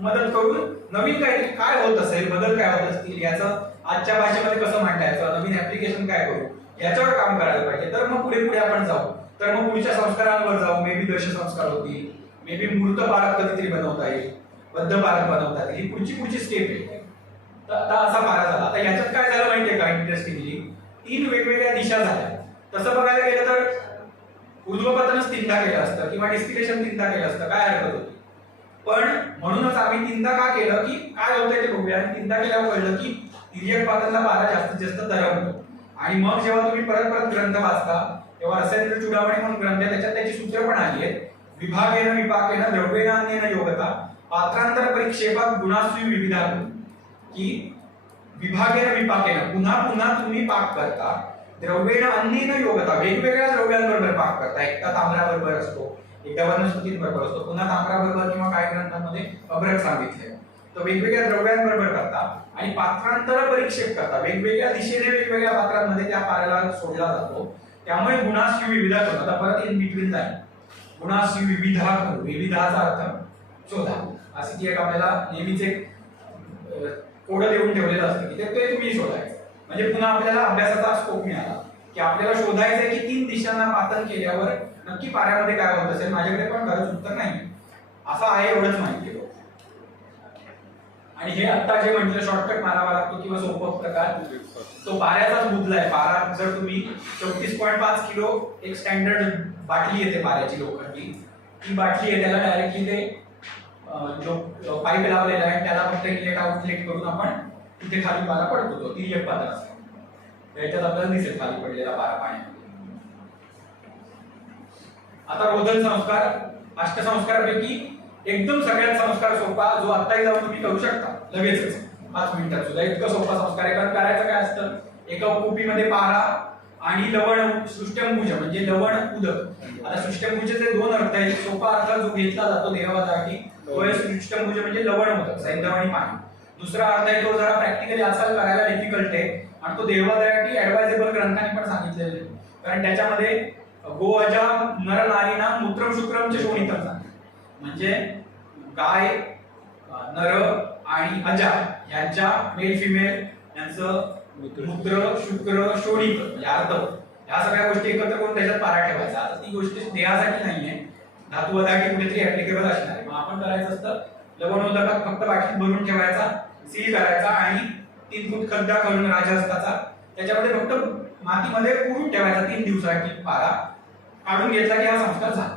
मदत करून नवीन काय होत असेल, बदल काय होत असतील याचं आजच्या भाषेमध्ये कसं मांडायचं, नवीन ऍप्लिकेशन काय करू याच्यावर काम करायला पाहिजे. तर मग पुढे पुढे आपण जाऊ. तर मग पुढच्या संस्कारांवर जाऊ. मे बी दश संस्कार होतील, मे बी मूर्त पारक कधीतरी बनवता येईल, बद्ध पारक बनवता येईल. ही पुढची स्टेप आहे. तर आता असा पारा झाला. आता याच्यात काय झालं माहितीये का इंटरेस्टिंगली 3 वेगवेगळ्या दिशा झाल्या. तसं बघायला गेलं तर ऊर्ध्वपतनच 3दा केलं असतं किंवा डिस्टिलेशन 3दा केलं असतं, काय हरकत होती. पण म्हणूनच आम्ही 3दा का केलं की काय होतंय ते बघूया. आणि 3दा केल्यावर कळलं की तिर्यक पातळीला पारा जास्तीत जास्त तरंगतो. आणि मग जेव्हा तुम्ही परत ग्रंथ वाचता तेव्हा रसायन चूडामणी म्हणून ग्रंथ आहे, त्याच्यात त्याची सूत्र पण आली आहेत. विभागेन विपाकेन द्रव्येन अन्येन योगता पात्रांतर परिक्षेपात गुणास्वी विविधा, की विभागेन विपाकेन पुन्हा पुन्हा तुम्ही पाक करता, द्रव्येन अन्येन योगता वेगवेगळ्या द्रव्यांबरोबर पाक करता. एकदा तांबऱ्याबरोबर असतो, एकदा वनस्पतींबरोबर असतो, पुन्हा तांबऱ्याबरोबर किंवा काही ग्रंथांमध्ये अभ्रक सांगितले. तर वेगवेगळ्या द्रव्यांबरोबर करता आणि पात्रांतर परिक्षेप करता. वेगवेगळ्या दिशेने वेगवेगळ्या पात्रांमध्ये त्या पाऱ्याला सोडला जातो. त्यामुळे गुणाशी विविधा करू. आता परत इन बिटवीन जाईल. गुणाशी विविधा करू. विविधाचा अर्थ शोधा. अशी ती एक आपल्याला नेहमीच एक कोड देऊन ठेवलेलं असतं की ते तुम्ही शोधायचं. म्हणजे पुन्हा आपल्याला अभ्यासाचा स्कोप मिळाला की आपल्याला शोधायचंय की 3 दिशांना पातन केल्यावर नक्की पाऱ्यामध्ये काय होत असेल. माझ्याकडे पण खरंच उत्तर नाही, असं आहे एवढंच माहिती आहे. आणि हे आता जे म्हटलं शॉर्टकट मारावा लागतो किंवा सोपं प्रकार तो पाऱ्याचाच बुधला आहे. पारा जर तुम्ही 34.5 किलो एक स्टँडर्ड बाटली येते पाऱ्याची लोखंडी, ती बाटली आहे त्याला डायरेक्टली ते जो पाईप लावलेला आहे त्याला फक्त इनलेट आउटलेट करून आपण तिथे खाली पारा पडतो. तो तिर्यक पारा असतो. त्याच्यात आपल्याला दिसेल खाली पडलेला पारा पाण्यामध्ये. आता रोधन संस्कार अष्टसंस्कारापैकी एकदम सगळ्यात संस्कार सोपा जो आत्ताही जाऊन तुम्ही करू शकता लगेचच 5 मिनिटात सुद्धा. इतका सोपा संस्कार आहे. कारण करायचं काय असतं, एका कुपीमध्ये पारा आणि लवण सृष्टंभुज म्हणजे लवण उदक. आता सृष्टंभुजेचे 2 अर्थ आहेत. सोपा अर्थ जो घेतला जातो देवासाठी तो आहे सृष्टंभुज म्हणजे लवण उदक, सैंधव आणि पाणी. दुसरा अर्थ आहे तो जरा प्रॅक्टिकली आजकाल करायला डिफिकल्ट आहे आणि तो देवासाठी ऍडवायझेबल ग्रंथांनी पण सांगितलेलं आहे. कारण त्याच्यामध्ये गो अजा नर नारीना मूत्रम शुक्रमचे शोणितम सांगितलं. म्हणजे गाय, नर आणि अजा यांच्या मेल फिमेल यांचं मूत्र, शुक्र, शोणित म्हणजे आर्तव या सगळ्या गोष्टी एकत्र करून त्याच्यात पारा ठेवायचा. आता ती गोष्ट देहासाठी नाहीये, धातुवधासाठी कुठेतरी ऍप्लिकेबल असणार आहे. मग आपण करायचं असतं लवणोदकात फक्त बाटलीत भरून ठेवायचा, सील करायचा आणि 3 फूट खड्डा करून राजहस्ताचा त्याच्यामध्ये फक्त मातीमध्ये पुरून ठेवायचा 3 दिवसासाठी पारा. काढून घेतला की हा संस्कार झाला.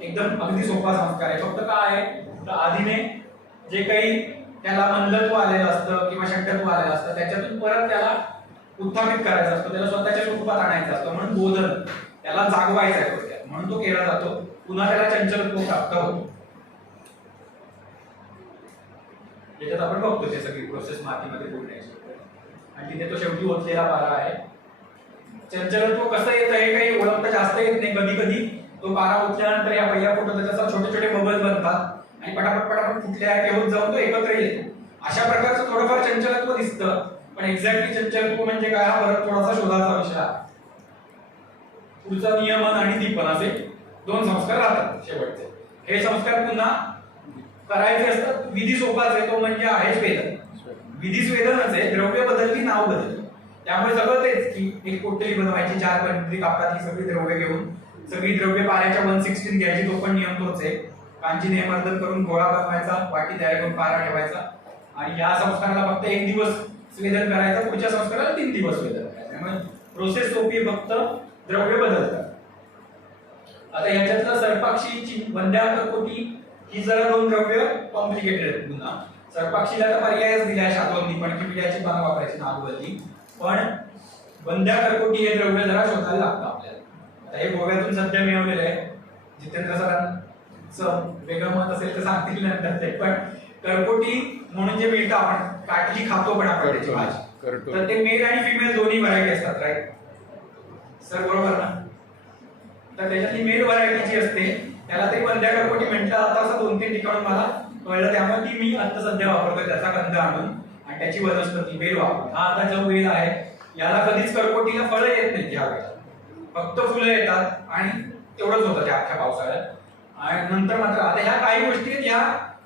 एकदम अगदी सोपा संस्कार आहे. फक्त काय आहे तर आधीने जे काही त्याला मंदत्व आलेलं असतं किंवा षड्डत्व आलेलं असतं त्याच्यातून परत त्याला उत्थापित करायचं असतं, त्याला स्वतःच्या स्वरूपात आणायचं असतं. म्हणून बोधन त्याला जागवायचं आहे थोडक्यात. म्हणून तो केला जातो. पुन्हा त्याला चंचलत्व प्राप्त होतो. याच्यात आपण बघतो ते सगळी प्रोसेस मातीमध्ये बुडण्याची आणि तिथे तो शेवटी ओतलेला पारा आहे. चंचलत्व कसं येतं हे काही ओळखता जास्त येत नाही. कधी कधी तो पारा उठल्यानंतर या पहिल्या फोटो त्याच्यात छोटे छोटे बबल बनतात आणि पटापट फुटले आहे होत जाऊन तो एकत्र येतो. अशा प्रकारचं थोडंफार चंचलत्व दिसतं. पण एक्झॅक्टली चंचलत्व म्हणजे काय हा परत थोडासा शोधाचा विषय आहे. पुढचा नियमन आणि दीपन असे 2 संस्कार राहतात शेवटचे. हे संस्कार पुन्हा करायचे असतात. विधी सोपाच आहे, तो म्हणजे आहे स्वेदन. विधी स्वेदनच आहे, द्रव्य बदलली नाव बदलली. त्यामुळे सगळं तेच की एक कोटली बनवायची, 4 पंत्री कापतात, ही सगळी द्रव्य घेऊन सगळी द्रव्य पाऱ्याच्या 1/16 घ्यायची, तो पण नियम तोच आहे. कांची नियमर्दन करून गोळा बनवायचा, वाटी तयार करून पारा ठेवायचा आणि या संस्काराला फक्त 1 दिवस स्वेदन करायचं, पुढच्या संस्काराला 3 दिवस स्वेदन करायचं. त्यामुळे प्रोसेस सोपी, फक्त द्रव्य बदलतात. आता याच्यातलं सर्पाक्षीची वंद्या कर्कोटी ही जरा 2 द्रव्य कॉम्प्लिकेटेड आहेत. पुन्हा सर्पाक्षीला तर पर्यायच दिलाय शास्त्रोनी, पण की पिढ्याची पानं वापरायची नागवती, पण वंद्या कर्कोटी हे द्रव्य जरा शोधायला लागतं आपल्याला. आता हे गोव्यातून सध्या मिळवलेलं आहे. जितेंद्र सरांचं वेगळं मत असेल तर सांगतील नंतर ते, पण कर्कोटी म्हणून जे मिळतं, आपण काटली खातो पण आपण त्याची भाजी, तर ते मेल आणि फिमेल दोन्ही व्हरायटी असतात, राईट सर? बरोबर ना? तर त्याच्यातली मेल व्हरायटी जी असते त्याला तरी वंद्या कर्कोटी म्हटलं जातं असं 2-3 ठिकाणून मला कळलं. त्यामुळे ती मी आता सध्या वापरतोय, त्याचा कंद आणून आणि त्याची वनस्पती वेल वापरून. हा आता जो वेल आहे याला कधीच कर्कोटीला फळं येत नाहीत, या वेळेला फक्त फुलं येतात आणि तेवढंच होतं त्या अख्ख्या पावसाळ्यात. आणि नंतर मात्र आता ह्या काही गोष्टी आहेत ह्या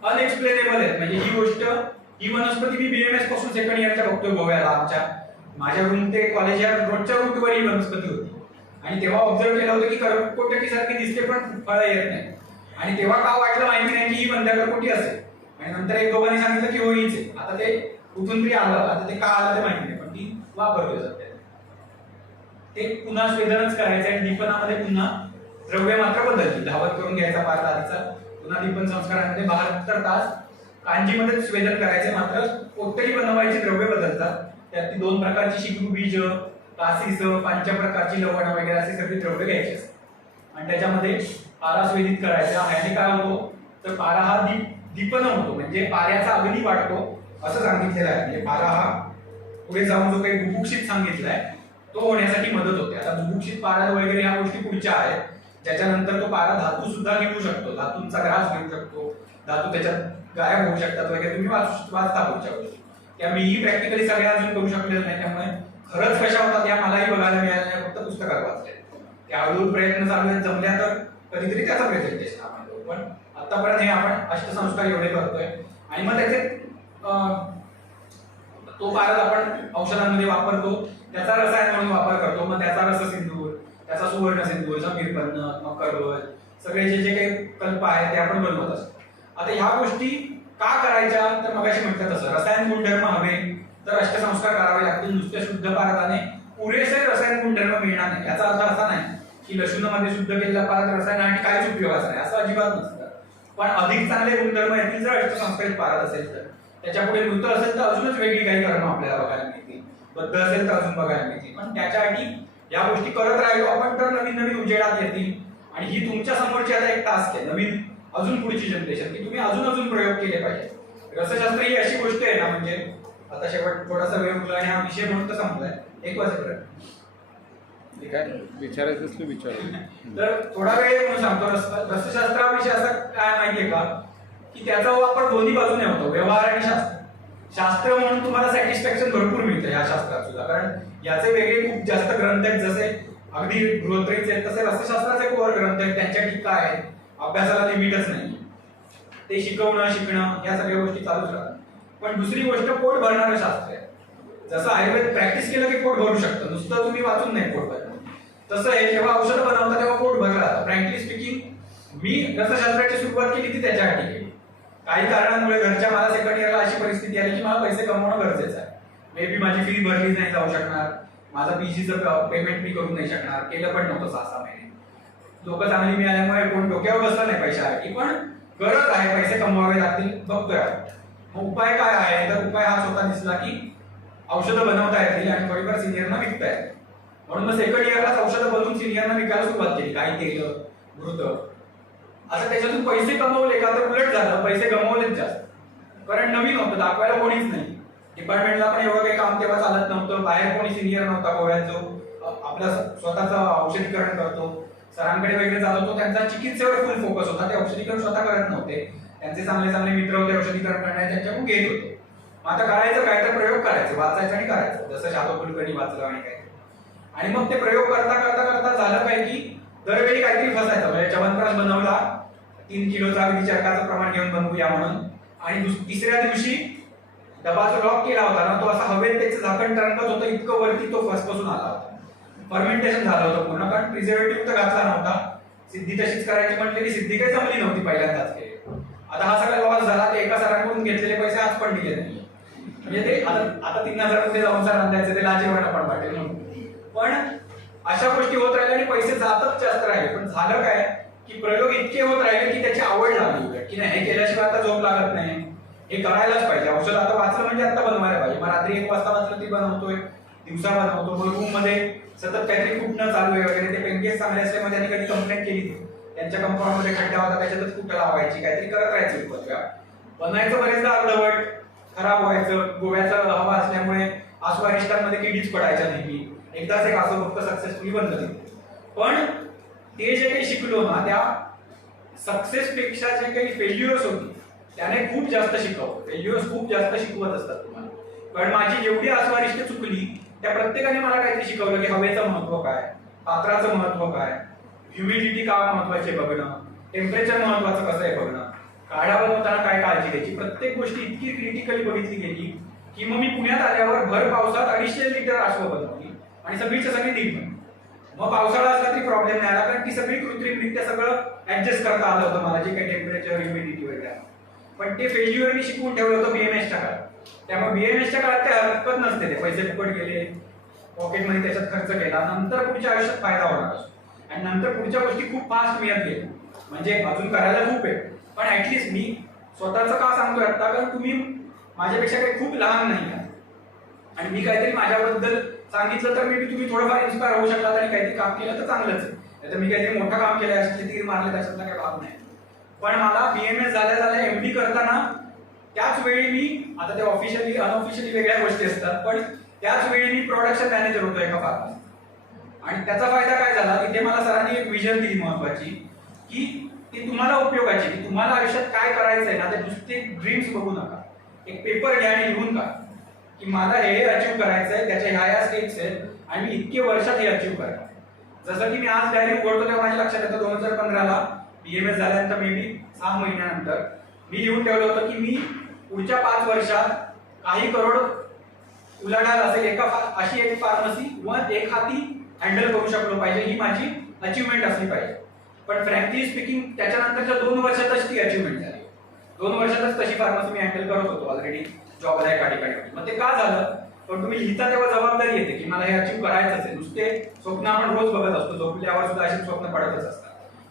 अनएक्सप्लेनेबल आहेत. म्हणजे ही गोष्ट, ही वनस्पती मी बीएमएस पासून 2nd इयरच्या बघतोय गोव्याला. माझ्या रूम ते कॉलेज या रोडच्या रूटवर ही वनस्पती होती आणि तेव्हा ऑब्झर्व केलं होतं की कर्कोटकी सारखी दिसते पण फळं येत नाही. आणि तेव्हा का वाटलं माहिती नाही की ही वंद्या कर्कोटी असेल. आणि नंतर 1-2 सांगितलं की हो हीच आहे. आता ते कुठून तरी आलं, आता ते का आलं ते माहिती नाही, पण ती वापरतोय सध्या. ते पुन्हा स्वेदनच करायचं आणि दीपनामध्ये पुन्हा द्रव्य मात्र बदलली. धावत करून घ्यायचा पार आधीचा, पुन्हा दीपन संस्कारामध्ये 72 तास कांजीमध्ये स्वेदन करायचे, मात्र कोटली बनवायची, द्रव्य बदलतात. त्यात 2 प्रकारची शिकरू बीज, कासीस, 5 प्रकारची लवण वगैरे असे सगळे द्रव्य घ्यायचे आणि त्याच्यामध्ये पारा स्वेदित करायचा. याने काय होतो तर पारा हा दीपन होतो, म्हणजे पाऱ्याचा अग्नी वाढतो असं सांगितलेलं आहे. म्हणजे पारा हा पुढे जाऊन जो काही बुभुक्षित सांगितलाय तो होण्यासाठी मदत होते. आता बुभुक्षित पारा वगैरे ह्या गोष्टी पुढच्या आहेत, ज्याच्यानंतर तो पारा धातू सुद्धा घेऊ शकतो, धातूंचा ग्रास घेऊ शकतो, धातू त्याच्यात गायब होऊ शकतात वगैरे. तुम्ही वाचता पुढच्या गोष्टी, त्या मीही प्रॅक्टिकली सगळ्या अजून करू शकलेलं नाही. त्यामुळे खरंच कशा होतात या मलाही बघायला मिळाल्या नाही, फक्त पुस्तकात वाचले. त्या हळूहळू प्रयत्न चालू आहेत, जमल्या तर कधीतरी त्याचं प्रेझेंटेशन आपण करू. पण आतापर्यंत हे आपण अष्टसंस्कार एवढे करतोय आणि मग त्याचे तो पारद आपण औषधांमध्ये वापरतो, त्याचा रसायन म्हणून वापर करतो. मग त्याचा रससिंधूर, त्याचा सुवर्ण सिंधूर, समीरपन्न, मकरवल, सगळे जे काही कल्प आहेत ते आपण बनवत असतो. आता ह्या गोष्टी का करायच्या तर मगाशी म्हटलं तसं रसायन गुणधर्म हवे तर अष्टसंस्कार करावे लागतील. नुसत्या शुद्ध पारदाने पुरेसे रसायन गुणधर्म मिळणार नाही. याचा अर्थ असा नाही की लसूणमध्ये शुद्ध केलेला पारद रसायनासाठी काहीच उपयोगाचा नाही, असं अजिबात नसतं. पण अधिक चांगले गुणधर्म येतील जर अष्टसंस्कारित पारद असेल तर. त्याच्या पुढे मृत असेल तर अजूनच वेगळी काही कर्म आपल्याला बघायला मिळतील, बद्ध असेल तर अजून बघायला मिळतील. पण त्याच्यासाठी या गोष्टी करत राहिलो आपण तर नवीन नवीन उजेडात येतील. आणि ही तुमच्या समोरची आता एक टास्क आहे, नवीन अजून पुढची जनरेशन, की तुम्ही अजून प्रयोग केले पाहिजे. रसशास्त्र ही अशी गोष्ट आहे ना, म्हणजे आता शेवट थोडासा वेळ उरला आणि हा विषय म्हणून तर संपलाय 1 वाजेपर्यंत. काय विचारायचं असलं विचार. तर थोडा वेळ म्हणून सांगतो. रसशास्त्राविषयी असं काय माहितीये का की त्याचा वापर दोन्ही बाजूने होतो, व्यवहार आणि शास्त्र. शास्त्र म्हणून तुम्हाला सॅटिस्फॅक्शन भरपूर मिळतं या शास्त्रात सुद्धा, कारण याचे वेगळे खूप जास्त ग्रंथ आहेत. जसे अगदी गृहत्रयीचे आहेत तसे रसशास्त्राचे कोर ग्रंथ आहेत, त्यांच्या टीका आहेत. अभ्यासाला लिमिटच नाही, ते शिकणं या सगळ्या गोष्टी चालूच राहतात. पण दुसरी गोष्ट पोट भरणारं शास्त्र आहे. जसं आयुर्वेद प्रॅक्टिस केलं की पोट भरू शकतं, नुसतं तुम्ही वाचून नाही पोट भरणार. तसं आहे, जेव्हा औषधं बनवता तेव्हा पोट भरलं जातं. फ्रँकली स्पीकिंग, मी रसशास्त्राची सुरुवात केली ती त्याच्यासाठी केली. काही कारणांमुळे घरच्या मला 2nd इयरला अशी परिस्थिती आली की मला पैसे कमवणं गरजेचं आहे. मे बी माझी फी भरली नाही जाऊ शकणार, माझं पीजीचं पेमेंट मी करू नाही शकणार, केलं पण नव्हतं 6-6 महिने. लोक चांगली मिळाल्यामुळे कोण डोक्यावर बसलं नाही पैशासाठी, पण गरज आहे, पैसे कमवावे लागतील, बघतोय. मग उपाय काय आहे तर उपाय हा स्वतः दिसला की औषधं बनवता येतील आणि थोडीफार सिनियरना विकता येतील. म्हणून मग 2nd इयरलाच औषधं बनवून सिनियरना विकायला सुरुवात केली. काही तेल, घृत, असं त्याच्यातून पैसे कमवले का तर उलट झालं, पैसे गमवलेच जास्त. कारण नवीन होतं, दाखवायला कोणीच नाही. डिपार्टमेंटला पण एवढं काही काम तेव्हा चालत नव्हतं. बाहेर कोणी सिनियर नव्हता गोव्यात जो आपलं स्वतःचं औषधीकरण करतो. सरांकडे वगैरे जात होतो, त्यांचा चिकित्सेवर फुल फोकस होता. ते औषधीकरण स्वतः करत नव्हते, त्यांचे चांगले चांगले मित्र होते औषधीकरण करणारे, त्यांच्याकडून घेत होते. मग आता करायचं काय तर प्रयोग करायचे, वाचायचं आणि करायचं, जसं शातो कुलकर्णी वाचलं आणि काय. आणि मग ते प्रयोग करता करता करता झालं काय की दरवेळी काहीतरी फसायचं. म्हणजे च्यवनप्राश बनवला 3 किलोचा अगदी चरकाचं प्रमाण घेऊन बनवूया म्हणून, आणि तिसऱ्या दिवशी डबा जो लॉक केला होता ना तो असा हवेत त्याचं झाकण टरकत होतं, इतकं वरती तो फसफसून आला होता. फर्मेंटेशन झालं होतं पूर्ण, कारण प्रिझर्वेटिव्ह तर घातला नव्हता. सिद्धी तशीच करायची म्हटलेली सिद्धी काही जमली नव्हती पहिल्यांदाच केली. आता हा सगळा लॉस झाला, ते एका सरांकडून घेतलेले पैसे आज पण दिले नाही. म्हणजे ते आता 3000 मध्ये जाऊन सर द्यायचे, ते लाजेवाट आपण वाटेल म्हणून. पण अशा गोष्टी होत राहिल्या आणि पैसे जातच जास्त राहिले. पण झालं काय की प्रयोग इतके होत राहिले की त्याची आवड लागली की नाही हे केल्याशिवाय आता झोप लागत नाही, हे करायलाच पाहिजे. औषध आता वाचलं म्हणजे आता बनवायला पाहिजे. मग रात्री 1 वाजता वाचलं ती बनवतोय, दिवसा बनवतो. मग रूम मध्ये सतत काहीतरी फुटणं चालू आहे वगैरे, ते पेंकेस चांगले असल्यामुळे त्यांनी कधी कंप्लेंट केली त्यांच्या कंपाऊंड मध्ये खड्डा होता त्याच्यातच कुठं लावायची, काहीतरी करत राहायचं उपद्रव. बनायचं बरेचदा अर्धवट, खराब व्हायचं. गोव्याचं हवा असल्यामुळे आस्वारिष्टांमध्ये किडीच पडायच्या नेहमी. एकदाच एक असं फक्त सक्सेसफुली बनलं ते. पण ते जे काही शिकलो ना त्या सक्सेस पेक्षा जे काही फेल्युअर्स होती त्याने खूप जास्त शिकवलं. फेल्युअर्स खूप जास्त शिकवत असतात तुम्हाला. कारण माझी जेवढी आस्वारिष्ट चुकली त्या प्रत्येकाने मला काहीतरी शिकवलं की हवेचं महत्व काय, पात्राचं महत्व काय, ह्युमिडिटी का महत्वाचे बघणं, टेम्परेचर महत्वाचं कसं आहे बघणं, काढा बनवताना काय काळजी घ्यायची. प्रत्येक गोष्टी इतकी क्रिटिकली बघितली गेली की मग मी पुण्यात आल्यावर भर पावसात 250 लिटर आश्व बनवली आणि सगळीच्या सगळी नीट बनली. मग पावसाळा असला तरी प्रॉब्लेम नाही आला, कारण ती सगळी कृत्रिमरित्या सगळं ऍडजस्ट करता आलं होतं मला, जे काही टेम्परेचर ह्युमिडिटी वगैरे. पण ते फेल्युअरनी शिकवून ठेवलं होतं बीएमएसच्या काळात. त्यामुळे बीएमएसच्या काळात ते हरकत नसते, ते पैसे फुकट गेले, पॉकेटमध्ये त्याच्यात खर्च केला, नंतर पुढच्या आयुष्यात फायदा होणार असतो. आणि नंतर पुढच्या गोष्टी खूप फास्ट मिळत गेल्या. म्हणजे अजून करायला खूप आहे, पण ऍटलीस्ट मी स्वतःचं का सांगतोय आता, कारण तुम्ही माझ्यापेक्षा काही खूप लहान नाही आहात. आणि मी काहीतरी माझ्याबद्दल सांगितलं तर मी तुम्ही थोडंफार इन्स्पायर होऊ शकतात आणि काहीतरी काम केलं तर चांगलंच आहे. तर मी काहीतरी मोठं काम केलं असेल, तीर मारले त्याच्यातला काही भाग नाही. पण मला बीएमएस झाल्या एमडी करताना त्याच वेळी मी, आता ते ऑफिशियली अनऑफिशियली वेगळ्या गोष्टी असतात, पण त्याच वेळी मी प्रोडक्शन मॅनेजर होतो एका फार्मसीत. आणि त्याचा फायदा काय झाला, तिथे मला सरांनी एक विजन दिली महत्वाची, की ती तुम्हाला उपयोगाची, की तुम्हाला आयुष्यात काय करायचंय ना, ते नुसते ड्रीम्स बघू नका. एक पेपर घ्या आणि लिहून का की मला हे अचीव्ह करायचंय, त्याच्या ह्या स्टेप्स आहेत आणि मी इतके वर्षात हे अचीव्ह करायचं. जसं की मी आज डायरी उघडतो तेव्हा माझ्या लक्षात येतं 2015ला बीएमएस झाल्यानंतर मे बी 6 महिन्यानंतर मी लिहून ठेवलं होतं की मी पुढच्या 5 वर्षात काही करोड उलाढाल असेल अशी एक फार्मसी व एक हाती हँडल करू शकलो पाहिजे, ही माझी अचीवमेंट असली पाहिजे. पण फ्रँकली स्पीकिंग त्याच्यानंतरच्या 2 वर्षातच ती अचीवमेंट झाली. 2 वर्षातच तशी फार्मसी मी हँडल करत होतो ऑलरेडी जॉबला एका ठिकाणी. मग ते का झालं, पण तुम्ही लिहिता तेव्हा जबाबदारी येते की मला हे अचीव करायचंच आहे. नुसते स्वप्न आपण रोज बघत असतो, झोपल्यावर सुद्धा अशी स्वप्न पडतच असतात.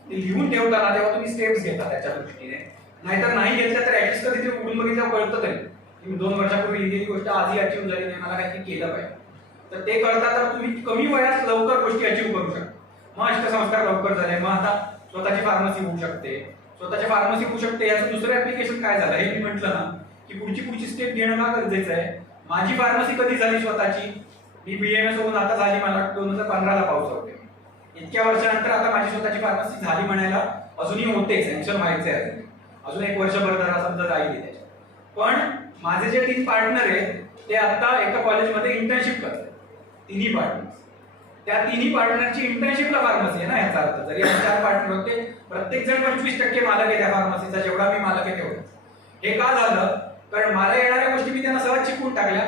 ते लिहून ठेवताना तेव्हा तुम्ही स्टेप्स घेता त्याच्या दृष्टीने, नाहीतर नाही घेतल्या तर ऍटलीस्ट कधी ते उघडून बघितलं कळतं तरी की 2 वर्षापूर्वी लिहिलेली गोष्ट आजही अचीव झाली नाही, मला काहीतरी केलं पाहिजे. तर ते करता तर तुम्ही कमी वयात लवकर गोष्टी अचीव करू शकता. मग अष्टसंस्कार लवकर झाले, मग आता स्वतःची फार्मसी होऊ शकते, स्वतःची फार्मसी होऊ शकते. याचं दुसरं ऍप्लिकेशन काय झालं हे मी म्हटलं ना, की पुढची स्टेप घेणं का गरजेचं आहे. माझी फार्मसी कधी झाली स्वतःची, मी बीएमएस होऊन आता झाली मला 2015ला पाऊस होते. इतक्या वर्षानंतर आता माझी स्वतःची फार्मसी झाली म्हणायला अजूनही होते, सँक्शन व्हायचे आहे, अजून 1 वर्षभर जरा समजा जाईल त्याच्यात. पण माझे जे 3 पार्टनर आहेत ते आता एका कॉलेजमध्ये इंटर्नशिप करतात, 3ही पार्टनर. त्या 3ही पार्टनरची इंटर्नशिपला फार्मसी आहे ना, याचा अर्थ जरी 4 पार्टनर होते, प्रत्येक जण 25% मालक आहे त्या फार्मसीचा, जेवढा मी मालक आहे तेवढं. हे का झालं, कारण मला येणाऱ्या गोष्टी मी त्यांना सहज शिकवून टाकल्या,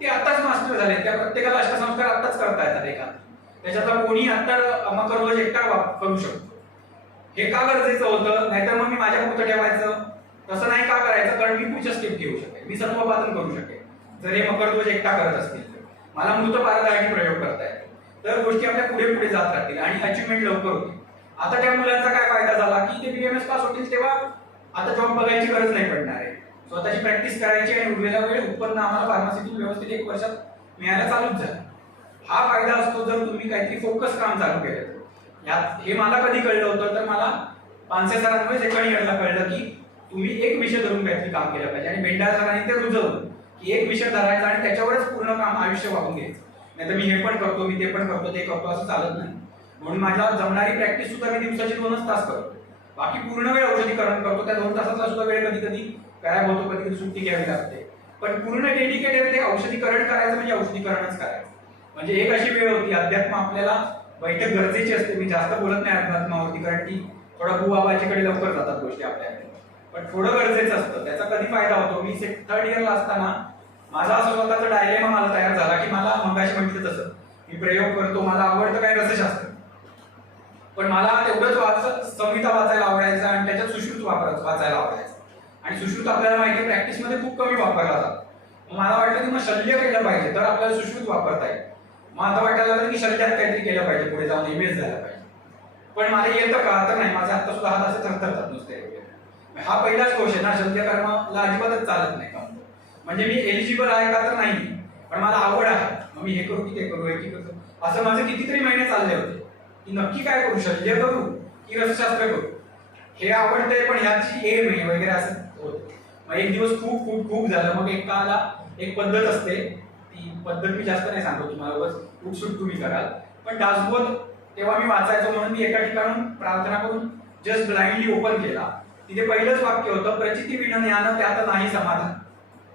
ते आताच मास्टर झाले. त्या प्रत्येकाला अष्टसंस्कार आताच करता येतात एका, त्याच्यातला कोणी आता मकरध्वज एकटा करू शकतो. हे का गरजेचं होतं, नाहीतर मग मी माझ्या पुढचं ठेवायचं, तसं नाही का करायचं, कारण मी पुढच्या स्टेप घेऊ शकेल, मी सत्वपातन करू शकेल जर हे मकरध्वज एकटा करत असतील तर. मला मृत पारदायी प्रयोग करता येतो, तर गोष्टी आपल्या पुढे पुढे जात राहतील आणि अचिव्हमेंट लवकर होते. आता त्या मुलांचा काय फायदा झाला की ते बीएमएस पास होतील तेव्हा आता जॉब बघायची गरज नाही पडणार आहे, स्वतःची प्रॅक्टिस करायची आणि उरलेला वेळ उत्पन्न आम्हाला फार्मसीतून व्यवस्थित 1 वर्षात मिळायला चालूच झालं. हा फायदा असतो जर तुम्ही काहीतरी फोकस काम चालू केलं. यात हे मला कधी कळलं होतं, तर मला पानसे सरांमुळे सेकंड इयरला कळलं की तुम्ही एक विषय धरून काहीतरी काम केलं पाहिजे. आणि बेंडार सरांनी ते रुजवलं की एक विषय धरायचा आणि त्याच्यावरच पूर्ण काम आयुष्य वाहून घ्यायचं. नाही तर मी हे पण करतो, मी ते पण करतो, ते करतो असं चालत नाही. म्हणून माझ्या जमणारी प्रॅक्टिस सुद्धा मी दिवसाची 2च तास करतो, बाकी पूर्ण वेळ औषधीकरण करतो. त्या 2 तासाचा सुद्धा वेळ कधी कधी गायब होतो, कधी कधी सुट्टी घ्यावी लागते. पण पूर्ण डेडिकेटेड ते औषधीकरण करायचं म्हणजे औषधीकरणच करायचं. म्हणजे एक अशी वेळ होती, अध्यात्म आपल्याला बैठक गरजेची असते. मी जास्त बोलत नाही अध्यात्मावरती, कारण की थोडा बुवाबाजीकडे लवकर जातात गोष्टी आपल्याकडे, पण थोडं गरजेचं असतं. त्याचा कधी फायदा होतो, मी 3rd इयरला असताना माझा असं स्वतःचा डायलेमा मला तयार झाला की मला मगाशी म्हटलं तसं मी प्रयोग करतो, मला आवडतं काय रसशास्त्र, पण मला तेवढंच संहिता वाचायला आवडायचं आणि त्याच्यात सुश्रुत वाचायला आवडायचं. आणि सुश्रुत आपल्याला माहिती आहे प्रॅक्टिसमध्ये खूप कमी वापरला जातो. मग मला वाटलं की मग शल्य केलं पाहिजे तर आपल्याला सुश्रुत वापरता येईल. मग आता वाटायला लागलं की शल्यात काहीतरी केलं पाहिजे, पुढे जाऊन एमएस झाला पाहिजे. पण मला येतं का तर नाही, माझे आता सुद्धा हात असे थरथरतात नुसते. हा पहिलाच दोष आहे ना, शल्यकर्माला अजिबातच चालत नाही का. म्हणजे मी एलिजिबल आहे का तर नाही, पण मला आवड आहे, मग मी हे करू की ते करू, हे की करू. असं माझे कितीतरी महिने चालले होते की नक्की काय करू, शल्य करू की रसशास्त्र करू, हे आवडतंय पण ह्याची एम आहे वगैरे असं होतं. मग एक दिवस खूप खूप खूप झालं. मग एक पद्धत असते, ती पद्धत मी जास्त नाही सांगतो तुम्हाला, बस उठसूट तुम्ही कराल. पण दासबोध तेव्हा मी वाचायचो म्हणून मी एका ठिकाणून प्रार्थना करून जस्ट ब्लाइंडली ओपन केला. तिथे पहिलंच वाक्य होतं, प्रचिती विण ज्ञान त्यात नाही समाधान.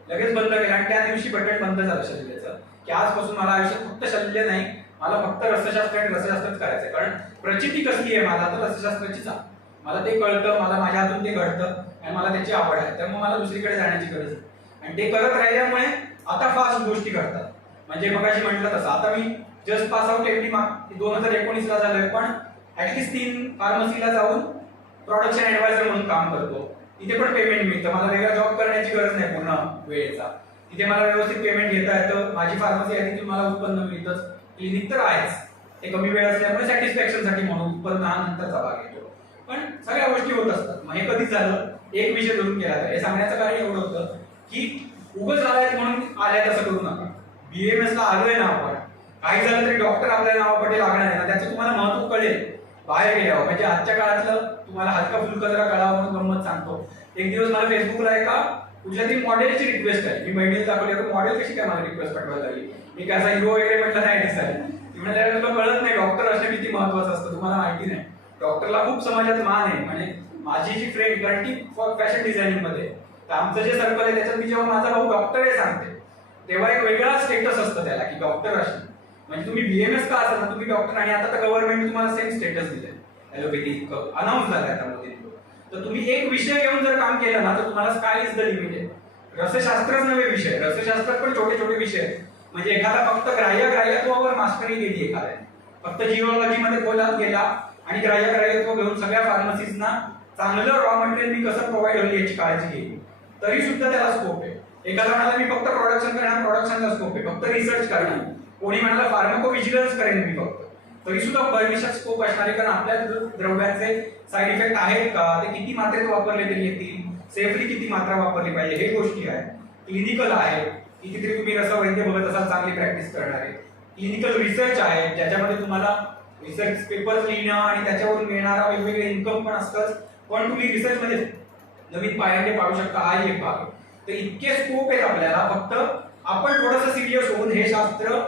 लगेच बंद केलं आणि त्या दिवशी बटन बंद झालं शल्याचं, की आजपासून मला आयुष्यात फक्त शल्य नाही, मला फक्त रसशास्त्र आणि रसशास्त्रच करायचंय. कारण प्रचिती कसली आहे मला तर रसशास्त्राचीच आहे. मला ते कळतं, मला माझ्या हातून ते घडतं आणि मला त्याची आवड आहे, त्यामुळे मला दुसरीकडे जाण्याची गरज नाही. आणि ते करत राहिल्यामुळे आता फास्ट गोष्टी घडतात. म्हणजे मगाशी म्हटलं तसं आता मी जस्ट पास आउट एफडी 2019ला झालोय, पण ऍटलीस्ट 3 फार्मसीला जाऊन प्रोडक्शन ऍडवायझर म्हणून काम करतो. तिथे पण पेमेंट मिळतं, मला वेगळा जॉब करण्याची गरज नाही पूर्ण वेळेचा. तिथे मला व्यवस्थित पेमेंट घेता येतं, माझी फार्मसी आहे तिथून मला उत्पन्न मिळतंच. क्लिनिक तर आहेच, ते कमी वेळ असल्यामुळे सॅटिस्फॅक्शनसाठी म्हणून उत्पन्न हा नंतरचा भाग येतो. पण सगळ्या गोष्टी होत असतात. मग हे कधीच झालं, एक विषय धरून केला तर हे सांगण्याचं कारण एवढं होतं की उगाच आलाय म्हणून आलाय तसं करू नका. BAMS ला आलोय ना आपण, काही झालं तरी डॉक्टर आपल्या नावापटे लागणार आहे ना, त्याचं तुम्हाला महत्व कळेल बाहेर गेल्यावर. म्हणजे आजच्या काळातलं तुम्हाला हलका फुलका जरा कळावं म्हणून गंमत सांगतो. एक दिवस मला फेसबुकला एका कुठल्या मॉडेलची रिक्वेस्ट आहे, मी बहिणीला दाखवली, मॉडेल कशी काय मला रिक्वेस्ट पाठवायला लागली, मी काय असा हिरो वगैरे म्हटलं नाही दिसायला. ती म्हणाल्या तुला कळत नाही डॉक्टर असणं किती महत्वाचं असतं, तुम्हाला माहिती नाही. डॉक्टरला खूप समाजात मान आहे. म्हणजे माझी जी फ्रेंड कारण की फॅशन डिझायनिंग मध्ये तर आमचं जे सर्कल आहे त्याच्यात मी जेव्हा माझा भाऊ डॉक्टर आहे सांगते तेव्हा एक वेगळा स्टेटस असतं त्याला की डॉक्टर असणं म्हणजे तुम्ही BAMS का असाल ना तुम्ही डॉक्टर. आणि आता तर गव्हर्नमेंट तुम्हाला सेम स्टेटस दिलंय, ॲलोपॅथिक अनाऊन्स झालाय आता मध्ये. तर तुम्ही एक विषय घेऊन जर काम केलं ना तर तुम्हाला स्काय इज द लिमिट आहे. रसशास्त्रच नवे विषय, रसशास्त्रात पण छोटे छोटे विषय आहेत. म्हणजे एखादा फक्त ग्राह्यत्वावर मास्टरी केली एखाद्याने, फक्त जिओलॉजी मध्ये खोलात गेला आणि ग्राह्यत्व घेऊन सगळ्या फार्मसीजना चांगलं रॉ मटेरियल मी कसं प्रोव्हाइड होईल याची काळजी घेईल, तरी सुद्धा त्याला स्कोप आहे. एखादा म्हणाला मी फक्त प्रोडक्शन करणार, प्रोडक्शनचा स्कोप आहे, फक्त रिसर्च करणार. कोणी म्हणाला फार्माको विजिलन्स करेन मी फक्त, तरी सुद्धा भविष्यात स्कोप असणार आहे. कारण आपल्या द्रव्याचे साईड इफेक्ट आहेत का, ते किती मात्रेत वापरले तरी येतील, सेफली किती मात्रा वापरली पाहिजे हे गोष्टी आहेत. क्लिनिकल आहे, कितीतरी तुम्ही रसवैद्य बघत असाल चांगली प्रॅक्टिस करणारे. क्लिनिकल रिसर्च आहे ज्याच्यामध्ये तुम्हाला रिसर्च पेपर्स लिहिणं आणि त्याच्यावरून मिळणारा वेगवेगळे इन्कम पण असतंच, पण तुम्ही रिसर्च मध्ये नवीन पायंडे पाडू शकता, हा एक भाग. तर इतके स्कोप आहेत आपल्याला, फक्त आपण थोडंसं सिरियस होऊन हे शास्त्र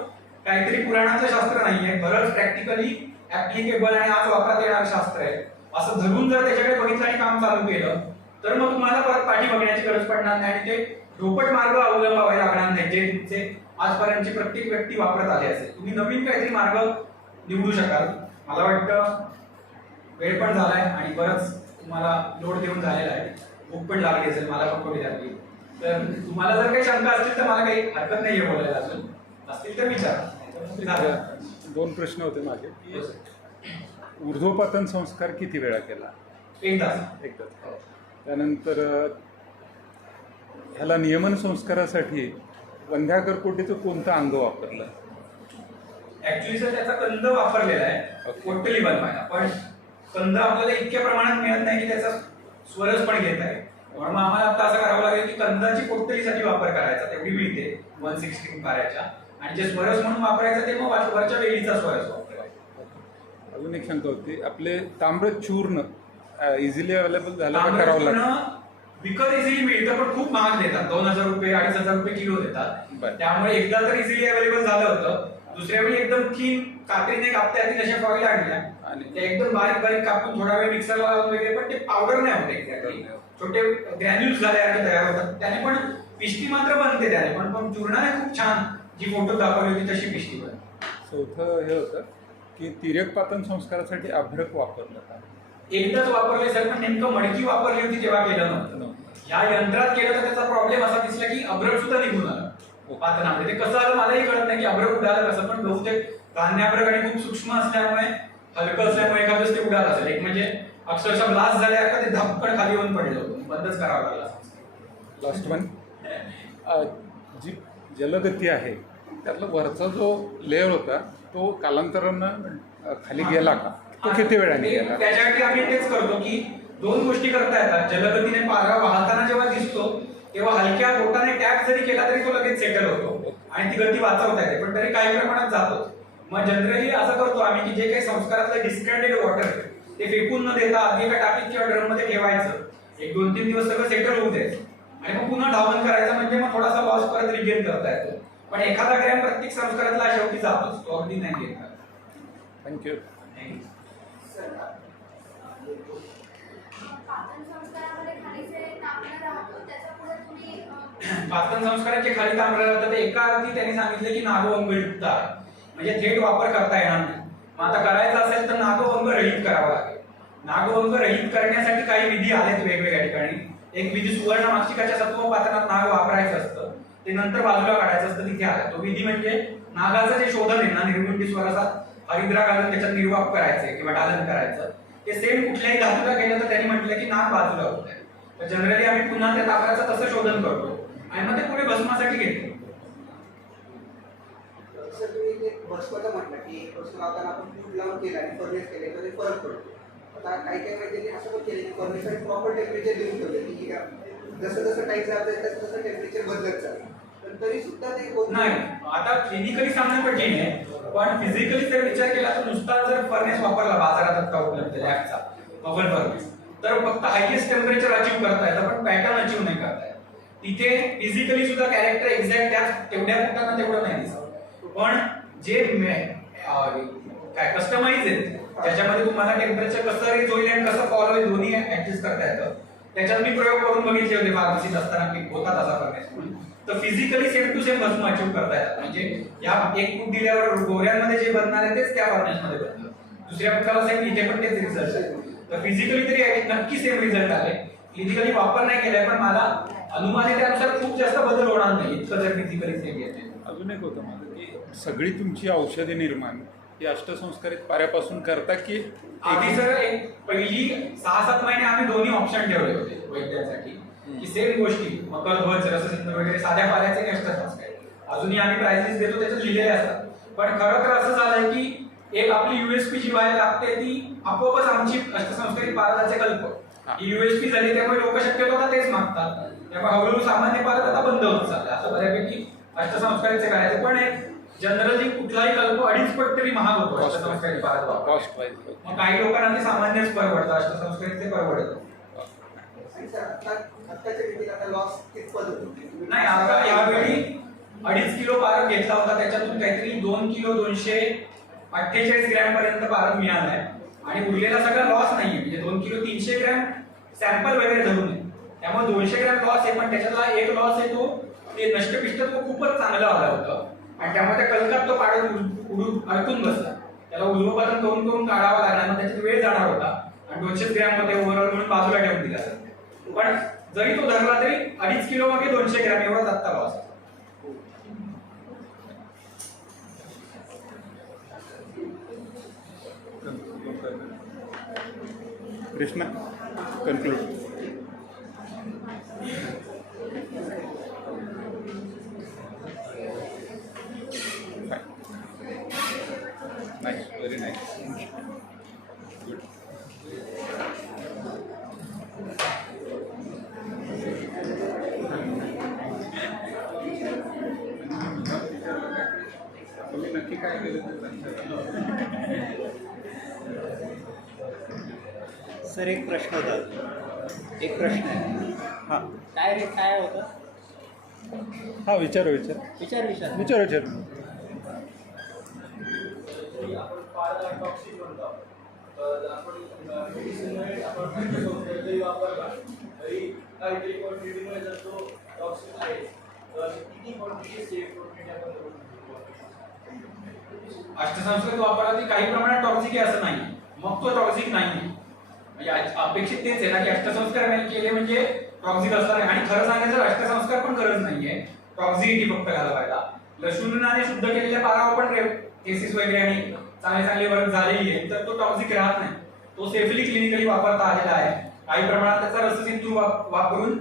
काहीतरी पुराणाचं शास्त्र नाहीये, बरंच प्रॅक्टिकली ऍप्लिकेबल आणि आज वापरात येणारं शास्त्र आहे असं धरून जर त्याच्याकडे बघितलं आणि काम चालू केलं तर मग तुम्हाला परत पाठी बघण्याची गरज पडणार नाही आणि ते ढोपट मार्ग अवलंबावे लागणार नाही जे तुमचे आजपर्यंतची प्रत्येक व्यक्ती वापरत आले असेल. तुम्ही नवीन काहीतरी मार्ग निवडू शकाल. मला वाटतं वेळ पण झालाय आणि बरंच तुम्हाला लोड देऊन झालेला आहे, भूक पण लागली असेल, मला पण थोडी लागली. तर तुम्हाला जर काही शंका असतील तर मला काही हरकत नाहीये बोलायला, अजून असतील तर विचारा. 2 प्रश्न होते माझे की ऊर्ध्वपतन संस्कार किती वेळा केला? एकदाच. त्यानंतर ह्याला नियमन संस्कारासाठी वंध्या करकोटीचं कोणतं अंग वापरलं? ऍक्च्युली सर त्याचा कंद वापरलेला आहे पोटली बनवायला, पण कंद आपल्याला इतक्या प्रमाणात मिळत नाही की त्याचा स्वरच पण घेत आहे. म्हणून आम्हाला आता असं करावं लागेल की कंदाची पोटलीसाठी वापर करायचा, तेवढी मिळते 116 पाऱ्याच्या, आणि जे स्वरस म्हणून वापरायचं ते मग वरच्या वेळीचा स्वरस वापरायचा. अजून एक शंका होती, आपले ताम्र चूर्ण इझिली अवेलेबल झालं का करावं लागतं? विकत इझिली मिळतं पण खूप महाग देतात, 2000 रुपये 2500 रुपये किलो देतात. त्यामुळे एकदा तर इझिली अवेलेबल झालं होतं, दुसऱ्या वेळी एकदम थीन कात्रीने कापता येतील अशा फॉईल आणल्या आणि ते एकदम बारीक बारीक कापून थोडा वेळ मिक्सरला लावून वगैरे, पण ते पावडर नाही होत एक्झॅक्टली, छोटे ग्रॅन्युल्स झाल्यासारखे तयार होतात. त्याने पण पिष्टी मात्र बनते त्याने, पण चूर्णाने खूप छान जी फोटो दाखवली होती तशी पिष्टी बनते. चौथं हे होतं की तिर्यक पातन संस्कारासाठी अभ्रक वापरलं का? एकदाच वापरले सर, पण नेमकं मडकी वापरली होती तेव्हा केलं नव्हतं. या यंत्रात केलं तर त्याचा प्रॉब्लेम असा दिसला की अभ्रक सुद्धा निघून आलं पातनामध्ये. ते कसं आलं मलाही कळत नाही की अभ्रक उडालं कसं, पण बहुतेक धान्याभ्रक आणि खूप सूक्ष्म असल्यामुळे, हलकं असल्यामुळे एखादं ते उडालं असेल. एक म्हणजे अक्षरशः ब्लास्ट झाल्यासारखं ते धपकन खाली येऊन पडलं होतं, बंदच करावं लागलं. लास्ट वन, जी जलगती आहे त्यातला वरचा जो लेअर होता तो कालांतरानं खाली गेला का? तो किती वेळाने गेला? त्याच्यासाठी आम्ही तेच करतो की दोन गोष्टी करता येतात. जलगतीने पारा वाहताना जेव्हा दिसतो तेव्हा हलक्या बोटाने टॅप जरी केला तरी तो लगेच सेटल होतो आणि ती गती वाचवता येते, पण तरी काही प्रमाणात जातो. मग जनरली असं करतो आम्ही की जे काही संस्कारातलं डिस्कॅर्डेड वॉटर ते फेकून न देता आधी एका टाकीत किंवा ड्रम मध्ये ठेवायचं, एक 2-3 दिवस सगळं सेटल होऊ द्यायचं आणि मग पुन्हा धावन करायचं, म्हणजे मग थोडासा लॉस परत रिगेन करता येतो. पण एखादा ग्रॅम प्रत्येक संस्कारातला शेवटी जातोच, तो अगदी नाही घेत. थँक्यू. पाचन संस्कारामध्ये खाली जे तांबडं राहतं त्याच्या पुढे तुम्ही पाचन संस्काराचे खाली तांबडं राहतं ते एका अर्थी त्यांनी सांगितलं की नागोअंगयुक्त आहे, म्हणजे थेट वापर करता येणार नाही. मग आता करायचं असेल तर नागोअंग रहित करावं लागेल. नागोअंग रहित करण्यासाठी काही विधी आहेत वेगवेगळ्या ठिकाणी. एक विधी सुवर्ण मासिकाच्या सत्व पात्रात नाग वापरायचं असतं, ते नंतर बाजूला काढायचं असतं, तिथे आलं. तो विधी म्हणजे नागाचं जे शोधन आहे ना, निर्गुंडी स्वराचा हरिद्रा घालून त्याच्यात निर्वाप करायचे किंवा डालन करायचं, ते सेम कुठल्याही धातूला केलं तर त्यांनी म्हटलं की नाग बाजूला होत आहे. तर जनरली आम्ही पुन्हा त्या तापराचं तसं शोधन करतो आणि मग ते पुढे भस्मासाठी घेतो. सर तुम्ही ते भस्माचं म्हटलं की भस्म लावताना आपण दूध लावून केलं आणि फर्नेस केले तर ते फरक पडतो. आता काही काही माहिती असं पण केलं की फर्नेससाठी प्रॉपर टेम्परेचर देऊन ठेवलं की जसं जसं टाईम जात जाईल तसं तसं टेम्परेचर बदलत चालेल, पण तरी सुद्धा ते होत नाही. आता फिजिकली सांगणं कठीण आहे, पण फिजिकली जर विचार केला तर नुसता जर फर्नेस वापरला बाजारात आता उपलब्ध लॅबचा बबल फर्नेस, तर फक्त हायएस्ट टेम्परेचर अचीव करता येतं पण पॅटर्न अचीव नाही करता येत. तिथे फिजिकली सुद्धा कॅरेक्टर एक्झॅक्ट त्या तेवढ्या फुटांना तेवढं नाही दिसत, पण जे काय कस्टमाइज आहे ज्याच्यामध्ये तुम्हाला टेम्परेचर कसं रेंज होईल आणि कसं फॉलो होईल दोन्ही ऍडजस्ट करता येतं. त्याच्यात मी प्रयोग करून बघितले होते फार्मसीत असताना की होता तसा फर्नेस म्हणून, तर फिजिकली सेम टू सेम भस्म अचीव करता येतात. म्हणजे या एक फूट दिल्यावर गोऱ्यांमध्ये जे बनणार आहे तेच त्या फर्नेसमध्ये बनतं, दुसऱ्या फुटाला सेम इथे पण तेच रिझल्ट आहे. तर फिजिकली तरी नक्की सेम रिझल्ट आले. फिजिकली वापर नाही केलाय पण मला अनुमान आहे त्यानुसार खूप जास्त बदल होणार नाही इतकं जर फिजिकली सेम येते. अजून एक होतं माझं की सगळी तुमची औषधी निर्माण ही अष्टसंस्कारित पाऱ्यापासून करता की आधी सर एक पहिली 6-7 महिने आम्ही दोन्ही ऑप्शन ठेवले होते वैद्यांसाठी की सेम गोष्टी मकर ध्वज रससिंधू वगैरे साध्या पाऱ्याचे कष्ट संस्कार अजूनही आम्ही प्राइसेस देतो त्याच्यात लिहिलेले असतात. पण खरं तर असं झालंय की एक आपली युएसपी जी व्हायला लागते ती आपोआपच आमची अष्टसंस्कारित पारदाचे कल्प ही युएसपी झाली त्यामुळे लोक शक्यतो आता तेच मागतात. त्यामुळे हळूहळू सामान्य पारद आता बंद होत चाललं. असं बऱ्यापैकी अष्टसंस्कारितचे करायचे, पण एक जनरली कुठलाही कल्प 2.5 पट तरी महाग होतो अष्टसंस्कारित पारद वापर. Cost wise. मग काही लोकांना ते सामान्यच परवडतं, अष्टसंस्कारित ते परवडतं आणि सर आत्ताच्या रीतीला आता लॉस कितपत होतो? नाही. आता यावेळी 2.5 किलो पारद घेतला होता, त्याच्यातून काहीतरी 2 किलो 248 ग्रॅम पर्यंत पारद मिळालाय आणि उरलेला सगळा लॉस नाहीये. म्हणजे 2 किलो 300 ग्रॅम सॅम्पल वगैरे धरून आहे, त्यामुळे 200 ग्रॅम लॉस आहे. पण त्याच्यातला एक लॉस आहे तो ते नष्टपिष्टत्व खूपच चांगलं आलं होतं आणि त्यामुळे त्या कलकात तो पाडत उडून अडकून बसला. त्याला उजवपतन करून करून काढावा लागला, मग त्याच्यात वेळ जाणार होता आणि 200 ग्रॅम मध्ये ओव्हरऑल म्हणून बाजूला ठेवून दिला. पण जरी तो धरला तरी 2.5 किलो मध्ये 200 ग्रॅम एवढा जाता loss. Krishna conclude. Nice, very nice, good. तुम्ही नक्की काय केलं? सर एक प्रश्न होता, एक प्रश्न आहे. हां काय रे काय होतं? हां विचार विचार विचार विचार. आपण पारद टॉक्सिक म्हणतो, तर आपण मेडिसिन आपण वापरला तरी काहीतरी क्वांटिटीमुळे जर तो टॉक्सिक आहे तर किती क्वांटिटी सेफ क्वांटिटी आपण करू शकतो? अष्टसंस्कृत वापरला ती काही प्रमाणात टॉक्सिक आहे असं नाही, मग तो टॉक्सिक नाही. म्हणजे अपेक्षित तेच आहे ना की अष्टसंस्कार केले म्हणजे टॉक्सिक असणार नाही. आणि खरं सांगायचं तर अष्टसंस्कार पण गरज नाहीये टॉक्सिसिटी फक्त घालवायला. लसूणाने शुद्ध केलेल्या पारावर पण केसेस वगैरे आणि चांगले चांगले वर्क झालेली आहे, तर तो टॉक्सिक राहत नाही. तो सेफली क्लिनिकली वापरता आलेला आहे. काही प्रमाणात त्याचा रससिंधू वापरून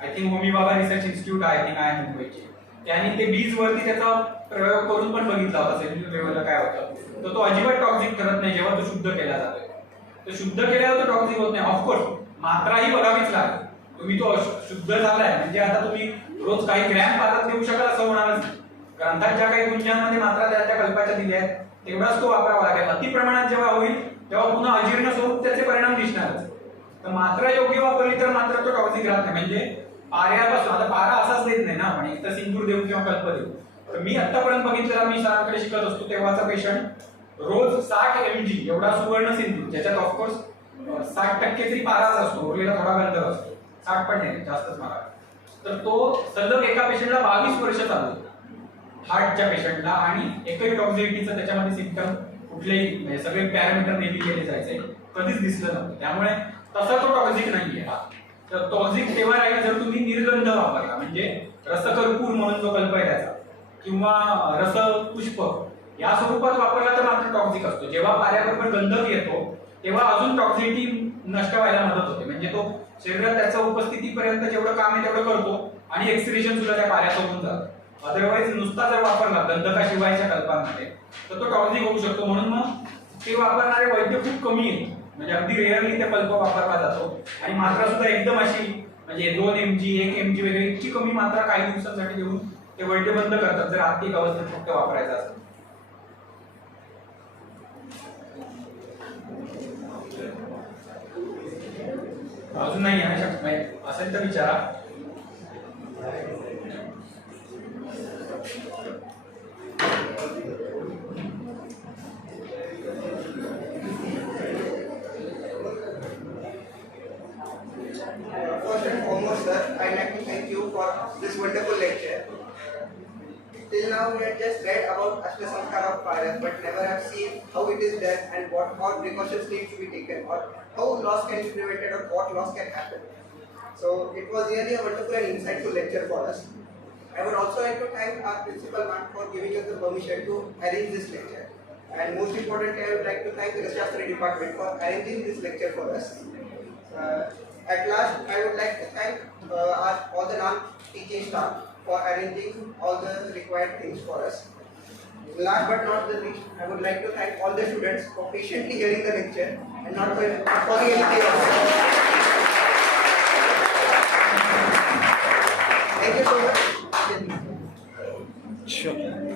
आय थिंक होमी बाबा रिसर्च इन्स्टिट्यूट आहे मुंबईचे, त्यांनी ते बीज वरती त्याचा प्रयोग करून पण बघितला होता सेल्युलर लेवलला काय होतं. तर तो अजिबात टॉक्सिक ठरत नाही जेव्हा तो शुद्ध केला जातोय. तो शुद्ध केल्यावर तो टॉक्सिक होत नाही. ऑफकोर्स मात्राही बघावीच लागेल. तुम्ही तो शुद्ध झालाय म्हणजे आता तुम्ही रोज काही ग्रॅम पातात देऊ शकाल असं होणारच नाही. ग्रंथात ज्या काही गुंजांमध्ये मात्रा त्या कल्पाच्या दिल्या आहेत तेवढाच तो वापरावा लागेल. अति प्रमाणात जेव्हा होईल तेव्हा पुन्हा अजीर्ण स्वरूप त्याचे परिणाम दिसणारच. तर मात्रा योग्य वापरली तर मात्र तो टॉक्सिक राहत नाही. म्हणजे पाऱ्यापासून आता पारा असाच देत नाही ना आपण, एक तर सिंदूर देऊ किंवा कल्प देऊ. तर मी आतापर्यंत बघितलेला, मी सरांकडे शिकत असतो तेव्हाचा पेशंट रोज 60 mg एवढा सुवर्ण सिंदूर, ज्याच्यात ऑफकोर्स 60% तरी पाराच असतो, उरलेला थोडा गंधक असतो, 60 पण नाही जास्तच मला. तर तो सलग एका पेशंटला 22 वर्ष चालू हार्टच्या पेशंटला, आणि एकही टॉक्सिसिटीचं त्याच्यामध्ये सिम्पटम कुठलेही म्हणजे सगळे पॅरामीटर नेहमी केले जायचे, कधीच दिसलं नव्हतं. त्यामुळे तसा तो टॉक्सिक नाहीये हा. तर टॉक्सिक तेव्हा राहील जर तुम्ही निर्गंध वापरला, म्हणजे रसकर्पूर म्हणून जो कल्प आहे त्याचा किंवा रसपुष्प या स्वरूपात वापरला तर मात्र टॉक्सिक असतो. जेव्हा पाऱ्याबरोबर गंधक येतो तेव्हा अजून टॉक्सिसिटी नष्ट व्हायला मदत होते. म्हणजे तो शरीरात त्याच्या उपस्थितीपर्यंत जेवढं काम आहे तेवढं करतो आणि एक्सक्रिशन सुद्धा त्या पाऱ्यात होऊन जातं. अदरवाईज नुसता जर वापरला गंधकाशिवायच्या कल्पांमध्ये तर तो टॉक्सिक होऊ शकतो. म्हणून मग ते वापरणारे वैद्य खूप कमी आहेत. म्हणजे अगदी रेअरली ते कल्प वापरला जातो आणि मात्रा सुद्धा एकदम अशी म्हणजे 2 mg 1 mg वगैरे इतकी कमी मात्रा काही दिवसांसाठी देऊन ते वैद्य बंद करतात जर आर्थिक अवस्थेत फक्त वापरायचा असेल. अजून नाही आहे असेल तर विचारा. First and foremost, sir, I'd like to thank you for this wonderful lecture. Till now, we had just read about Ashtasankara of fire, but never have seen how it is done and what all precautions need to be taken, or how loss can be prevented, or what loss can happen. So it was really a wonderful and insightful lecture for us. I would also like to thank our principal ma'am for giving us the permission to arrange this lecture. And most importantly, I would like to thank the Rasashastri department for arranging this lecture for us. At last, I would like to thank all the non-teaching staff for arranging all the required things for us. Last but not the least, I would like to thank all the students for patiently hearing the lecture and not calling anything else. Thank you so much. Sure.